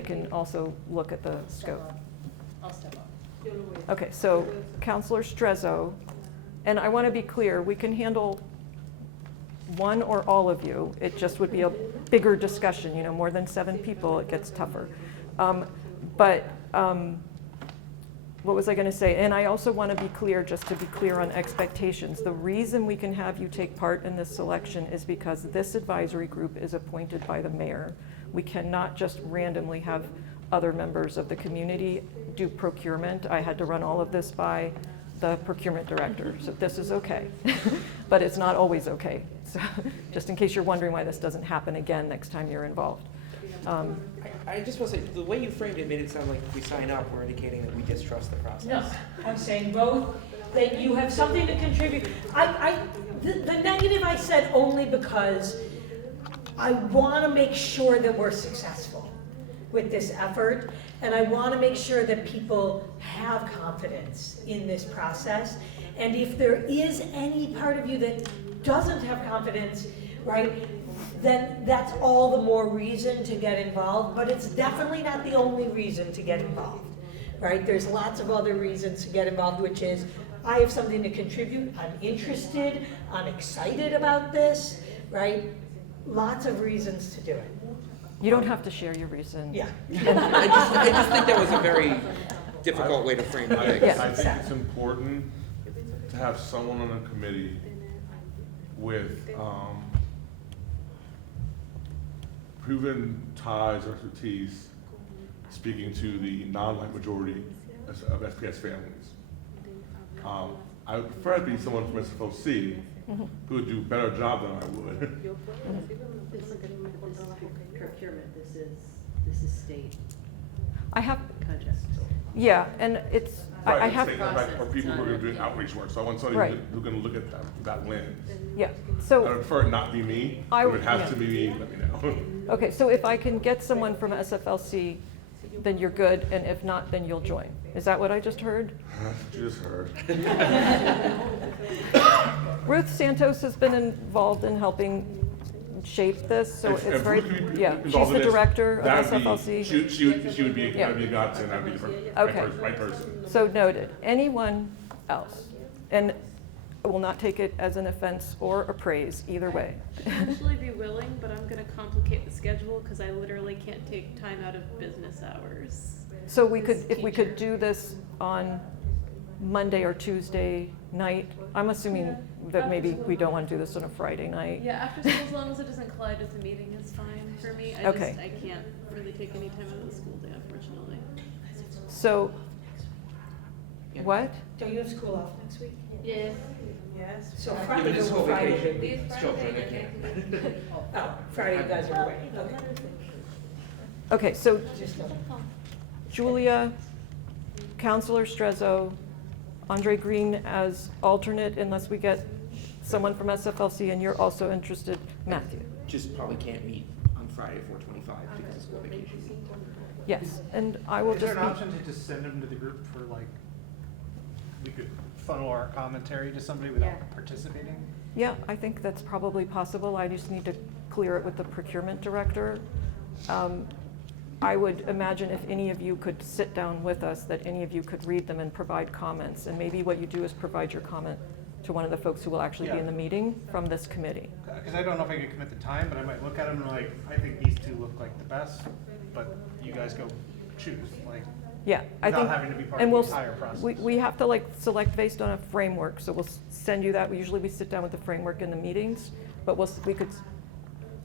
can also look at the scope. I'll step up. Okay, so Counselor Strezzo, and I want to be clear, we can handle one or all of you. It just would be a bigger discussion, more than 7 people, it gets tougher. What was I going to say? And I also want to be clear, just to be clear on expectations. The reason we can have you take part in this selection is because this advisory group is appointed by the mayor. We cannot just randomly have other members of the community do procurement. I had to run all of this by the procurement director, so this is okay. But it's not always okay. So just in case you're wondering why this doesn't happen again next time you're involved. I just want to say, the way you framed it made it sound like if we sign up, we're indicating that we distrust the process. No, I'm saying both, that you have something to contribute. The negative I said only because I want to make sure that we're successful with this effort, and I want to make sure that people have confidence in this process. And if there is any part of you that doesn't have confidence, right, then that's all the more reason to get involved, but it's definitely not the only reason to get involved, right? There's lots of other reasons to get involved, which is, I have something to contribute, I'm interested, I'm excited about this, right? Lots of reasons to do it. You don't have to share your reason. Yeah. I just think that was a very difficult way to frame things. I think it's important to have someone on the committee with proven ties or expertise speaking to the non-white majority of SPS families. I would prefer it be someone from SFOC who would do a better job than I would. This is procurement, this is state I have, contract. yeah, and it's, I have, For people who are doing outreach work, so I want somebody Right. who can look at that lens. yeah, I so, would prefer it not be me. I If it has yeah. to be me, let me know. okay, so if I can get someone from SFLC, then you're good, and if not, then you'll join. Is that what I just heard? That's what you just heard. Ruth Santos has been involved in helping shape this, so If it's very, Ruth could be yeah, she's involved the in this, director of that'd be- SFLC. She would be, Yeah. that'd be a godsend, that'd be the Okay. right person. So noted. Anyone else? And I will not take it as an offense or a praise, either way. Potentially be willing, but I'm gonna complicate the schedule because I literally can't take time out of business hours. So we could, As if we could teacher. do this on Monday or Tuesday night, I'm assuming that maybe we don't want to do this on a Friday night. Yeah, after school, as long as it doesn't collide with the meeting, is fine for me. Okay. I can't really take any time out of the school day, unfortunately. So, what? Do you have school off next week? Yes. Yes. So Even Friday, this school vacation, This children, Friday, I the can't. Oh, Friday you guys are away, okay. Okay, so Just Julia, Counselor Strezzo, Andre Green as alternate unless we get someone from SFLC, and you're also interested, Matthew. Just probably can't meet on Friday 4/25 because of school vacation. Yes, and I will Is there just an be, option to just send them to the group for like, we could funnel our commentary to somebody without participating? yeah, I think that's probably possible. I just need to clear it with the procurement director. I would imagine if any of you could sit down with us, that any of you could read them and provide comments. And maybe what you do is provide your comment to one of the folks who will actually be in the meeting from this committee. Because I don't know if I could commit the time, but I might look at them and like, I think these two look like the best, but you guys go choose, like, Yeah, I without think, having to be part and of the we'll, entire process. we have to like select based on a framework, so we'll send you that. Usually we sit down with the framework in the meetings, but we could,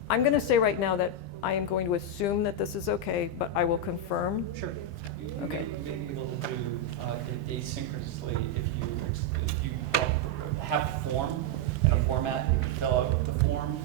I'm gonna say right now that I am going to assume that this is okay, but I will confirm. Sure. You Okay. may be able to do it asynchronously if you have a form in a format, you can fill out the form.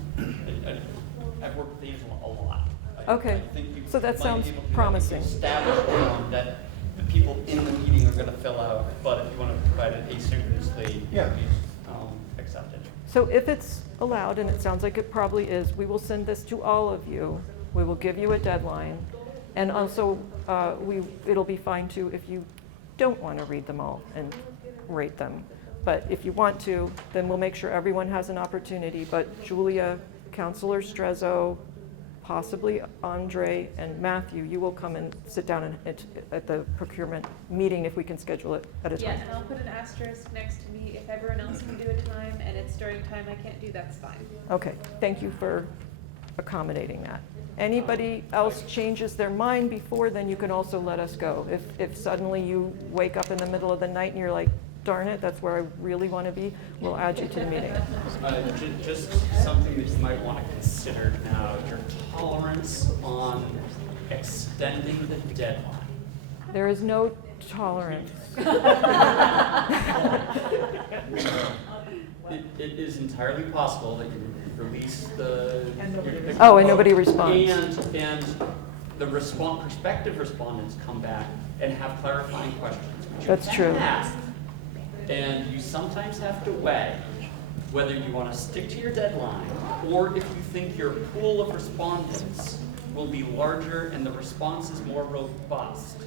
I've worked with Angela a lot. Okay. I think you So that might sounds be able to do that. promising. Establish a form that the people in the meeting are gonna fill out, but if you wanna provide it asynchronously, Yeah. please accept it. So if it's allowed, and it sounds like it probably is, we will send this to all of you. We will give you a deadline. And also, it'll be fine too if you don't want to read them all and rate them. But if you want to, then we'll make sure everyone has an opportunity. But Julia, Counselor Strezzo, possibly Andre, and Matthew, you will come and sit down at the procurement meeting if we can schedule it at a Yeah, time. and I'll put an asterisk next to me. If everyone else can do a time and it's during time I can't do, that's fine. Okay, thank you for accommodating that. Anybody else changes their mind before, then you can also let us go. If suddenly you wake up in the middle of the night and you're like, darn it, that's where I really want to be, we'll add you to the meeting. Just something that you might want to consider now, your tolerance on extending the deadline. There is no tolerance. It is entirely possible that you release the. Oh, and nobody responds. And the prospective respondents come back and have clarifying questions. which you That's can true. ask. And you sometimes have to weigh whether you want to stick to your deadline or if you think your pool of respondents will be larger and the response is more robust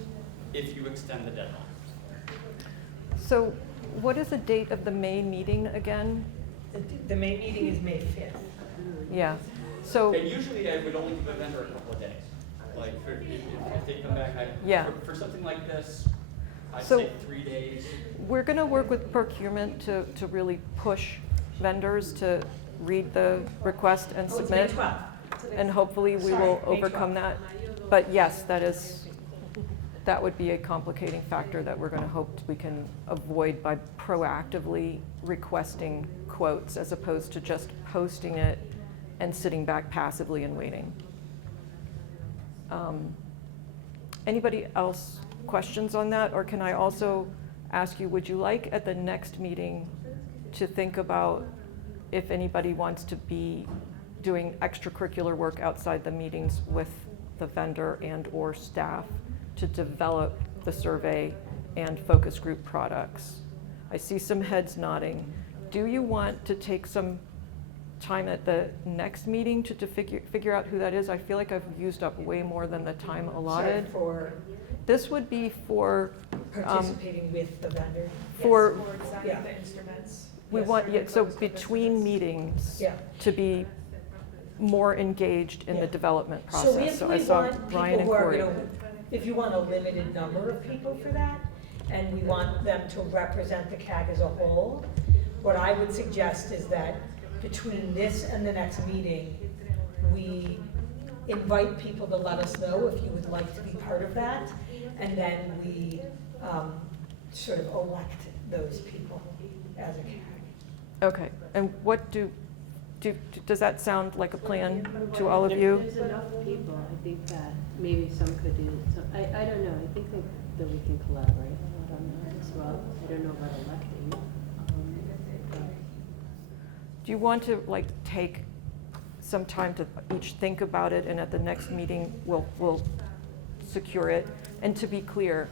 if you extend the deadline. So what is the date of the May meeting again? The main meeting is May 5th. Yeah, so, And usually I would only give a vendor a couple of days. Like, if they come back, Yeah. for something like this, I'd So- say 3 days. we're going to work with procurement to really push vendors to read the request and Oh, it's May submit. 12th. And hopefully we will Sorry, May overcome 12th. that. But yes, that is that would be a complicating factor that we're going to hope we can avoid by proactively requesting quotes as opposed to just posting it and sitting back passively and waiting. Anybody else questions on that? Or can I also ask you, would you like at the next meeting to think about if anybody wants to be doing extracurricular work outside the meetings with the vendor and or staff to develop the survey and focus group products? I see some heads nodding. Do you want to take some time at the next meeting to figure out who that is? I feel like I've used up way more than the time allotted. For This would be for participating with the vendor. for Or designing the instruments. we want so between meetings to be more engaged in the development process. So I if we saw want Ryan people and who are, Corey. if you want a limited number of people for that, and we want them to represent the CAG as a whole, what I would suggest is that between this and the next meeting, we invite people to let us know if you would like to be part of that, and then we sort of elect those people as a CAG. Okay, and what does that sound like a plan to all of you? There's enough people, I think that maybe some could do, I don't know, I think that we can collaborate a lot on that as well. I don't know about electing. Do you want to like take some time to each think about it, and at the next meeting we'll secure it? And to be clear,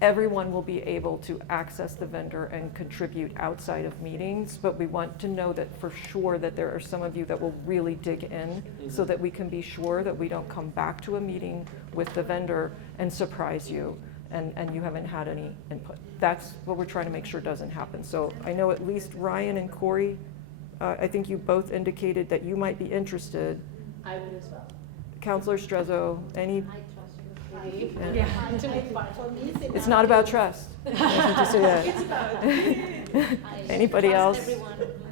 everyone will be able to access the vendor and contribute outside of meetings, but we want to know that for sure that there are some of you that will really dig in so that we can be sure that we don't come back to a meeting with the vendor and surprise you and you haven't had any input. That's what we're trying to make sure doesn't happen. So I know at least Ryan and Corey, I think you both indicated that you might be interested. I would as well. Counselor Strezzo, any? Yeah. It's not about trust. Just say that. It's about Anybody else? No,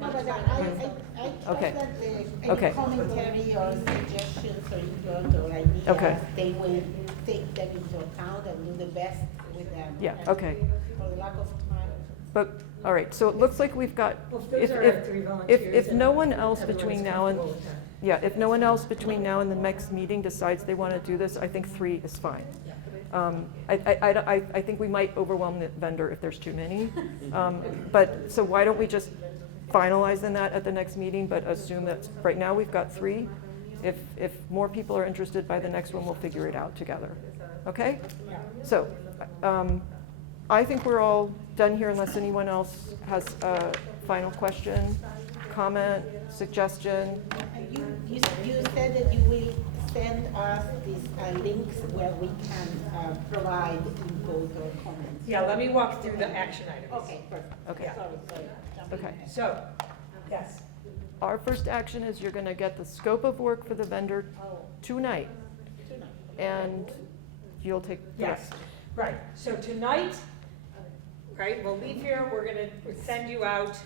but I trust Okay. that Okay. any commentary or suggestions or input or ideas, Okay. they will take them into account and do the best with them. Yeah, And okay. For the lack of time. But, all right, so it looks like we've got, Well, if those are our three volunteers, if no then one else everyone's between now and, comfortable with that. yeah, if no one else between now and the next meeting decides they want to do this, I think 3 is fine. I think we might overwhelm the vendor if there's too many. But, so why don't we just finalize in that at the next meeting, but assume that right now we've got 3. If more people are interested by the next one, we'll figure it out together. Okay? So, I think we're all done here unless anyone else has a final question, comment, suggestion. You said that you will send us these links where we can provide input or comments. Yeah, let me walk through the action items. Okay, perfect. Okay. Yeah, sorry. Okay. So, yes. Our first action is you're going to get the scope of work for the vendor tonight. And you'll take the Yes, rest. right. So tonight, right, we'll leave here, we're gonna send you out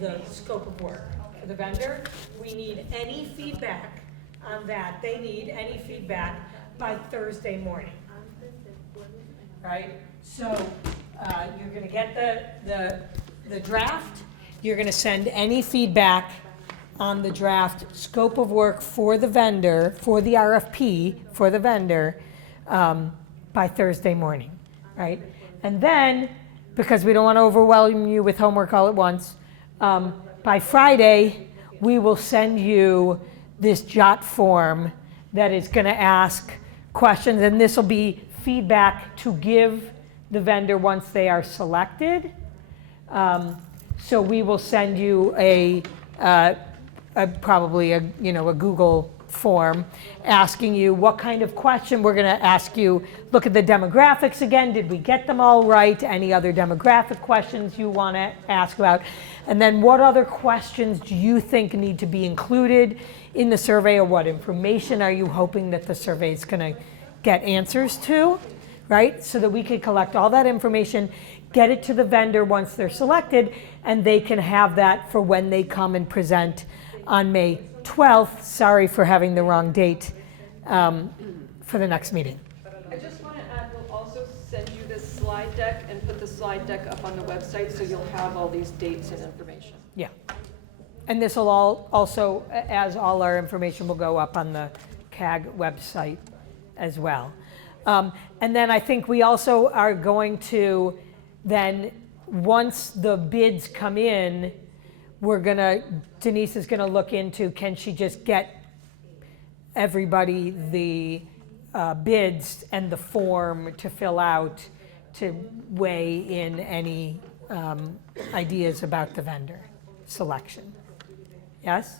the scope of work for the vendor. We need any feedback on that. They need any feedback by Thursday morning. Right? So you're gonna get the draft. You're gonna send any feedback on the draft scope of work for the vendor, for the RFP, for the vendor, by Thursday morning, right? And then, because we don't want to overwhelm you with homework all at once, by Friday, we will send you this JOT form that is going to ask questions, and this will be feedback to give the vendor once they are selected. So we will send you probably a Google form asking you what kind of question. We're going to ask you, look at the demographics again. Did we get them all right? Any other demographic questions you want to ask about? And then what other questions do you think need to be included in the survey, or what information are you hoping that the survey is going to get answers to, right? So that we can collect all that information, get it to the vendor once they're selected, and they can have that for when they come and present on May 12th. Sorry for having the wrong date for the next meeting. I just want to add slide deck and put the slide deck up on the website, so you'll have all these dates and information. Yeah. And this will all also, as all our information will go up on the CAG website as well. And then I think we also are going to then, once the bids come in, Denise is gonna look into, can she just get everybody the bids and the form to fill out to weigh in any ideas about the vendor selection. Yes?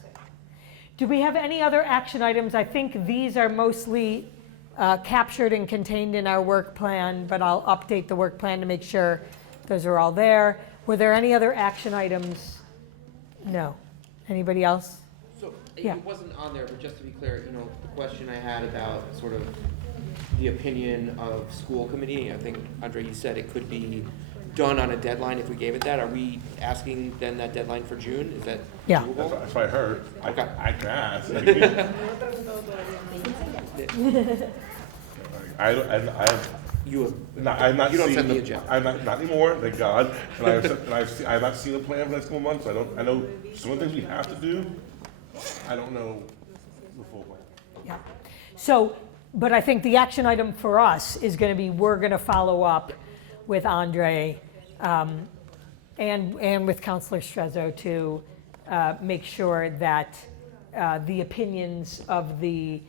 Do we have any other action items? I think these are mostly captured and contained in our work plan, but I'll update the work plan to make sure those are all there. Were there any other action items? No. Anybody else? So Yeah. it wasn't on there, but just to be clear, you know, the question I had about sort of the opinion of school committee, I think, Andre, you said it could be done on a deadline if we gave it that. Are we asking then that deadline for June? Is that Yeah. doable? That's what I heard. Okay. I can ask. I've not You don't seen set the agenda. not anymore, thank God. And I've not seen a plan for the next couple months. I know some of the things we have to do. I don't know the full plan. Yeah. So, but I think the action item for us is going to be, we're going to follow up with Andre and with Counselor Strezzo to make sure that the opinions of the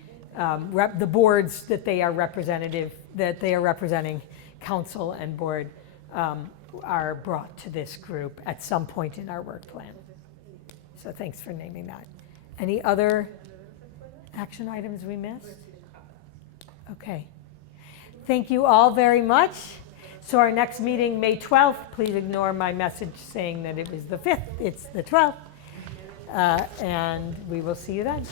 boards that they are representing, council and board, are brought to this group at some point in our work plan. So thanks for naming that. Any other action items we missed? Okay. Thank you all very much. So our next meeting, May 12th, please ignore my message saying that it was the 5th, it's the 12th. And we will see you then.